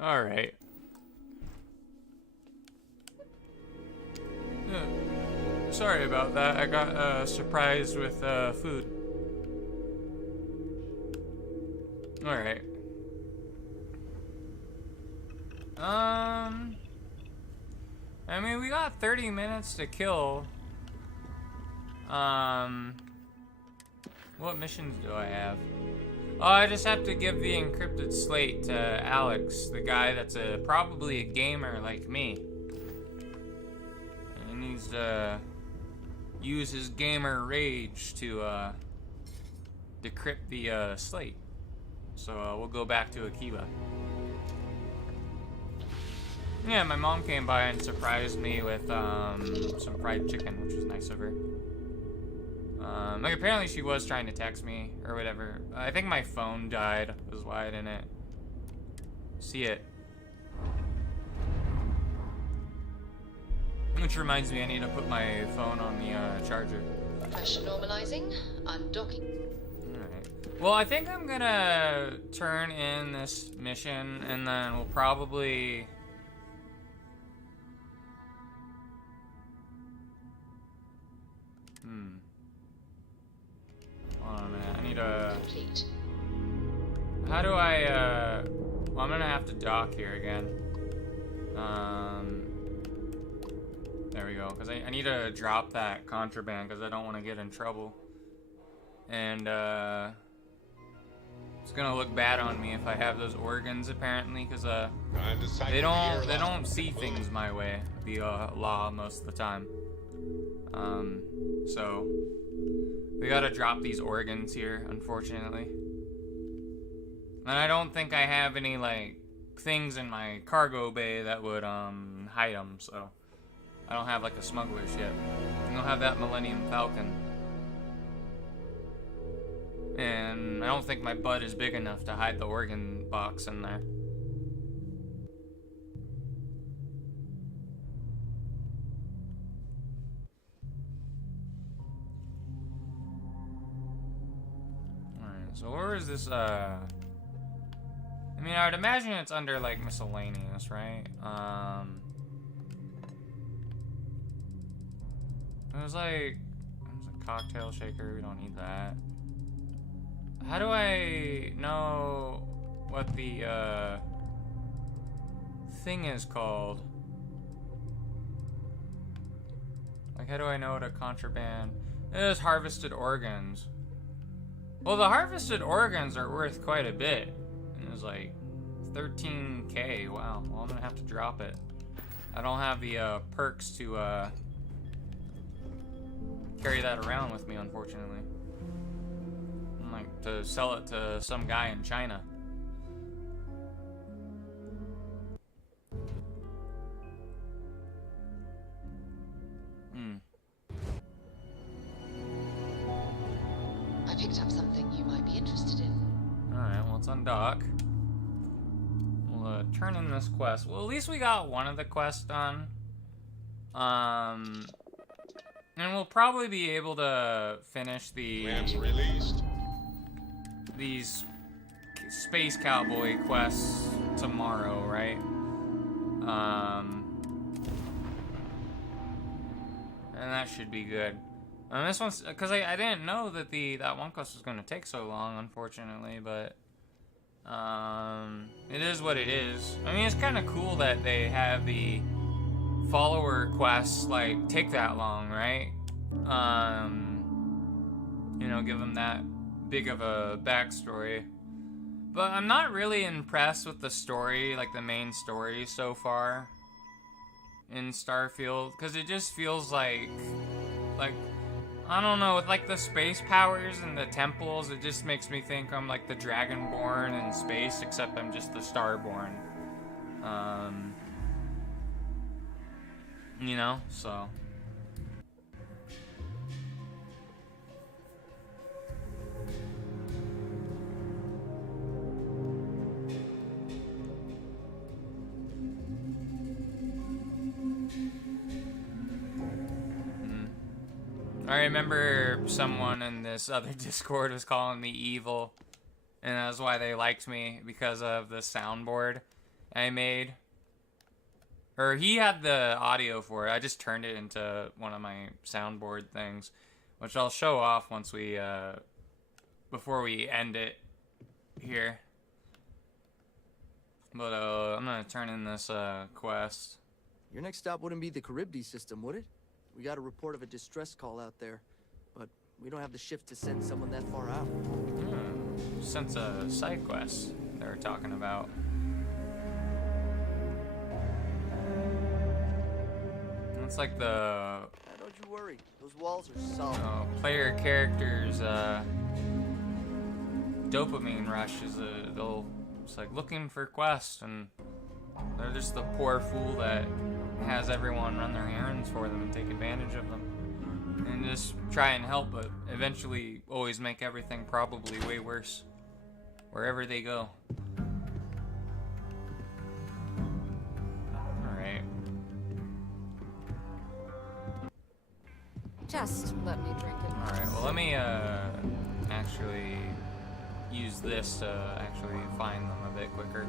Alright. Sorry about that. I got surprised with food. Alright. I mean, we got 30 minutes to kill. What missions do I have? Oh, I just have to give the encrypted slate to Alex, the guy that's probably a gamer like me. And he needs to use his gamer rage to decrypt the slate. So we'll go back to Akiba. Yeah, my mom came by and surprised me with some fried chicken, which was nice of her. Like apparently she was trying to text me or whatever. I think my phone died, was why I didn't see it. Which reminds me, I need to put my phone on the charger. Pressure normalizing. Undocking. Alright. Well, I think I'm gonna turn in this mission and then we'll probably... Hold on a minute, I need to... How do I, well, I'm gonna have to dock here again. There we go, because I need to drop that contraband, because I don't want to get in trouble. And, it's gonna look bad on me if I have those organs, apparently, because, they don't see things my way, the, law, most of the time. So... we gotta drop these organs here, unfortunately. And I don't think I have any, like, things in my cargo bay that would, hide them, so... I don't have, like, a smuggler ship. I don't have that Millennium Falcon. And I don't think my butt is big enough to hide the organ box in there. So where is this, I mean, I would imagine it's under, like, miscellaneous, right? There's a cocktail shaker, we don't need that. How do I know what the, thing is called? Like, how do I know what a contraband... It is harvested organs. Well, the harvested organs are worth quite a bit. And it was like 13k. Wow. Well, I'm gonna have to drop it. I don't have the perks to carry that around with me, unfortunately. I'm like to sell it to some guy in China. I picked up something you might be interested in. Alright, well, let's undock. We'll turn in this quest. Well, at least we got one of the quests done. And we'll probably be able to finish these Space Cowboy quests tomorrow, right? And that should be good. And this one's because I didn't know that that one quest was going to take so long, unfortunately, but it is what it is. I mean, it's kind of cool that they have the follower quests like take that long, right? You know, give them that big of a backstory. But I'm not really impressed with the story, like the main story so far in Starfield, because it just feels like I don't know, with like the space powers and the temples, it just makes me think I'm like the Dragonborn in space, except I'm just the Starborn. You know, so. I remember someone in this other Discord was calling me evil, and that's why they liked me, because of the soundboard. I made. Or he had the audio for it. I just turned it into one of my soundboard things, which I'll show off once we, before we end it here. But, I'm gonna turn in this, quest. Your next stop wouldn't be the Charybdis system, would it? We got a report of a distress call out there, but we don't have the shift to send someone that far out. Since a side quest they were talking about. It's like the Don't you worry, those walls are solid. player characters dopamine rush is it's like looking for quests, and they're just the poor fool that has everyone run their errands for them and take advantage of them and just try and help, but eventually always make everything probably way worse wherever they go. Alright. Just let me drink it. Alright, well let me actually use this to actually find them a bit quicker.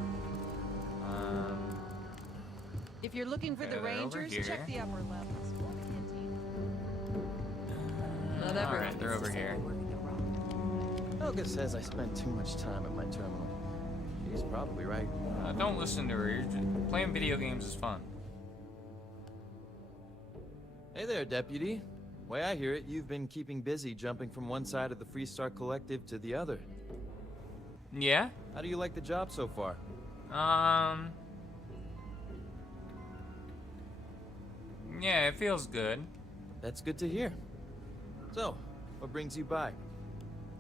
If you're looking for the they're over Rangers, here. check the upper levels. Or the canteen. Alright, they're over here. Helga says I spend too much time at my terminal. She's probably right. Don't listen to her. Playing video games is fun. Hey there, Deputy. Way I hear it, you've been keeping busy jumping from one side of the Freestar Collective to the other. Yeah? How do you like the job so far? Yeah, it feels good. That's good to hear. So, what brings you by?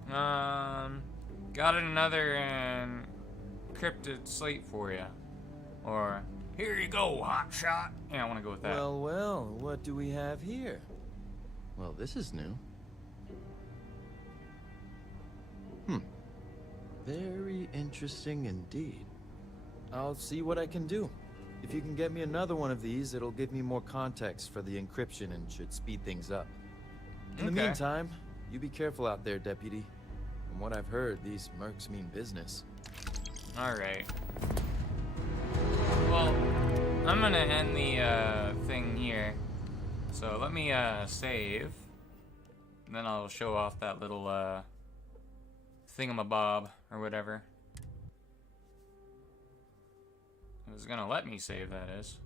Got another encrypted slate for you. Or, here you go, hotshot. Yeah, I want to go with that. Well, well, what do we have here? Well, this is new. Very interesting indeed. I'll see what I can do. If you can get me another one of these, it'll give me more context for the encryption and should speed things up. In the meantime, you be careful out there, Deputy. From what I've heard, these mercs mean business. Alright. Well, I'm gonna end the thing here. So let me save. And then I'll show off that little thingamabob or whatever. It was gonna let me save, that is.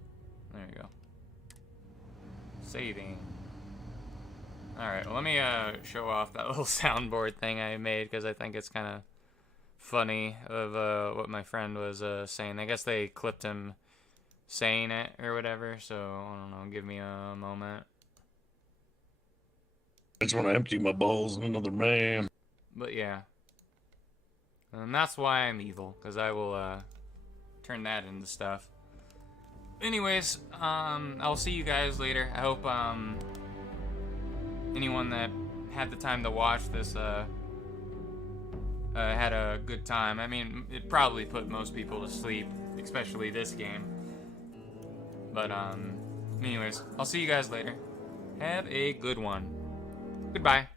There you go. Saving. Alright, well, let me show off that little soundboard thing I made, because I think it's kind of funny of what my friend was saying. I guess they clipped him saying it or whatever, so I don't know, give me a moment. I just want to empty my balls in another man. But yeah. And that's why I'm evil, because I will turn that into stuff. Anyways, I'll see you guys later. I hope anyone that had the time to watch this had a good time. I mean, it probably put most people to sleep, especially this game. But anyways, I'll see you guys later. Have a good one. Goodbye.